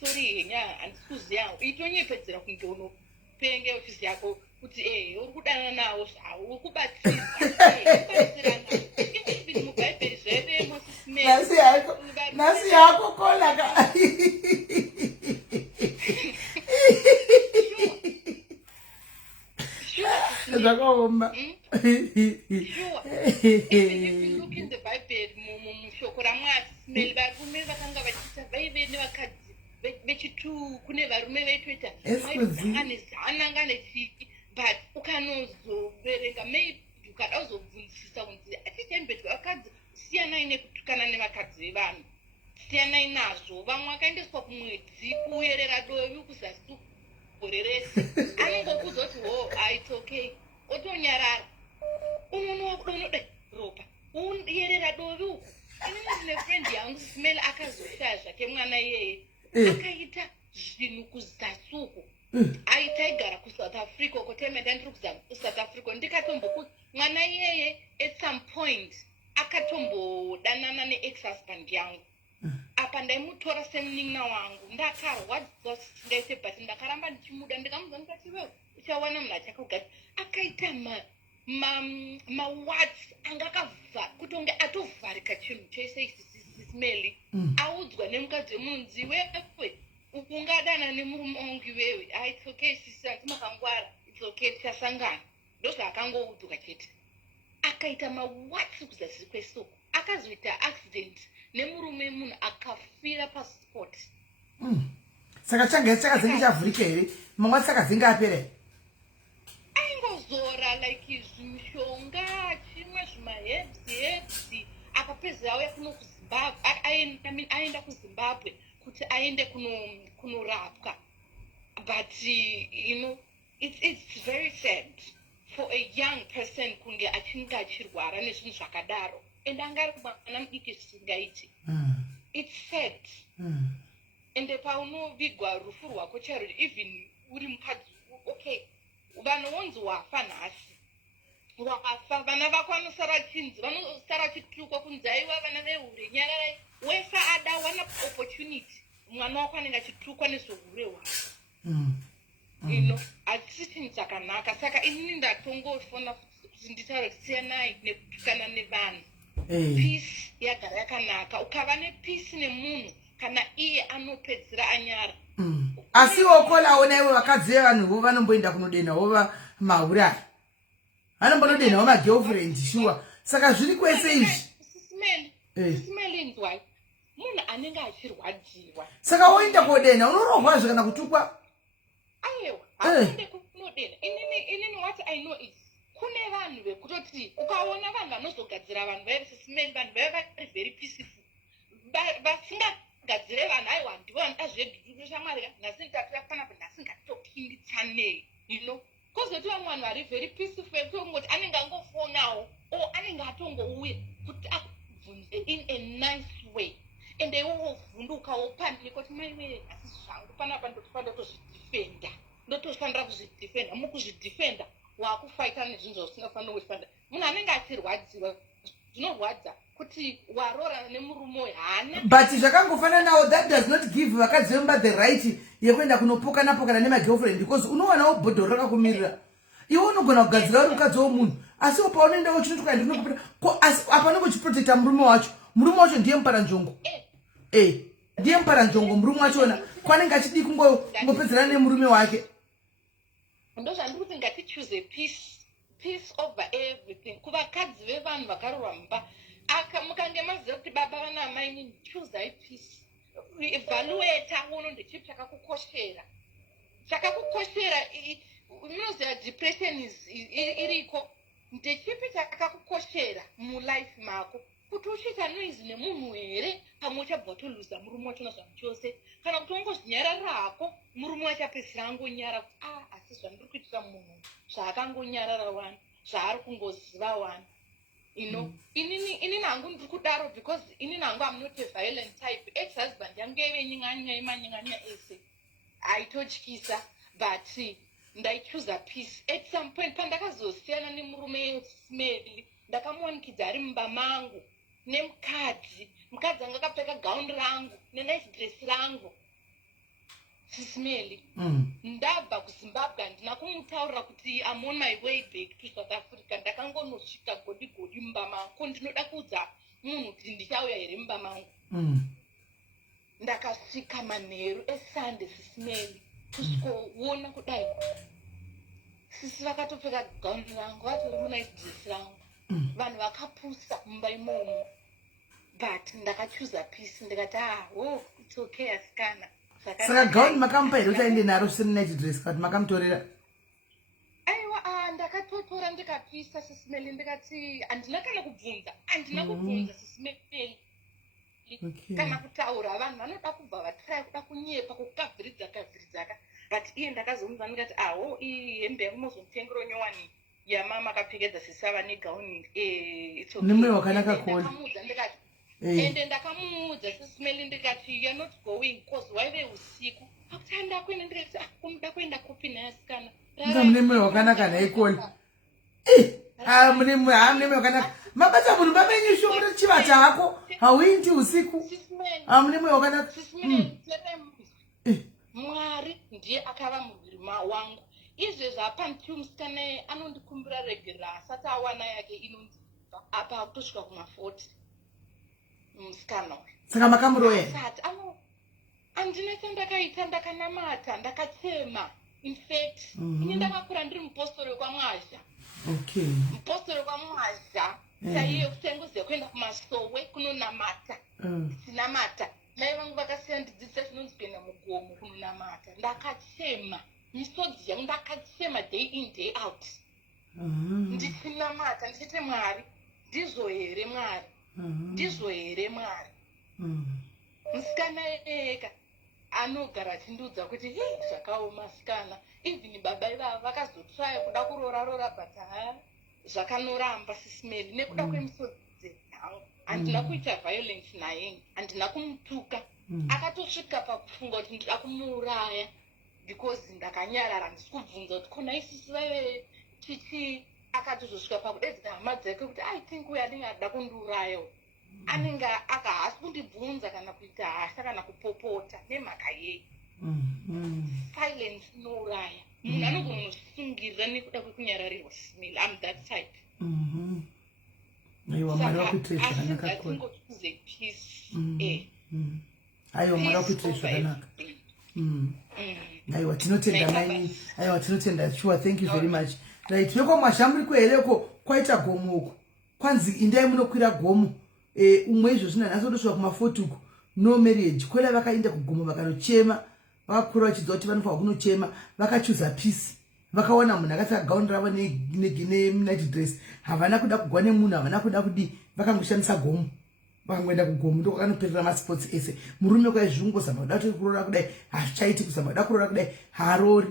sorry henya handisi kuziva, itonyepedzera kunge unopenge ofisi yako kuti uri kudana nawo zvavo uri kubatsira mubhaibheri zvevemo SIS MELLY nasi yako kolaka zvakaoma. If you look in the Bible, mushoko ramwari smelly varume vakanga vachiita vaive nevakadzi vechitu kune varume vaitoita anezana nganechiki but ukanozoverenga maybe ukada uzobvunzisisa kunzi atichembetwa vakadzi siyanai nekutukana nevakadzi vevanhu siyanai nazvo vamwe vakaendeswa kumwedzi kuyerera dovi kuzasi gore rese anongokuzoti it's okay otonyarara unonode ropa uyerera dovi uku inini nefriend yangu Smelly akazoshaya zvake mwana iyeye akaita zvinhu kuzasuku aitaigara kuSouth Africa kotemenda ndiri kuSouth Africa ndikatomboku mwana iyeye at some point akatombodanana neex-husband yangu apa ndaimutora semunin'ina wangu ndakarwadzwa singaite but ndakaramba ndichimuda ndikamuza ndikati wewe uchawana munhu achakugara akaita mawats anga akavha kutonge atovharika chinhu chese Smelly audzwa nemukadzi wemunzi wewe ungadana nemurume wangu iwewe it's okay sisi makangwara it's okay tichasangana ndozvaakangoudzwa chete akaita mawatsi kuzasi kwesoko akazoita accident nemurume munhu akafira pasport saka chakadzinge chavhurika here mawatsi akadzinge apera aingozora like zvimishonga chimwe zvimahebsi akapedzera auya kuno kuzimbabwe aenda kuzimbabwe kuti aende kunorapwa but you know it's very sad for a young person kunge achinge achirwara nezvinhu zvakadaro and angari mwana mudiki zvisingaiti it's sad ende paunovigwa rufu rwako charo even uri mukadzi okay vanhu wonzi wafa nhasi wafa vana vako vanosara chinzi vanosara chitukwa kunzi aiwa vana vehure nyararai wese ada wana opportunity mwana wako anenge achitukwa nezvehure hwako hatisi chinhu chakanaka saka inini ndatongofona kuti nditaure siyanai nekutukana nevanhu peace yagara yakanaka ukava nepeace nemunhu kana iye anopedzera anyara asi wokola naivo vakadzi vevanhuvo vanomboenda kunodenhawo mauraya vanombonodinhawo magirlfriend sure saka zviri kwese izvi Smelly nzwai munhu anenge achirwadziwa saka woenda kodenha unorohwazve kana kutukwa aiwa haende kunodena inini what I know is kune vanhu vekutoti ukaona vanhu vanozogadzira vanhu vaive Smelly vanhu vaive vari very peaceful vasingagadzire vanhu aiwa ndivo vanoda zvedudu shamwari nhasi nditatu yafanapa nhasi ngatitopinditsanei kozoti vamwe vanhu vari very peaceful ekutongoti anenge angofonawo anenge atongouya kuti akubvunze in a nice way ende iwowo vhundukawo pandile kuti maiwee nhasi zvangu panapa ndotofanira kutozvidhifenda ndotofanira kuzvidhifenda mukuzvidhifenda wakufaita nezvinhu zvausingafana kuzvidhifenda munhu anenge achirwadziwa zvinorwadza kuti warora nemurume hana but zvakangofananawo that does not give vakadzi vemba the right yekuenda kunopokana nemagirlfriend because unowanawo bhodhoro rakakumirira iwe unogona kugadzira uri mukadzi womunhu asi paunoendawo chinotoka ndinokupira apanenge uchiprotecta murume wacho ndiye muparanjongo ndiye muparanjongo murume wachona kwanenge achidi kungopedzerana nemurume wake ndozvandiri kuti ngatichoose peace over everything kuvakadzi vevanhu vakarorwa mumba mukange maziva kuti baba vana amaini choosai peace evaluata uno ndechipi chakakukoshera unoziva depression iriko ndechipi chakakukoshera mulife mako kuti uchiita noise nemunhu here pamwe uchabva watoluza murume wacho nazvanhu chose kana kuti ungozvinyarara hako murume wachapedzisira angonyara kuti asi zvandiri kuitira munhu zvaakangonyarara wani zvaari kungoziva wani inini hangu ndiri kudaro because inini hangu am not a violent type ex-husband yangu yaive nying'anya ese aitotyisa but ndaichuza peace at some point pandakazosiyana nemurume Smelly ndakamuwanikidza ari mumba mangu nemukadzi anga akapfeka gauni rangu nenice dress rangu Smelly ndabva kuZimbabwe handina kumutaurira kuti I'm on my way back to South Africa ndakangonosvika godigodi mumba mangu ndinoda kuudza munhu kuti ndichauya here mumba mangu ndakasvika manheru eSunday Smelly kusvikoona kudai sisi vakatopfeka gauni rangu vatori muna dress rangu vanhu vakapusa mumba imomo but ndakachuza peace ndikati it's okay asikana saka gauni makamupa here kuti aende naro siri night dress but makamutorera aiwa ndakatotora ndikapisa sisimeli ndikati handina kana kubvunza sisimeli kana kutaura vanhu vanoda kubva vatrai kuda kunyepa kukavhiridzaka but iye ndakazomuza ndikati iyi hembe yakumozomutengero nyowani yamama akapfekedza sisava negauni nemwe wakanaka ndakamuudza ndikati ende ndakamuudza sisimeli ndikati you're not going cause waive usiku akuti handakuenda ndikati kumuda kuenda kopi nayasikana munemwe wakanaka naikoli munemwe wakanaka mabata munhu mamenyushomura chivata hako hauindi usiku munemwe wakanaka mwari ndiye akava muviri wangu izvezvo apa ndichi musikana anondikumbira regera asati awana yake inonzi apa akutosvika kuma40 musikana uyu saka makamuroya handina chandakaita ndakanamata ndakachema infact ini ndakakura ndiri mupostori wekwamwazha mupostori wekwamwazha chaiyo kutengoziva kuenda kumasowe kunonamata sinamata mai vangu vakasiya ndidzidzisa zvinonzi kuenda mugomo kunonamata ndakachema misodzi yangu ndakachema day in day out ndichinamata ndichiti mwari ndizvo here mwari musikana eka anogara achindiudza kuti zvakaoma sikana even baba ivava vakazotraya kuda kurora but zvakanoramba sisimeli nekuda kwemisodzi yangu handina kuita violence naye handina kumutuka akatosvika pakufunga kuti ndida kumuuraya because ndakanyarara ndisi kubvunza kuti kona isisi vaive chichi akatozosvika pakudedzera hama dzake kuti I think uyo anenge adida kundiuraya anenge akahasi kundibvunza kana kuita hasha kana kupopota nemhaka yei silence inouraya munhu anogona kunosungirira nekuda kwekunyararirwa simili am that type aiwa mwari wakuitire zvakanaka asingotuze peace aiwa mwari wakuitire zvakanaka aiwa tinotenda maini aiwa tinotenda sure thank you very much right vekomwazhamuriko hereko kwaita gomo uko kwanzi indai munokwira gomo umwe izvozvina nhasi odosvika kuma40 uko no marriage kwela vakaenda kugomo vakanochema vakakura vachidziva kuti vanofanwa kunochema vakachuza peace vakaona munhu akapfeka gauni ravo nenight dress havana kuda kugwa nemunhu havana kuda kudi vakangoshandisa gomo vakangoenda kugomo ndokakanoperera masports ese murume kwaizvungu kuzama kuda kuti kurora kudai hazvichaiti kuzama kuda kurora kudai haarori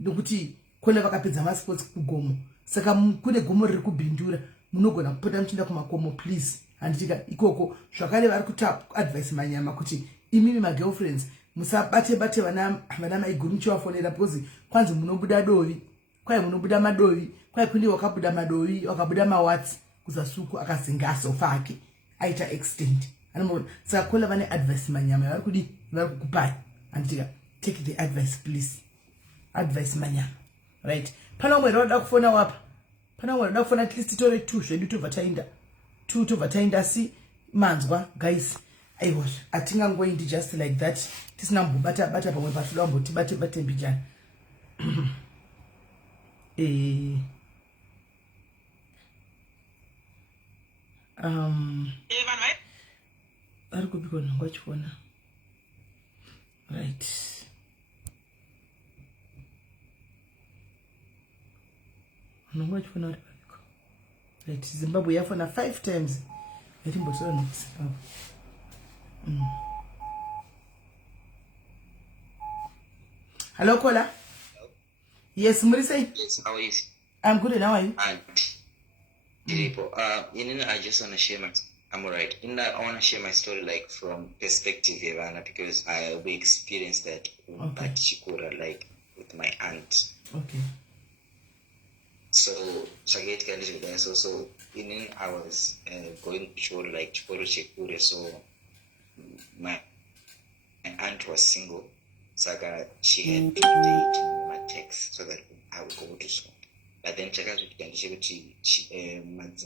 nekuti kwela vakapedza masports kugomo saka kune gomo riri kubhindura munogona kupota muchienda kumakomo please handitika ikoko zvakare vari kuadvise manyama kuti imimi magirlfriends musabate vana maiguru muchivafonera because kwanzi munobuda dovi kwai munobuda madovi kwai kundi wakabuda madovi wakabuda mawatsi kuzasuku akazinga asofa ake aita extend saka kola vane advice manyama vari kudi vari kukupai handitika take the advice please advice manyama right pana umwe roda kufona wapa pana umwe roda kufona at least tove 2 zvedu tobva taenda si manzwa guys aiwa hatingangoindi just like that tisina mbobata pamwe patoda wambotibate mbijana ari kupika nhangu achifona right nhangu achifona ari papiko right Zimbabwe yafona 5 times yatimbotora nokuzimbabwe Hello, Kola. Yes, Murise. Yes, how is? I'm good. And how are you? And I just want to share I'm alright. I want to share my story like from perspective, Vana, because we experienced that at Chikura, like with my aunt. Okay. So Saget Kalish, so I was going to like Chikura, so my aunt was single. Saga, she had to date my text so that I would go to school. But then Chaka,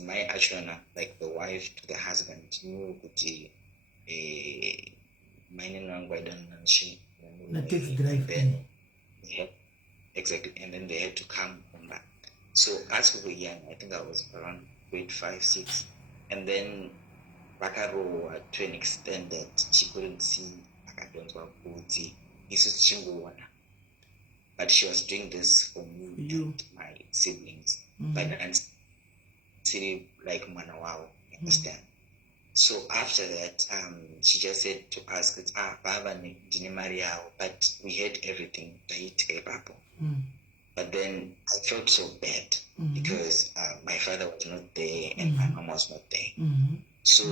my vachiona, like the wife to the husband, knew that my name by then she text drive. Then exactly, and then they had to come on back. So as we were young, I think I was around grade 5, 6. And then Bakaro to an extent that she couldn't see Akadon's booty. But she was doing this for me and my siblings. But and see like Manawao, you understand? So after that, she just said to us, Baba didn't marry her, but we had everything. But then I felt so bad because my father was not there and my mom was not there. So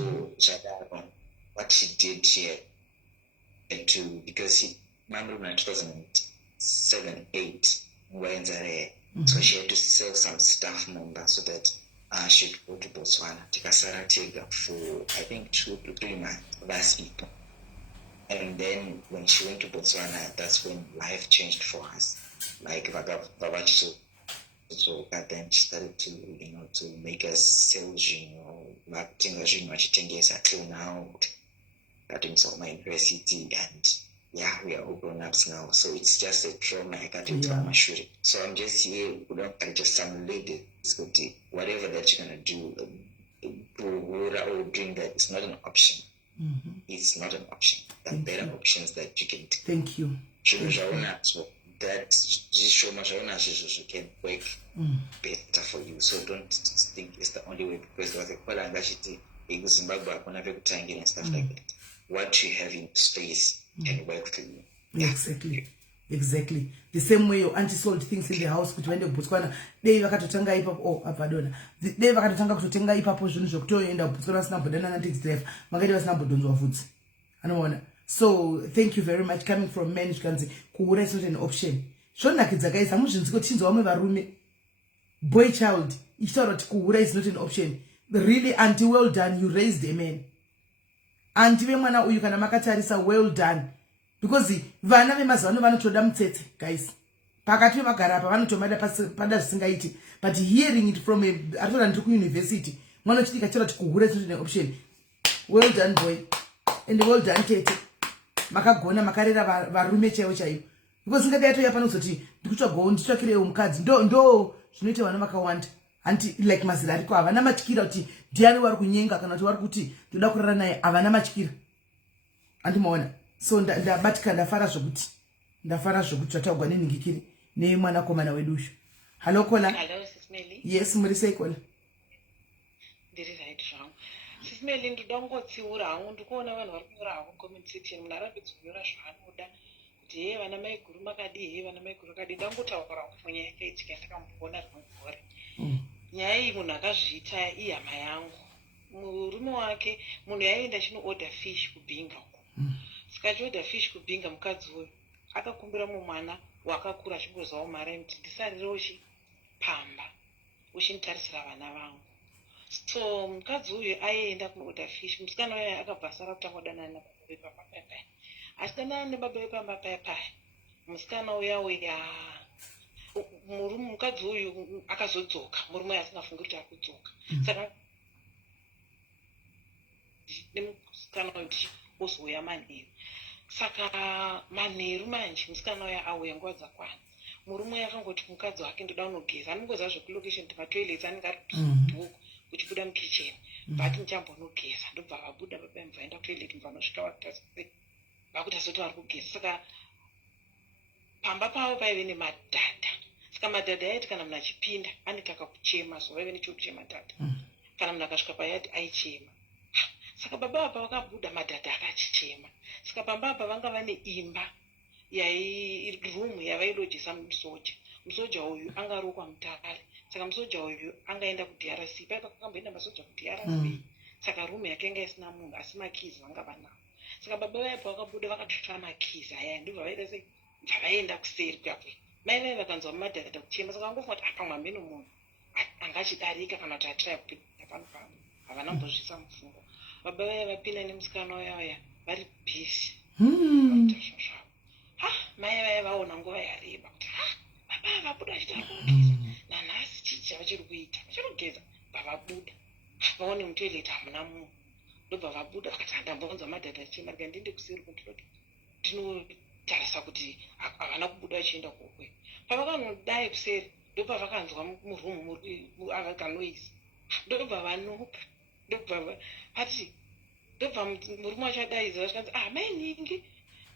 what she did, she had to, because she, remember in 2007, 8, so she had to sell some stuff number so that she would go to Botswana. Tikasara Tega for I think 2 to 3 months, last people. And then when she went to Botswana, that's when life changed for us. Like so then she started to, to make us sell marketing till now, starting so my university, and yeah, we are all grown ups now. So it's just a trauma I got into my shooting. So I'm just here, just some ladies, whatever that you're gonna do, or doing that, it's not an option. It's not an option. There are better options that you can take. Thank you. So that she can work better for you. So don't think it's the only way, because there was a call and Zimbabwe and stuff like that. What you have in space can work for you. Exactly. The same way your auntie sold things in the house kuti vaende kuBotswana. Dei vakatotanga ipapo apadona. Dei vakatotanga kutotenga ipapo zvinhu zvokutoenda kuBotswana vasina bodana na taxi driver. Makati vasina bodonzwa futi. Anoona. So thank you very much coming from men zvikanzi kuhura is not an option. Zvonakidza guys, hamuzvinzi kuti chinzi vamwe varume boy child ichitaura kuti kuhura is not an option. Really, auntie, well done, you raised a man. Auntie vemwana uyu kana makatarisa, well done. Because vana vemazano vanotoda mutsetse guys. Pakati vemagara apa vanotomada pada zvisingaiti. But hearing it from a atora ndiri kuuniversity, mwana chitika chara kuti kuhura is not an option. Well done boy. And well done tete. Makagona makarera varume chaivo chaivo. Because ngati yapano kuzoti ndikutsvaga nditsvakirewo mukadzi. Ndo zvinoita vana vakawanda. Anti like mazira ariko havana matyira kuti ndiani wari kunyenga kana kuti wari kuti ndoda kurara naye, havana matyira. Andimaona. So ndabatika ndafara zvokuti zvataugwa nenhingikiri nemwanakomana wedu uyu. Hello Kola. Hello Sis Melly. Yes, muri sei Kola? Ndiri right zvangu. Sis Melly, ndoda kungotsiura hangu, ndikuona vanhu vari kunyora hangu comment section, munhu arambidza kunyora zvaanoda kuti he vana mai guru makadii, he vana mai guru akadii. Ndangotaura kufunya yakaitika yandakamuona rimwe gore. Nyaya iyi munhu akazviita ihama yangu. Murume wake munhu yaienda chinoorder fish kubhinga uko. Sikachiorder fish kubhinga, mukadzi uyu akakumbira mumwana wakakura achingozvawo mari kuti ndisarire uchipamba uchinitarisira vana vangu. So mukadzi uyu aienda kunoorder fish, musikana uyu akabva asara kutanga kudanana nababa vepamba payapaya. Asidanana nebaba vepamba payapaya, musikana uya mukadzi uyu akazodzoka, murume asingafungi kuti akudzoka. Saka nemusikana uyu ozouya manheru. Saka manheru manje musikana uya auya nguva dzakwana. Murume uya akangoti mukadzi wake ndoda unogeza. Anongoziva zvekulocation kuti matoilets anenge ari bhuku uchibuda mukicheni. But ndichambonogeza. Ndobva vabuda baba mvaenda kutoilet, mva nosvika vakuti asoti vari kugeza. Saka pamba pavo paive nemadhadha. Saka madhadha aiti kana munhu achipinda anekaka kuchema, so vaive nechokuti chemadhadha. Kana munhu akasvika payati aichema. Saka baba apa vakabuda, madhadha akachichema. Saka pamba apa vanga vane imba room yavailojesa musoja. Musoja uyu angarokwa mutare. Saka musoja uyu angaenda kuDRC. Paipa kwakamboenda masoja kuDRC. Saka room yake inga isina munhu, asi makizi vanga vanawo. Saka baba vaipa vakabuda vakatotora makizi aya, ndibva vaita sei zvavaenda kuseri kwakwe. Mai vai vakanzwa madhadha kuchema, saka vangofunga kuti apa mwambe nomunhu angachidarika kana kuti atrai kupinda pano pano. Havana mbozvisa mufungo. Baba vai vapinda nemusikana uya vari bhizi. Mai vai vaona nguva yareba kuti baba vabuda vachitara kunogeza. Nanhasi chii vachiri kuita, vachiri kugeza. Vabuda vaone mutoilet hamuna munhu. Ndobva vabuda vakati handambonzwa madhadha achema, ndinde kuseri kundinoti ndinotarisa kuti havana kubuda vachienda kokwe. Pavakanodai kuseri, ndobva vakanzwa murumu akanoisi ndobva vanopa ndobva ati ndobva murume wacho adaidza vashikanzi mainingi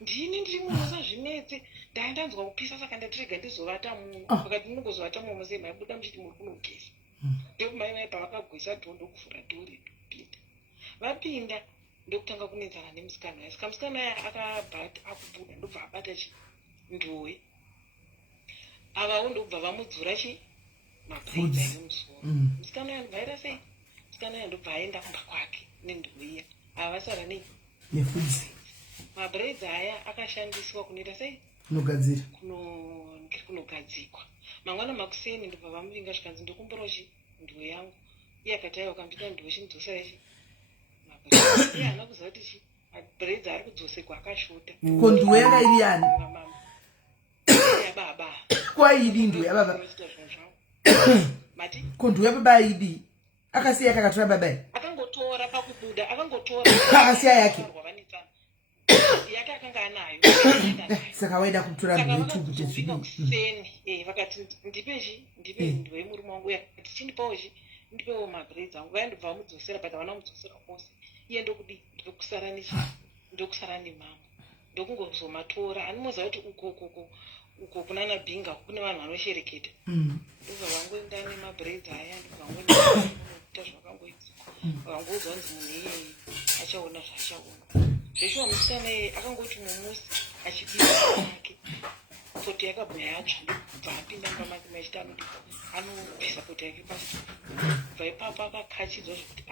ndini ndiri munosa zvinetse ndandanzwa kupisa saka ndatirega ndizovata muno pakati munongozovata muno musei maibuda muchiti muri kunogeza ndomaimai pavakagwisa dhoo ndokuvhura dhori ndopinda vapinda ndokutanga kunetsana nemusikana waye saka musikana waye akubuda ndobva abata ndowe avawo ndobva vamudzura mabreidzi ainemusoro musikana waye ndobvaira sei musikana waye ndobva aenda kumba kwake nendowe iya ava vasara nei nefudzi mabreidzi aya akashandiswa kunoita sei kunogadzira kunogadzikwa mangwana makuseni ndobva vamuvinga zvikanzi ndokumborochi ndiwe yangu iye akati aiwa kambita ndiwe chinidzosa ichi mabreidzi iye haana kuziva kuti mabreidzi ari kudzosekwa akashota ko ndiwe yanga iri yani yababa kwaidi ndiwe yababa mati ko ndiwe baba aidi akasiya kakatora baba akangotora pakubuda akangotora akasiya yake yake akanga anayo saka waida kutora mwetu kuti zvikuseni vakati ndipe ndiwe murume wangu yakati chindipawochi ndipewo mabreidzi angu vaya ndobva vamudzosera but havana mudzosera ose iye ndokudi ndokusara nemama ndokungozomatora anomoziva kuti uko kunana bhinga kune vanhu vanoshereketa ndobva vangoenda nemabreidzi aya ndobva vangoita zvakangoitika vakangozwa nzi munhu iyeye achaona zvaachaona zveshuwa musikana iye akangoti mumusi achibira ake poti yakabhuya yatsva ndobva apinda mumba make machiti anobvisa poti yake pasi bva ipapo akakachidzwa zvokuti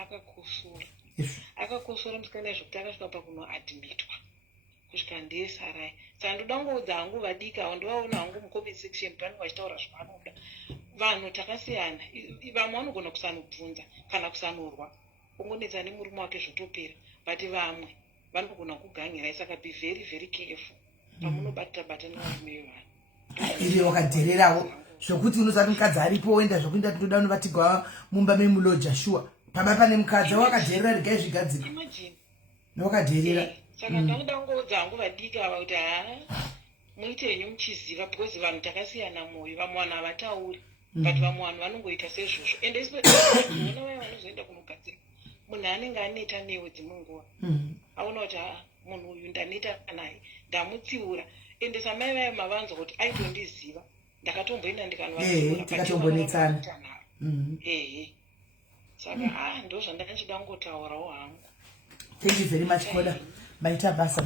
akakosora musikana iye zvokuti akasvika pakunoadhimitwa kusvika ndesarai saka ndoda ngoudza hangu vadika avo ndovaona hangu mucomment section panenge vachitaura zvavanoda vanhu takasiyana vamwe vanogona kusanobvunza kana kusanorwa ongonetsa nemurume wake zvotopera but vamwe vanogona kuganyirai saka be very very careful pamunobatana varume vevanhu iri wakadhererawo zvokuti unozati mukadzi aripo oenda zvokuenda toda unovatigwa mumba memuloja shuwa pamba pane mukadzi wakadherera regai zvigadziko newakadherera saka ndanoda kungoudza hangu vadiki ava kuti muite henyu muchiziva because vanhu takasiyana mwoyo vamwe vanhu havatauri but vamwe vanhu vanongoita sezvozvo ende isiona vaya vanozoenda kunogadzira munhu anenge aneta newe dzimwe nguva aona kuti munhu uyu ndaneta naye ndamutsiura ende samai vaya mavanzwa kuti aitondiziva ndakatomboenda ndikanovatikatombonetsana saka ndo zvandakachida ngotaurawo hangu. Thank you very much koda maita basa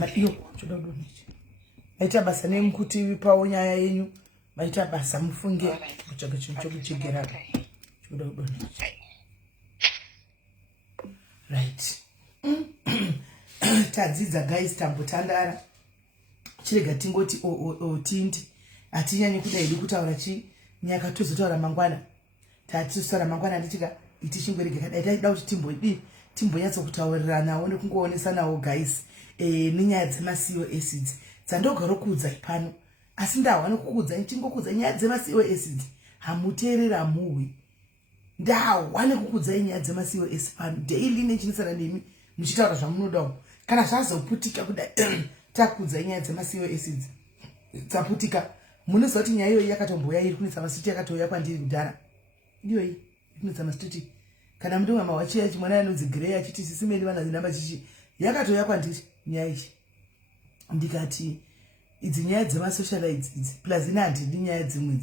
maita basa nemukuti pawo nyaya yenyu maita basa mufunge kutsvaga chinhu chokuchegera choda kudonha right. Tadzidza guys tambotandara chirega tingoti tindi hatinyanyi kuda idi kutaura chinyaka tozotaura mangwana tatizotaura mangwana nditika itichingwerege kadai taida kuti timbonyatsa kutauriranawo nekungoonesanawo guys nenyaya dzema-COS dzandogara kuudza pano asi ndahwa nekukuudza chingokudza nyaya dzema-COS hamuteerera hamuhwi ndahwa nekukuudzai nyaya dzema-COS pano daily nechinisana nemi muchitaura zvamunodawo kana zvazoputika kudai takuudzai nyaya dzema-COS dzaputika munoziva kuti nyaya iyoyi yakatombouya iri kunetsa masiti yakatouya kwandiri kudhara iyoyi kunetsa masiti kana mudomwa mawachiya chimwana anonzi Grey achiti SIS MELLY vana namba chichi yakatouya kwandiri nyaya ichi ndikati idzi nyaya dzemasocialites idzi plus ina handidi nyaya dzimwe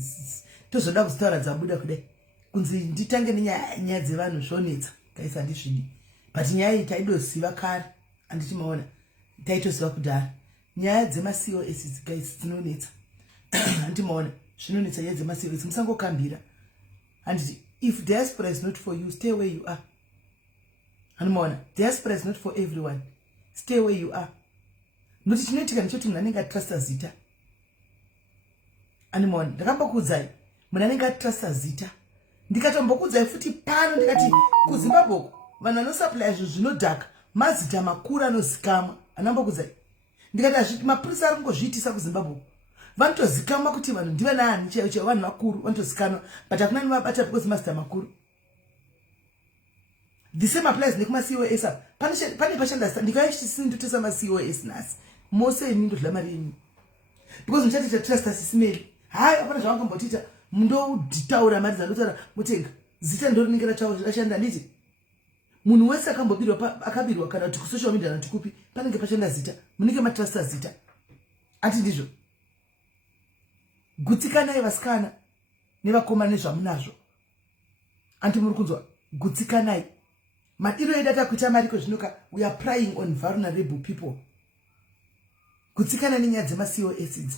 tozoda kuzitaura dzabuda kudai kunzi nditange nenyaya dzevanhu zvonetsa kaisa handizvidi but nyaya iyi taidoziva kare handiti maona taitoziva kudhara nyaya dzema-COS guys dzinonetsa handiti maona zvinonetsa nyaya dzema-COS musangokambira handiti if diaspora is not for you, stay where you are. Hanimona, diaspora is not for everyone. Stay where you are. Noti chinoitika ndichoti munhu anenge atrasta zita. Hanimona, ndakambokuudzai munhu anenge atrasta zita. Ndikatombokuudzai futi pano ndikati kuZimbabwe vanhu vanosupply izvo zvinodhaka mazita makuru anozikamwa. Anambokuudzai. Ndikati mapurisa ari kungozviitisa kuZimbabwe. Vanotozikamwa kuti vanhu ndive naani chaivo vanhu vakuru vanotozikanwa but hakuna nevabata because mazita makuru. The same applies nekuma-COS pane pachandasta ndikaishindotesa ma-COS nasi mose ini ndodla mari yenyu because muchatita trust SIS MELLY hayi apana zvavangambotiita Mundoditaura mari dzandotaura mutenga. Zita ndorinengera chashanda nditi. Munhu wese akabirwa kana kuti social media natikupi panenge pachanda zita. Munenge matrasta zita. Ati ndizvo. Gutsikanai vasikana nevakomana zvamunazvo. Anti muri kunzwa gutsikanai. Matiro edu atakuita mariko zvinoka, we are prying on vulnerable people. Gutsikana nenyaya dzema-COS idzi.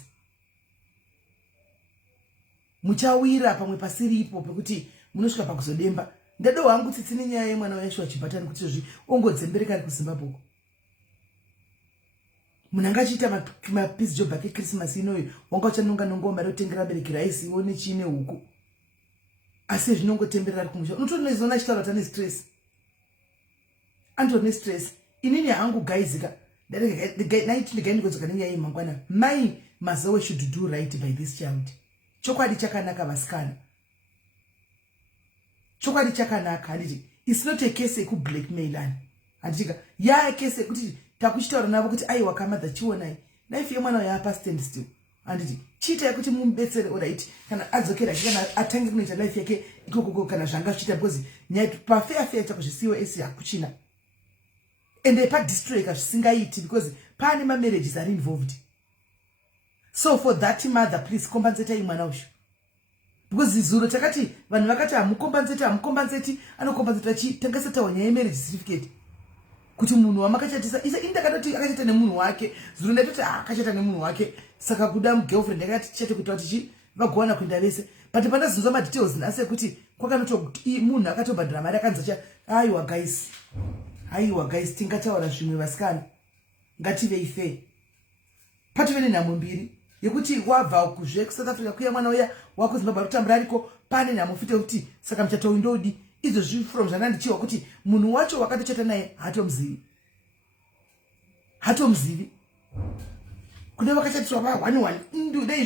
Muchawira pamwe pasiripo pekuti munosvika pakuzodemba. Ndado wangu tsitsi nenyaya yemwana waShu achibhatani kuti zvi ongodzembereka ari kuZimbabwe. Munhu angachiita mapeace job ake Christmas inoyo, wanga uchanonga nongo mari yotengera abereki raisi ione chine huku. Asi zvinongotemberera ari kumusha. Unotoona izona achitaura kuti ane stress. Andone stress. Inini hangu gaizika. Ndigaindikodzoka nenyaya yemangwana. Mai mazowe should do right by this child. Chokwadi chakanaka vasikana. Chokwadi chakanaka handiti. It's not a case yeku blackmail. Handitika ya case yekuti takuchitaura navo kuti aiwa kamadha chionai. Life yemwana yapa stand still. Handiti chita yekuti mumubetsere alright kana adzokera kana atange kunoita life yake ikoko kana zvanga zvichita because nyaya pafair chako zve-COS yakuchina. And pa district zvisingaiti because pane marriages are involved. So for that mother, please compensate mwana ushu. Because zizuro takati vanhu vakati amukompensate anokompensate achitengesa tawo nyaya marriage certificate. Kuti munhu wamakachatisa isa indakatoti akachata nemunhu wake, zuro ndatoti akachata nemunhu wake, saka kuda girlfriend yakati chete kuti vatichi vagowana kuenda vese. But pandazinzwa ma details nase kuti kwakanoto munhu akatobhadhara mari akanzacha aiwa guys tingataura zvimwe vasikana ngativei fair. Pative nenhamo mbiri yekuti wabva kuzve South Africa kuya mwana uya wakuZimbabwe kutambira ariko pane nhamo fite kuti saka muchato ndodi izvo zvi from zvanandichiwa kuti munhu wacho wakatochata naye hatomzivi kune vakachatiswa pa 1 ndu dei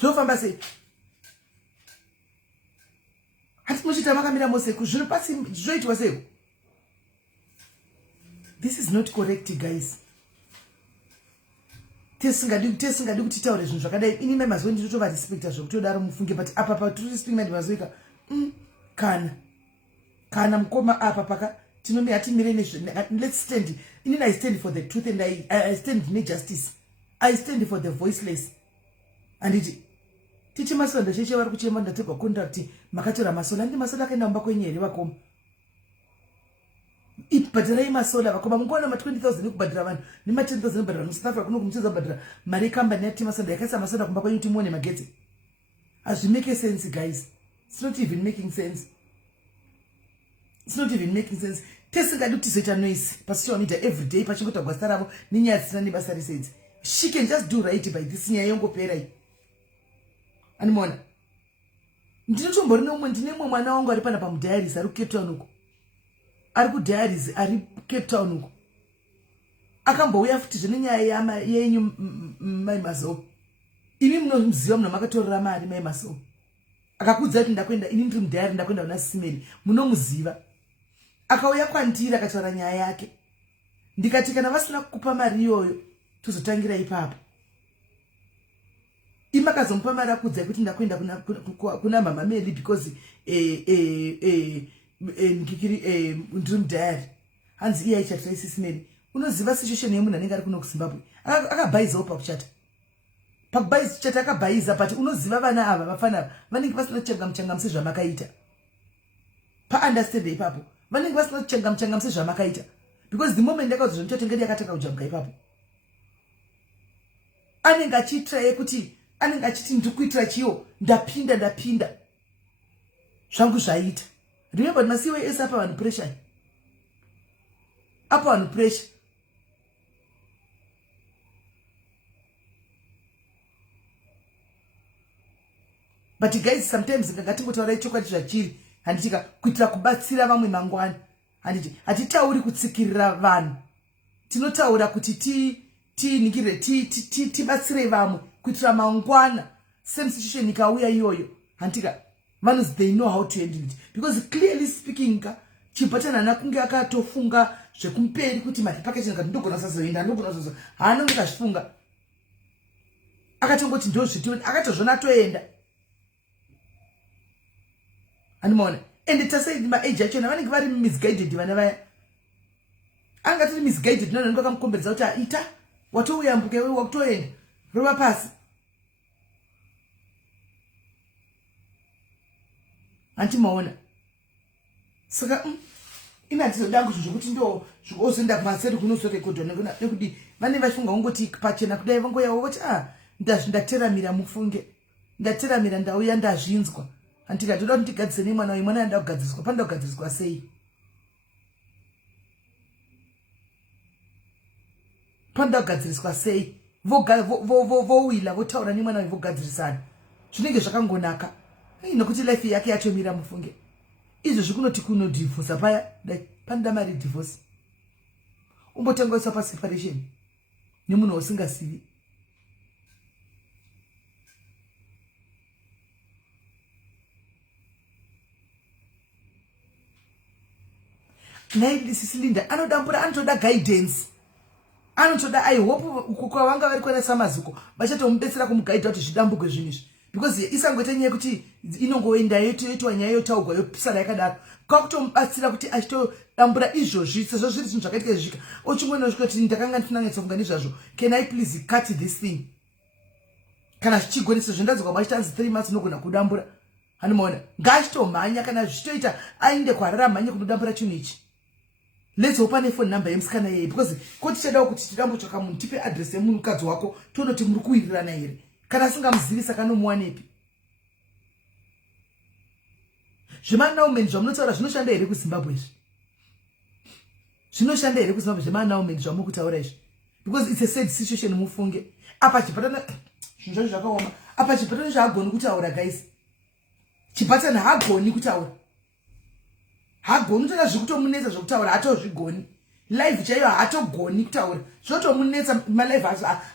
zvofamba sei hati muchita makamira mose kuzvino pasi zvoitwa sei. This is not correct guys. Tesingadi kuti taure zvinhu zvakadai. Ini mazuva ndinotova respecta zvokutodaro mufunge but apa patiri respect manje mazoika kana mukoma apa paka tinomira timire let's stand. Inini I stand for the truth and I stand for justice. I stand for the voiceless. And it tichi masola ndocheche vari kuchema ndategwa contract makatora masola ndi masola akaenda mumba kwenyu here vakoma. Ibhadharai masola vakoma mungona ma 20,000 ekubhadhara vanhu nema 10,000 ekubhadhara muSouth Africa kuno kumucheza kubhadhara mari company yati masola yakaisa masola kumba kwenyu timuone magetsi. As we make sense guys. It's not even making sense. It's not even making sense. Tesingadi kuti zoita noise pasocial media every day pachingota gwasta ravo nenyaya dzisina nebasa resense. She can just do right by this nyaya yongopera iyi. Animona. Ndinotombori nomwe ndinemwe mwana wangu ari pana pamudiaries ari Cape Town uko. Ari kudiaries ari Cape Town uko. Akambouya futi zvine nyaya yenyu mai mazo. Ini munoziva munhu makatorera mari mai mazo. Akakudza kuti ndakwenda ini ndiri mudiary ndakwenda kuna SIS MELLY. Munomuziva. Akauya kwandiri akataura nyaya yake. Ndikati kana vasina kukupa mari iyoyo tozotangira ipapo. Imakazomupa mari akudza kuti ndakwenda kuna mama Melly because ndikiri ndiri mudiary. Hanzi iya ichatira SIS MELLY. Unoziva situation yemunhu anenge ari kuno kuZimbabwe. Akabhaizawo pakuchata. Pakubhaiza kuchata akabhaiza but unoziva vana ava vafana vanenge vasina kuchangamchangamisa zvamakaita. Pa-understand ipapo. Vanenge vasina kuchangamchangamisa zvamakaita. Because the moment ndakaudzwa zvamutotenge yakatanga kujambuka ipapo. Anenge achitiraye kuti anenge achiti ndikuitira chiyo ndapinda zvangu zvaita. Remember ma-COS apa vanhu pressure. Apa vanhu pressure. But guys sometimes ngatingotaura chokwadi zvachiri handitika kuitira kubatsira vamwe mangwana. Handiti hatitauri kutsikirira vanhu. Tinotaura kuti tiningire tibatsire vamwe kuitira mangwana. Same situation ikauya iyoyo. Handika vanhu they know how to handle it because clearly speaking chipatana nakunge akatofunga zvekumperi kuti mari package ngati ndogona sazoenda ndogona sazo haana ngazvifunga. akatongoti ndozvitioni akatozvona toenda animona ende tasei maage achona vanenge vari misguided vana vaya anga tiri misguided nano ndakamukomberedza kuti aita watouyambuke wakutoenda rova pasi antimaona saka inatizodangu zvokuti ndo zvokuzoenda kumaseri kunozorekodwa nekuti vane vachifunga ungoti pachena kudai vangoyawo voti ndateramira mufunge ndateramira ndauya ndazvinzwa andikatoda kuti ndigadzise nemwana uyu mwana anda kugadziriswa panoda kugadziriswa sei panoda kugadziriswa sei vowila votaura nemwana uyu vogadzirisana zvinenge zvakangonaka nokuti life yake yatomira mufunge izvozvi kunoti kunodhivhosa paya panoda mari dhivhosi umbotengeswa paseparation nemunhu usingasivi naidisisilinda anodambura anotoda guidance anotoda I hope kwavanga vari kwanasa maziko vachatomubetsera kumugaidha kuti zvidambuke zvinhu izvi because isangoita nyaya yekuti inongoenda yoitwa nyaya yotaugwa yopisana yakadaro kwakutomubatsira kuti achitodambura izvozvi sezvo zviri zvinhu zvakaitika zvika ochingona kusvika kuti ndakanga ndifuna nyatsofunga nezvazvo can I please cut this thing kana zvichigoni sezvo ndadzokwa machitanzi 3 months unogona kudambura hanimaona ngachitomhanya kana zvichitoita ainde kwarara mhanye kunodambura chinhu ichi let's hope ane phone number yemusikana yeye because ko tichadawo kuti tidambotsvaka munhu tipe address yemunhukadzi wako tonoti muri kuwirirana here kana asingamuzivisa kanomuwanepi zvemanaumeni zvamunotaura zvinoshanda here kuzimbabwe izvi zvinoshanda here kuzimbabwe zvemanaumeni zvamuri kutaura izvi because it's a sad situation mufunge apa chipatana zvinhu zvacho zvakaoma apa chipatana zvaagoni kutaura guys chipatana haagoni kutaura hagoni kutoda zvikutomunetsa zvokutaura hatozvigoni live chaiyo haatogoni kutaura zvotomunetsa malive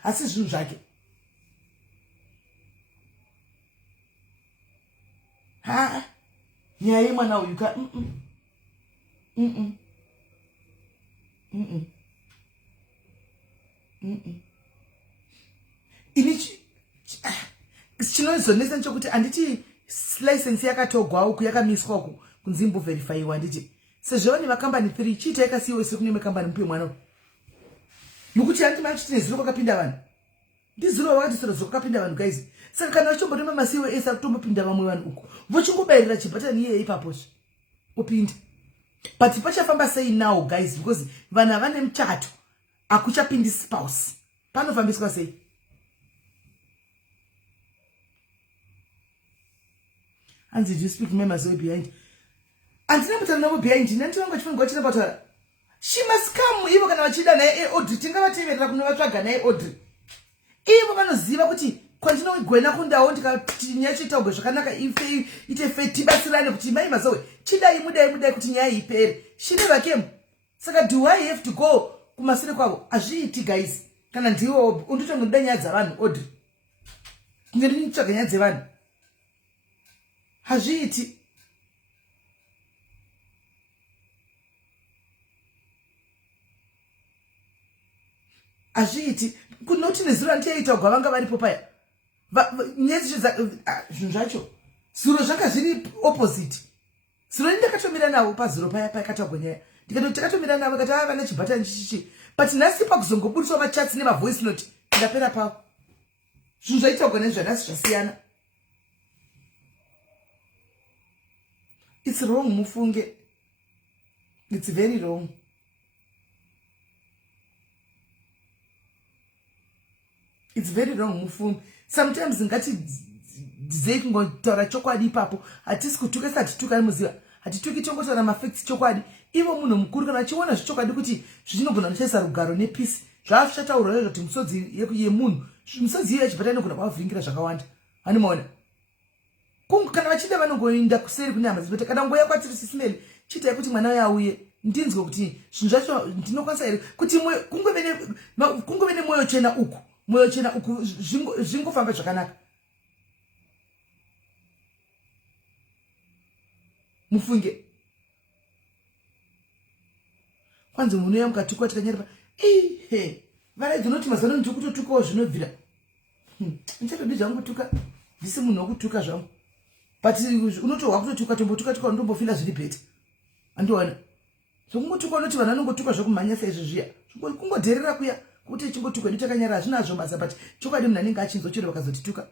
asi zvinhu zvake nyaya yemwana uyu ka ini chinozonetsa nchokuti handiti license yakatogwa uku yakamiswa uku kunzi imboverifyiwa handiti sezvo ne makambani 3 chiita yakasiyiwa ise kune makambani mupe mwana nokuti handiti machiti nezuro kwakapinda vanhu ndizuro vakati sero zvakapinda vanhu guys saka kana vachimbotema masiyiwo ese akutombopinda vamwe vanhu uko vochingobayirira chibhatani iyeye ipaposve upinde but pachafamba sei now guys because vanhu havane muchato akuchapindi spouse panofambiswa sei hanzi do you speak members way behind andina mutana navo behind nandivangu chifunga china pataura she must come ivo kana vachida naye Audrey tingavateverera kunovatsvaga naye Audrey ivo vanoziva kuti kwandinogona kundawo ndikati nyaya chitaugwe zvakanaka ife ite fe tibatsirane kuti mai mazowe chidai mudai kuti nyaya ipere shine vakemu saka do I have to go kumashure kwavo azviiti guys kana ndiwo unditongoda nyaya dzavanhu Audrey kunge ndinitsvaga nyaya dzevanhu hazviiti hazviiti kunoti nezuro ndiyaitagwa vanga varipo paya zvinhu zvacho zuro zvanga zviri opposite zuro ndakatomira navo pazuro paya pakatagwa nyaya ndikati takatomira navo kati vana chibhatani chichichi but nhasi pakuzongobudiswa machats nemavoice note ndapera pavo zvinhu zvaitagwa nezvanhasi zvasiyana it's wrong mufunge it's very wrong it's very wrong mufunge sometimes ngati dzei kungotaura chokwadi ipapo hatisi kutuka satituka muziva hatituki tongotaura mafacts chokwadi ivo munhu mukuru kana achiona zvechokwadi kuti zvinogona kushaisa rugaro nepeace zvazvichataurwa izvo kuti misodzi yemunhu misodzi iyo yachibhatani inogona kwavhiringira zvakawanda hanimaona kana vachida vanongoenda kuseri kune hama dzinote kana ngoya kwatiri SIS MELLY chiitai kuti mwana uyo auye ndinzwe kuti zvinhu zvacho ndinokwanisa here kuti kungove nemwoyo chena uku zvingofamba zvakanaka mufunge kwanzi munhu mukatukwa tikanyaripa varaidzi noti mazano ndiri kutotukawo zvinobvira Nchatodi zvangu kutuka ndisi munhu wokutuka zvangu but unotohwa kutotuka tombotuka ndombofila zviri bhete andiona zvokungotuka unoti vanhu vanongotuka zvokumhanya saizvo zviya kungodherera kuya kuti chingotuka ndichakanyara hazvinazvo basa but chokwadi munhu anenge achinzochero vakazotituka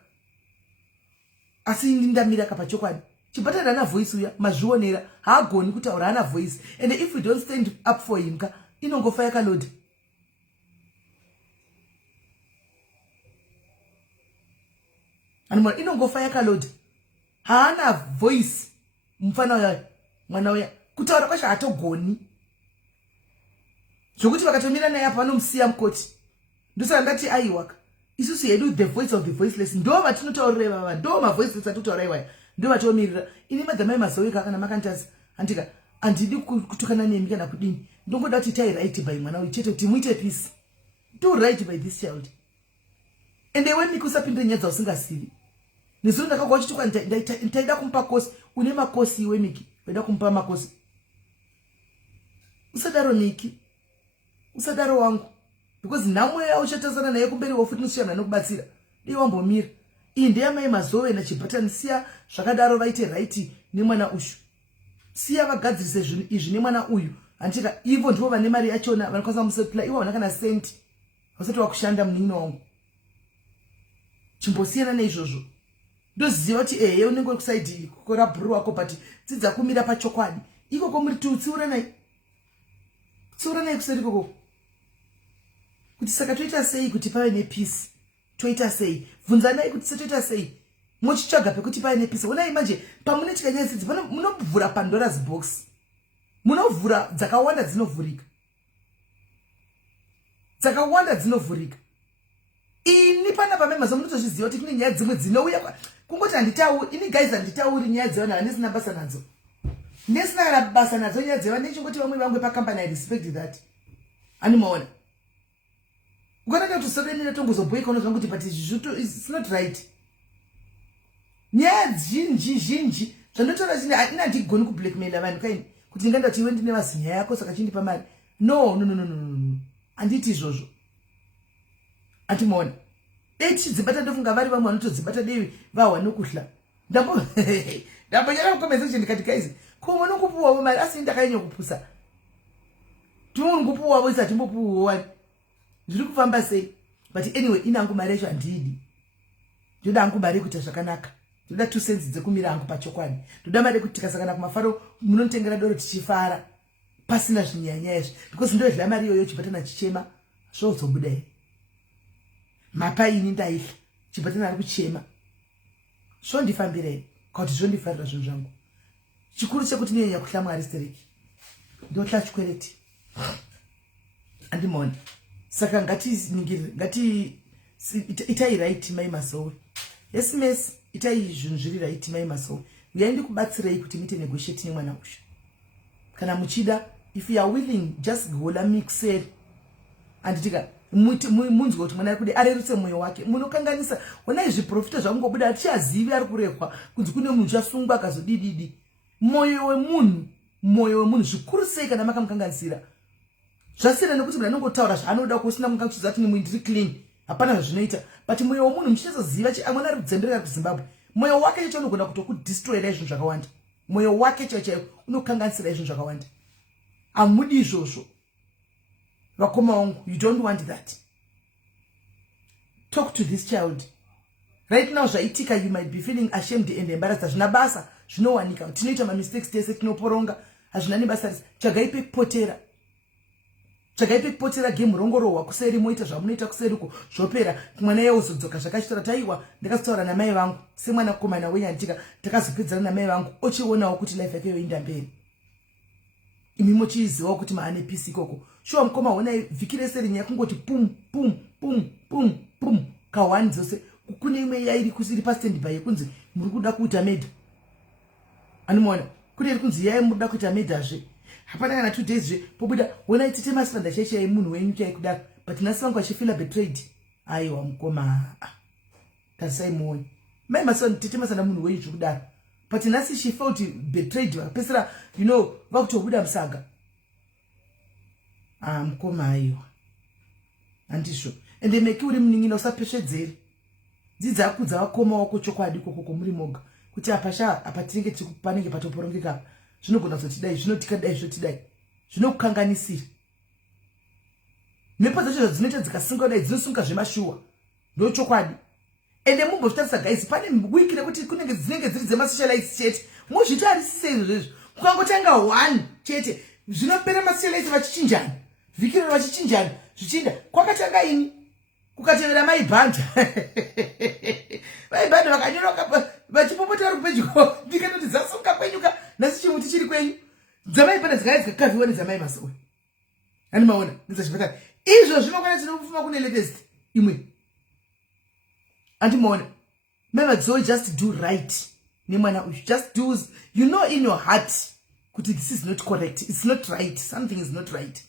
asi ndamira kapa chokwadi chibhatani hana voice uya mazvionera haagoni kutaura hana voice and if we don't stand up for him ka inongofa yakalodha animal inongofa yakalodha haana voice mufana uya mwana uya kutaura kwacho hatogoni zvokuti vakatomira naye apa vanomusiya mukoti ndosaka ndati aiwaka isusu hedu the voice of the voiceless ndo vatinotaurira ivava ndo mavoiceless atitaura ivaya ndo vatiomirira ini madzamai mazoweka kana makandasi andika handidi kutukana nemi kana kudini ndongoda kuti tai right by mwana uyu chete kuti muite peace do right by this child ende wemiki usapinde nyaya dzausingazivi nezuro ndakagwa chituka ndaida kumupa kosi une makosi iwe miki waida kumupa makosi usadaro miki usadaro wangu because namwe auchatasana naye kumberi wofuti nosiyana nokubatsira dei wambomira iyi ndeyamai mazove nachibhatani siya zvakadaro vaite right nemwana ushu siya vagadzirise zvinhu izvi nemwana uyu antika ivo ndivo vane mari yachona vanokwanisa musetula ivo vana kana senti vasati wakushanda munin'ina wangu chimbosiyana neizvozvo ndoziva kuti ehe unenge uri kusaidhi korabhuru wako but dzidza kumira pachokwadi ikoko muri tsiuranai kuseri koko kuti saka toita sei kuti pave nepeace toita sei bvunzanai kuti setoita sei mochitsvaga pekuti pave nepeace onai manje pamunoitika nyaya dzidzi munovhura pandora's box munovhura dzakawanda dzinovhurika ini pana pamemazo munotozviziva kuti kune nyaya dzimwe dzinouya kungoti ini guys handitauri nyaya dzevanhu handisina basa nadzo ndisina kana basa nadzo nyaya dzevanhu ndichingoti vamwe vangwe pakampani I respect that animaona ukanaka kuti sodenira tongozobhoika unozvangu kuti but it's not right nyaya zhinji zvandotaura chini ina handigoni kublackmaila vanhu kaini kuti ndinganda kuti iwe ndine mazinya yako saka chindipa mari no handiti izvozvo atimaona dei tichidzibata ndofunga vari vamwe vanotodzibata dei vahwa nokuhla ndambonyara kukomezeshe ndikati guys ko munokupuwawo mari asi ndakanyanya kupusa timungupuwawo isati mbopuwawo wani zviri kufamba sei but anyway inangu mari yacho handidi ndoda hangu mari yekuita zvakanaka ndoda 2 cents dzekumira hangu pachokwadi ndoda mari yekuti tikasangana kumafaro munonotengera doro tichifara pasina zvinyanya izvi because ndodya mari iyoyo chibhatana chichema zvozobuda here mapaini ndaihla chibhatana ari kuchema zvondifambira here kuti zvondifarira zvinhu zvangu chikuru chekuti ninyanya kuhla mwari stereki ndohla chikwereti andimona saka itai right mai masowe SMS itai zvinhu zviri right mai masowe uyai ndikubatsirei kuti muite negotiate nemwana ushu kana muchida if you are willing just gola mixeri anditika munzwe kuti mwana ari kude arerutse mwoyo wake munokanganisa onai zviprofita zvamungobuda atichazivi ari kurekwa kunzi kune munhu chasungwa akazodididi mwoyo wemunhu zvikuru sei kana makamukanganisira zvasiyana nekuti munhu anongotaura zvaanoda kusina mukachiza kuti nemwe ndiri clean hapana zvazvinoita but mwoyo wemunhu muchizoziva amwana ari kudzemberera kuzimbabwe mwoyo wake chacho unogona kutokudestroyera izvinhu zvakawanda mwoyo wake chacho unokanganisira izvinhu zvakawanda hamudi izvozvo vakoma wangu you don't want that talk to this child right now zvaitika you might be feeling ashamed and embarrassed hazvina basa zvinowanika tinoita mamistakes tese tinoporonga hazvina nebasa rese tsvagai pekupotera game rongorohwa kuseri moita zvamunoita kuseriko zvopera mwana yeuzodzoka zvakachitaura taiwa ndakazotaura namai vangu semwana kukomana wenyu anditika takazopedzana namai vangu ochionawo kuti life yake yoinda mberi imi mochizivawo kuti maane peace ikoko shuwa mukoma honai vhiki rese rinyaya kungoti pum pum pum pum pum ka1 dzose kune imwe yairi kusiri pastandby yekunzi muri kuda kuita medha animona kune iri kunzi yai muri kuda kuita medhazve hapana kana 2 days zve pobuda honai tite masipanda chaichai munhu wenyu chaikudaro but nhasi vangu vachifila betrayed aiwa mukoma tarisai muone mai masipanda tite masanda munhu wenyu zvekudaro but nhasi she felt betrayed vakapesera vakutobuda musaga mukoma aiwa handizvo ende meki uri munin'ina usapesvedzeri dzidza kudza wakoma wako chokwadi kokoko muri moga kuti apa tinenge panenge patoporongeka zvinogona kuzotidai zvinotikadai zvotidai zvinokukanganisira mhepo dzacho dzinoita dzikasunga dai dzinosunga zvemashuwa ndo chokwadi ende mumbozvitarisa guys pane wiki rekuti kunenge dzinenge dziri dzemasocialites chete muzvitarisise izvozvo kukangotanga 1 chete zvinopera masocialites vachichinjana vikiro vachichinjana zvichinda kwakatanga ini kukatevera maibhanda maibhanda vakanyoroka vachipopota vari kupedyo ndikatoti dzasunga kwenyuka nasi chimuti chiri kwenyu dzamaibhanda dzikaya dzikakaviwa nedzamai masowe ani maona ndizazvipatara izvo zvinokwana tinofuma kune latest imwe andimaona memadzo just do right nemwana uyu just do you know in your heart kuti this is not correct, it's not right, something is not right.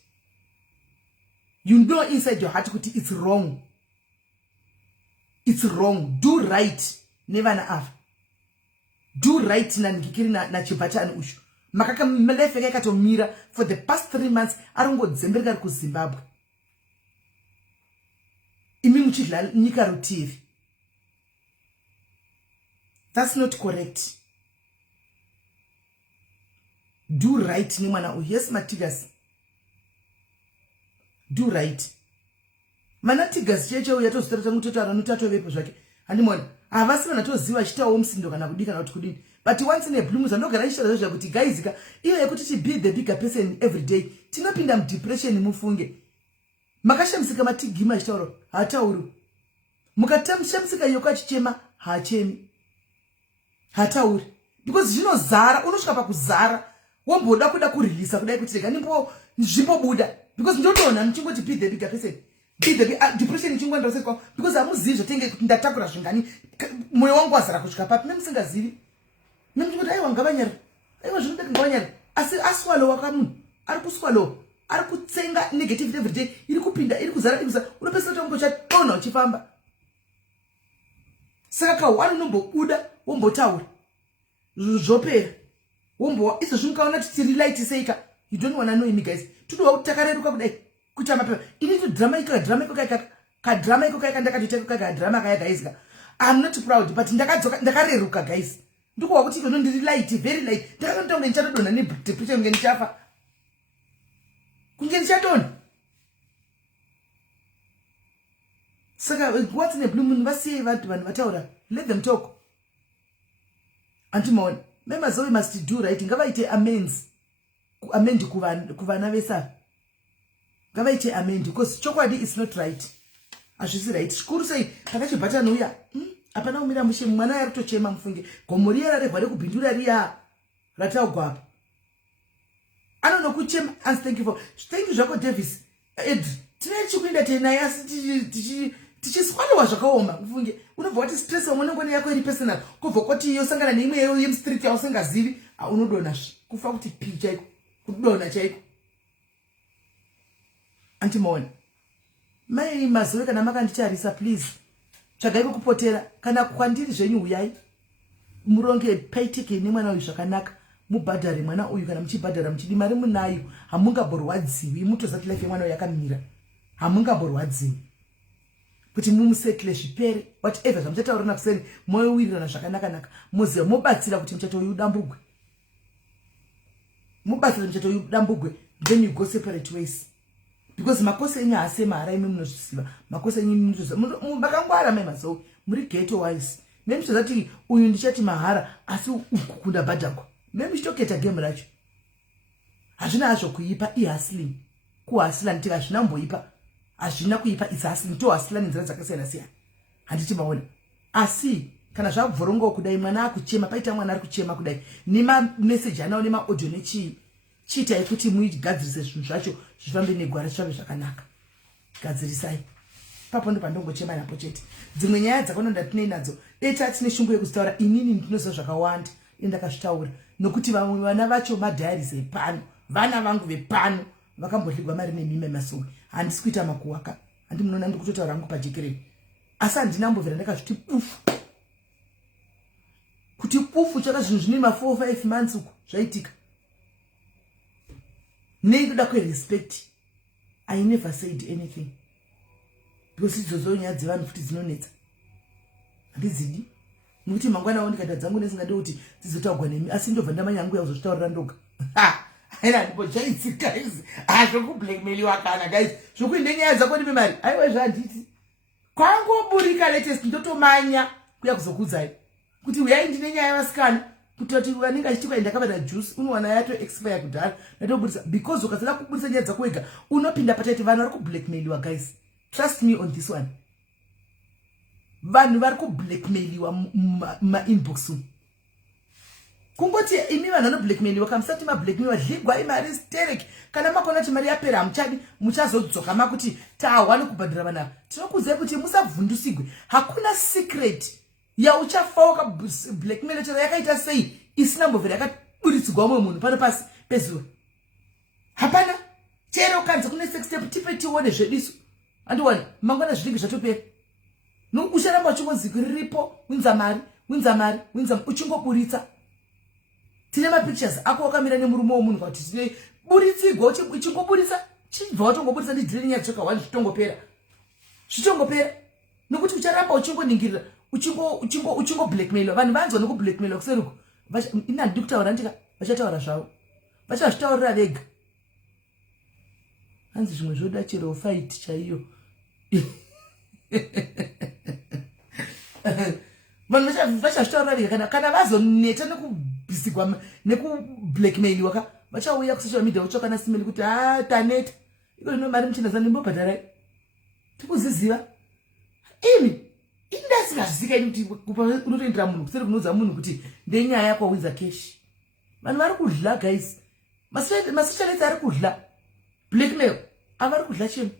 You know inside your heart kuti it's wrong. It's wrong. Do right. Never na afa. Do right na ngikiri na chibata ushu. Makaka melefe kaya kato mira for the past 3 months arongo dzembereka ku Zimbabwe. Imi muchidla nyika rutivi. That's not correct. Do right ni mwana uyu. Yes matigas. Do right. Mana tigas cheche uya tozitata mutoto anotato vepo zvake. Handimona. Havasi vana toziva chitawo msindo kana kudika na kuti kudini. But once in a blue moon ndogara ishara zva kuti guys ka iyo yekuti chi be the bigger person every day. Tinopinda mu depression mufunge. Makashamsika matigima chitauro hatauru. Mukatamshamsika yoka chichema hachemi. Hatauri. Because zvinozara unosvika pakuzara womboda kuda kurelease kudai kuti rega nimbo zvimbobuda. Because ndotoona mchingoti be the bigger person. Be the depression chingwanda usekwa because amuzivi zvotenge kuti ndatakura zvingani moyo wangu wazara kusvika papi nemusingazivi. Nemchingoti aiwa ngavanyara. Aiwa zvinoda ngavanyara. Asi aswalo wakamunhu ari kuswalo ari kutsenga negative every day iri kupinda iri kuzara ibza unopesa kuti ungochadonha uchifamba. Saka kawari unombobuda wombotaura zvopera wombo izvo zvinkaona kuti relight seika you don't want to know me guys tudowa kutakareruka kudai kuti amapepa ini to drama iko kaya ndakatoteka kaya drama kaya guys ka I'm not proud but ndakareruka guys ndikuwa kuti iko ndiri light very light ndakatonga nichatodona ne depression ngeni chafa kungeni chatona. Saka what's in the blue moon vasiye vantu vataura let them talk. Antimon, member Zoe must do right. Ngavaite amend kuvana vesa. Ngavaite amend because chokwadi is not right. Ashisi right. Shukuru sei pakachibata nuya. Apana umira mushe mwana yari tochema mfunge. Gomori yari kwade kubindura riya. Ratagwa apa. Anono kuchema and thank you zvako Davis. Ed tinechikuinda tena yasi tichiswaliwa zvakaoma mfunge unobva kuti stress wamunongoni yako iri personal kubva kuti yosangana neimwe yemstreet yausingazivi unodona kufa kuti pi chaiko kudona chaiko. Antimaona mai mazoe kana makanditarisa please tsvagaiko kupotera kana kwandiri zvenyu uyai muronge paitike nemwana uyu zvakanaka mubhadhare mwana uyu kana muchibhadhara muchidi mari munayo hamungaborwadziwi mutozati life yemwana uyu yakamira hamungaborwadziwi kuti mumusekle zvipere whatever zvamuchataurana kuseni moyo wirirana zvakanaka muziva mubatsira kuti muchato uyu udambugwe then you go separate ways because makosa enyu haasi mahara imi munozvisiva makosa enyu munozviziva makangwara mai mazo muri ghetto wise nemuchazati uyu ndichati mahara asi ukukunda bhadhakwa memuchitoketa game racho hazvina hazvo kuipa ihustling kuhustla nditi hazvina mboipa hazvina kuipa izasi nto hasila nenzira dzakasiyana siyana handiti maona asi kana zvakubvorongo kudai mwana akuchema paita mwana ari kuchema kudai nema message anawo nema audio nechi chiitai kuti muigadzirise zvinhu zvacho zvifambe negwara zvave zvakanaka gadzirisai papo ndo pandongochema napo chete dzimwe nyaya dzakanonda tinei nadzo deta tine shungu yekuzitaura inini ndinoziva zvakawanda endakazvitaura nokuti vamwe vana vacho madiaries epano vana vangu vepano vakambodligwa mari nemime masowe handisi kuita makuwaka handi munoona ndikutotaura rangu pajekereni asi handina mbovhera ndakazviti pufu kuti pufu chaka zvinhu zvine ma 4-5 months uku zvaitika nekuda kwerespect I never said anything because idzodzo nyaya dzevanhu futi dzinonetsa handizidi nokuti mangwana awo ndikata dzangu nesingade kuti dzizotaurwa nemi asi ndobva ndamanya yangu yazozvitaurira ndoga haina ndimbojaitsika izi zvokublackmailiwa kana guys zvokuinde nyaya dzako ndipe mari aiwa zvanditi kwangoburika latest ndotomanya kuya kuzokudzai kuti uyai ndine nyaya yavasikana kutoti vanenge achitikwa ndakavada juice unowana yato expire kudhara ndatobudisa because ukasada kubudisa nyaya dzako wega unopinda pataiti vanhu vari kublackmailiwa guys. Trust me on this one. Vanhu vari kublackmailiwa mumainbox umu. Kungoti imi vanhu vanoblackmailiwa kamusati mablackmailiwa zhigwa imari stereki kana makona kuti mari yapera hamuchadi muchazodzoka makuti tahwa nekubhadhira vanhu. Tinokuudzai kuti musavhundusigwe. Hakuna secret yauchafawo kablackmail chero yakaita sei isina mbovhera yakaburitsigwa mumwe munhu pano pasi pezuva. Hapana. Chero kanza kune sex step tipe tione zvediso. Andiwani mangwana zvinenge zvatopera. No ucharamba uchingonzi riripo winza mari uchingoburitsa. Tine mapictures ako wakamira nemurume womunhu kuti tine buritsigwa uchingoburitsa chibva watongoburitsa ndidhireni yachoka wani zvitongopera. Nokuti ucharamba uchingoningirira uchingo blackmail vanhu vanzwa nekublackmail kuseruko. Ina ndiri kutaura ndika vachataura zvavo. Vachazvitaurira vega. Hanzi zvimwe zvoda chero fight chaiyo. Vanhu vachazvitaurira vega kana vazoneta nekubhisigwa nekublackmailiwa vachauya kusocial media votsvaka nasimeli kuti taneta iko ino mari muchinazana ndimbobhadharai. Tikuziziva imi indasingazvizikai kuti unotoendera munhu kuseri kunoudza munhu kuti ndenyaya yako winza cash. Vanhu vari kudla guys. Masocialite ari kudla blackmail. Avari kudla chini?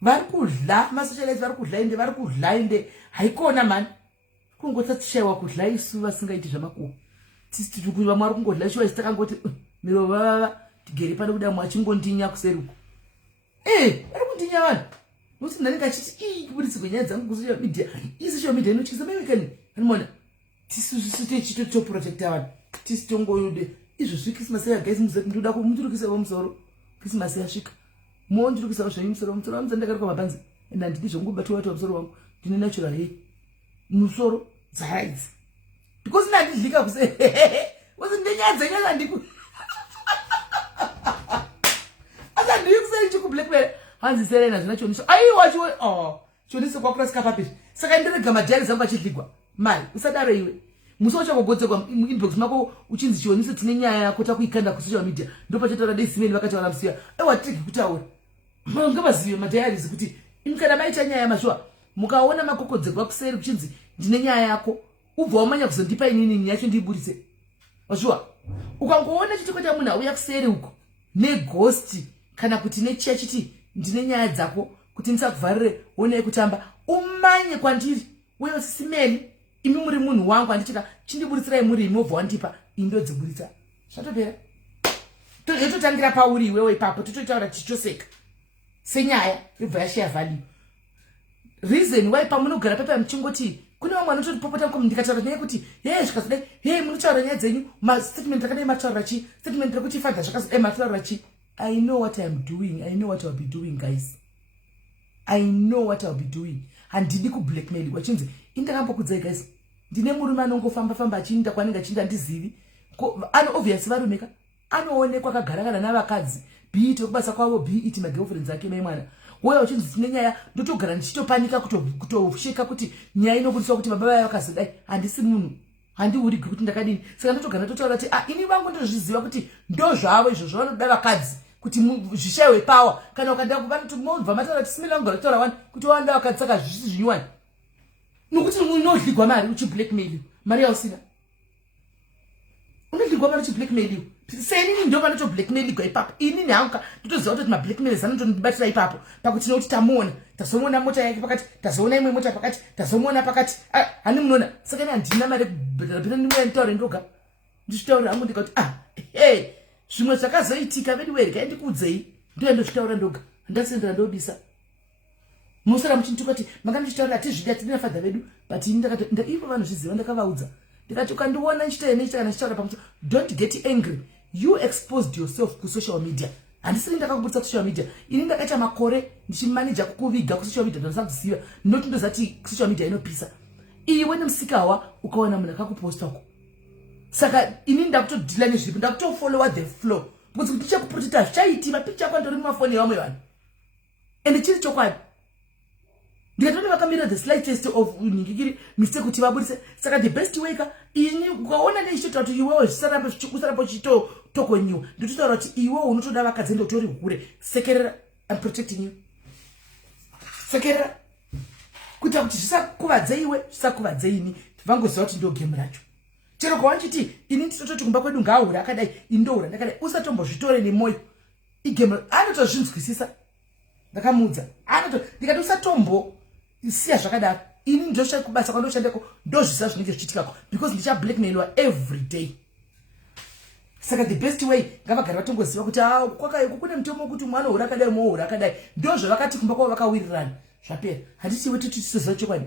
Vari kudla masocialite vari kudla ende haikona man. Kungotsatishaiwa kudla isu vasingaiti zvamakuwa. Tisi tiri vamwe vari kungodla shiwa isi takangoti miro vava tigere pano kuda mwachingondinya kuseruko. Vari kundinya vanhu. Nokuti ndanenge achiti kuburitsigwa nyaya dzangu kusocial media. Social media inotyisa mewikani. Animona tisi tichitoprotecta vanhu. Tisi tongoyode izvozvi Christmas ya guys muzati ndoda kumuturukisa musoro. Christmas yasvika. Mondurukisa zvenyu musoro vangu ndakaruka mabhanzi. Enda ndidi zvongobatwa watu musoro wangu. Ndine natural hair. Musoro dzaraidzi. Because ndandidlika kuse. Wasi ndenyadza nyadza ndiku. Asa ndikusa ichi ku blackmail. Hanzi Serena zvinachoniswa. Aiwa chonise kwakurasika papi. Saka ndirega majari zangu achidligwa. Mari usadaro iwe. Musocha kugodzekwa inbox mako uchinzi chionise tine nyaya yako takuikanda ku social media. Ndopachataura dei simeni vakataura musiya. Watiki kutaura. Ngavazive madiaries kuti imkana maita nyaya yamashwa. Mukaona makokodzerwa kuseri kuchinzi ndine nyaya yako. Ubva wamanya kuzondipa inini yacho ndiburitse. Washwa. Ukangoona chitiko cha munhu auya kuseri uko neghost kana kuti nechechiti ndine nyaya dzako kuti ndisakuvharire one kutamba umanye kwandiri wewe simeni imi muri munhu wangu andichika chindiburitsira muri imovha wandipa indodziburitsa zvatopera totangira pauri iwewe ipapo tototaura tichitoseka senyaya yobva yashiya value reason why pamunogara pepa muchingoti kune vamwe vanotopopota mukomu ndikataura nyaya kuti zvakazodai munotaura nyaya dzenyu mastatement akadai mataurira chi statement rekuti fadha zvakazodai mataurira chi. I know what I'm doing. I know what I'll be doing, guys. I know what I'll be doing. Handidi ku blackmail wachinzi indakambokudzai guys. Ndine murume anongofamba achinda kwanenge achinda ndizivi. Obviously varumeka. Anoonekwa akagara kana navakadzi. Be it kubasa kwavo, be it my girlfriends ake mai mwana. Wewe uchinzi tine nyaya ndotogara ndichitopanika kutosheka kuti nyaya inoburiswa kuti baba vayo vakazodai. Handisi munhu. Handiurigi kuti ndakadini. Saka ndotogara totaura kuti ini vangu ndozviziva kuti ndo zvavo izvo vanoda vakadzi. Kuti zvishayiwe power kana ukanda kuva kuti mobva mataura kuti simela ngorotora wani kuti wanda wakatsaka zvinyuwani nokuti unodligwa mari uchi blackmail mari yausina unodligwa mari uchi blackmail seni ndo vanoto blackmail gwa ipapo ini nyanka ndotoziva kuti ma blackmailers anotonibatira ipapo pakuti nokuti tamuona tazomuona mota yake pakati tazoona imwe mota pakati tazomuona pakati hani munoona saka handina mari kubhadhara nimwe ntaure ndoga ndichitaura hangu ndikati zvimwe zvakazoitika vediweri kaindikuudzei ndoyandozvitaura ndoga handasendera ndodisa musara muchinituka kuti makandizvitaura hatizvidi hatina fadha vedu but ini ndakati ivo vanozviziva ndakavaudza ndikati ukandiona nchitaura nechita kana chitaura pamusoro don't get angry you exposed yourself ku social media handisiri ndakakubudisa kusocial media. Ini ndakaita makore ndichimanija kukuviga kusocial media ndosakuziva noti ndozati social media inopisa. Iwe nemusikawa ukaona munhu akakupostako. Saka ini ndakutodhila nezvipo ndakutofollowa the flow. Because kuti chakuprotecta zvichaiti mapicha yako ndori mumafoni yavamwe vanhu. And chiri chokwadi. Ndikatoni vakamira the slightest of ningikiri mistake kuti vabudise. Saka the best way ka ini ukaona neichitotaura kuti iwewe usarapo chitokonyiwa. Nditotaura kuti iwewe unotoda vakadzi ndotori kure. Sekerera, I'm protecting you. Sekerera. Kuti kuti zvisakuvadze iwe, zvisakuvadze ini. Vangoziva kuti ndo game racho. Chero kwawanchiti ini nditototi kumba kwedu ngaahura akadai indohura ndakadai usatombozvitore nemoyo. Igame anotozvinzwisisa. Ndakamuudza. Ndikati usatombo siya zvakadaro. Ini ndoshaya kubasa kwandoshandeko ndozvisa zvinenge zvichiitikako because ndicha blackmailwa every day. Saka the best way ngavagara vatongoziva kuti kwakaiku kune mutombo wekuti mwana hura akadai mohura akadai. Ndozvavakati kumba kwavo vakawirirana. Zvapera. Handiti iwe titisoziva chokwadi.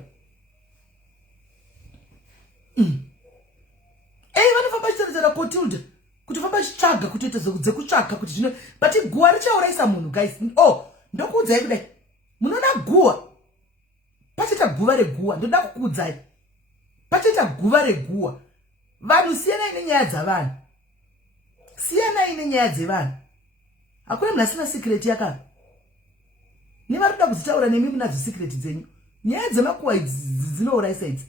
Vanofamba chitaridzana kotilda kuti famba chitsvaga kutoita dzekutsvaga kuti zvino but guwa richaurayisa munhu guys. Ndokuudzai kudai munoda guwa pachaita guva reguwa. Ndoda kukuudzai pachaita guva reguwa. Vanhu siyanai nenyaya dzavanhu, siyanai nenyaya dzevanhu. Hakuna munhu asina secret yakava. Nevari kuda kudzitaura nemi munadzo secret dzenyu. Nyaya dzemakuwa idzi dzinourayisa idzi.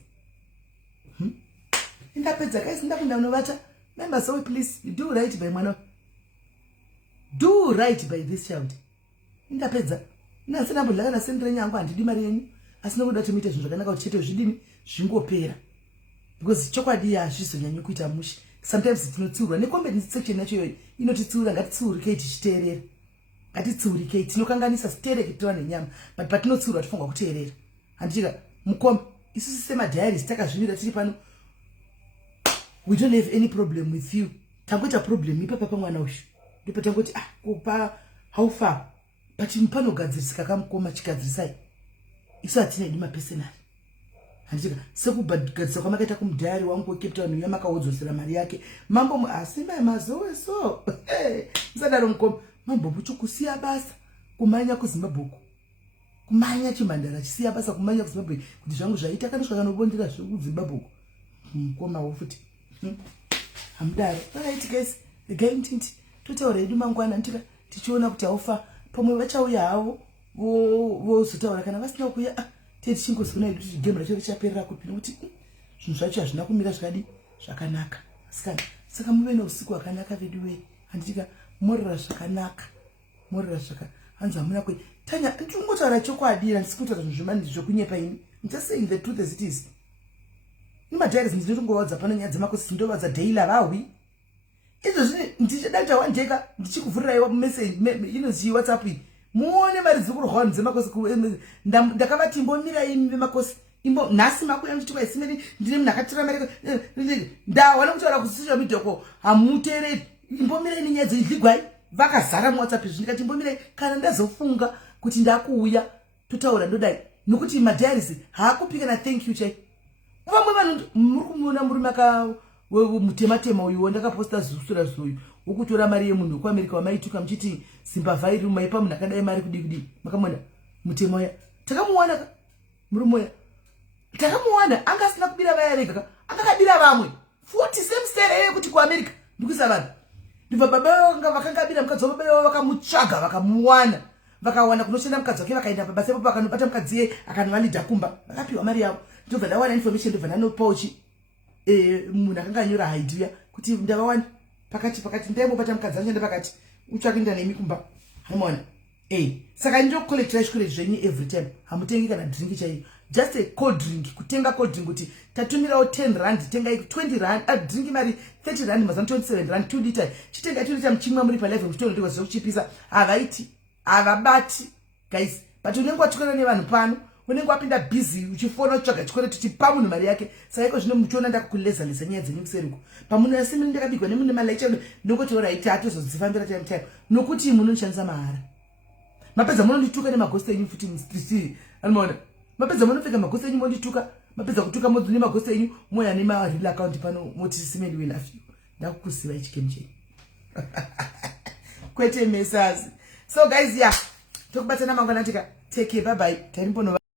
Ndapedza guys, ndakunda unovata. Members, so please do right by mwana. Do right by this child. Ndapedza. Nasina mbodla kana sendere nyangu handidi mari yenyu. Asina kuda tumite zvinhu zvakanaka kuti chete zvidini zvingopera. Because chokwadi hazvizonyanyi kuita mushi. Sometimes tinotsiurwa nekombe section yacho iyoyi inotitsiura. Ngatitsiurikei tichiteerera. Ngatitsiurikei tinokanganisa sitereke tiwa nenyama. But patinotsiurwa tifunga kuteerera. Handitika mukombe isusu semadiaries takazvimira tiri pano. We don't have any problem with you. Tangoita problem ipa papa mwana ushu. Ndipo tangoti kupa how far. But mpano gadzirisika kamukoma chikadzirisai. Isu hatina idi mapersonal. Handika sekugadzirisa kwamakaita kumudhayari wangu Cape Town yamakaodzosera mari yake. Mambo asimba mazowe so. Msadaro mukoma. Mambo buchukusiya basa kumanya kuZimbabwe. Kumanya chimandara chisiya basa kumanya kuZimbabwe kuti zvangu zvaita kana zvakanobondera zvekuZimbabwe. Mukoma wofuti. Hamdaro. Alright guys, again tinti totaura edu mangwana ntika tichiona kuti aufa pamwe vachauya havo vozotaura kana vasina kuya tichingozona edu kuti game racho richaperera kupi nokuti zvinhu zvacho hazvina kumira zvakadi zvakanaka. Saka muve nousiku hwakanaka vedu we. Handitika morera zvakanaka. Morera zvakanaka. Hanzi hamuna kwe. Tanya ndingotaura chokwadi handisi kutaura zvinhu zvemani zvokunyepa ini. I'm just saying the truth as it is. Nimadiaries ndinotongovaudza pano nyaya dzemakosi ndinovaudza daily avawi. Izvozvi ndichida kuti wandeka ndichikuvhurira message inozi WhatsApp iyi. Muone mari dzikurwa dzemakosi ndakavati imbomira imi vemakosi. Imbo nhasi makuya mchituka isimeni ndine munhu akatira mari. Ndawana kutaura kusocial media ko hamuteereri. Imbomira ini nyaya dzidhigwai vakazara muWhatsApp izvi ndikati imbomira kana ndazofunga kuti ndakuuya totaura ndodai nokuti madiaries haakupika na thank you chai. Vamwe vanhu muri kumuona murume mutematema uyu ndakaposta zusura zuyu ukutora mari yemunhu wekuAmerica wamaituka muchiti sympathy maipa munhu akadai mari kudikudi. Makamona mutema uya takamuwana murume uya takamuwana anga asina kubira vaya vega akakabira vamwe futi same story kuti kuAmerica ndikuisa vanhu. Ndibva baba vanga vakangabira mukadzi wababa vavo vakamutsvaga vakamuwana vakawana kunoshanda mukadzi wake vakaenda pabasa ipapo akanobata mukadzi ye akanovalidha kumba vakapiwa mari yavo. Ndobva ndawana information ndobva ndanopaochi munhu akanga anyora haidi uya kuti ndavawana pakati ndaimobata mukadzi anchenda pakati utsvakinda nemi kumba hamuona. Saka ndinokollectira chikoreti zvenyu every time. Hamutengi kana drink chaiyo. Just a cold drink. Kutenga cold drink kuti tatumirawo 10 rand tengai 20 rand drink mari 30 rand mazana 27 rand 2 liter. Chitenga 2 liter mchimwa muri pa level kutonga ndiko zvokuchipisa. Havaiti havabati guys. But unenge watukana nevanhu pano unenge wapinda busy uchifona utsvaga chikoreti chipa munhu mari yake. Saka iko zvino muchiona ndakukulezalesa nyaya dzenyu kuseriko. Pamunhu yasimini ndakabigwa nemunhu malaicha ndokuti oraiti hatozodzifambira time nokuti munoshandisa mahara. Mapedza munondituka nemagosi enyu futi mustisi. Anoona mapedza munopfeka magosi enyu mondituka. Mapedza kutuka modzi magosi enyu moya real account pano moti SIS MELLY we love you. Ndakukusiva ichikemu chenyu. kwete mesazi. So guys, yeah, tokubatana mangwana tika take care, bye bye.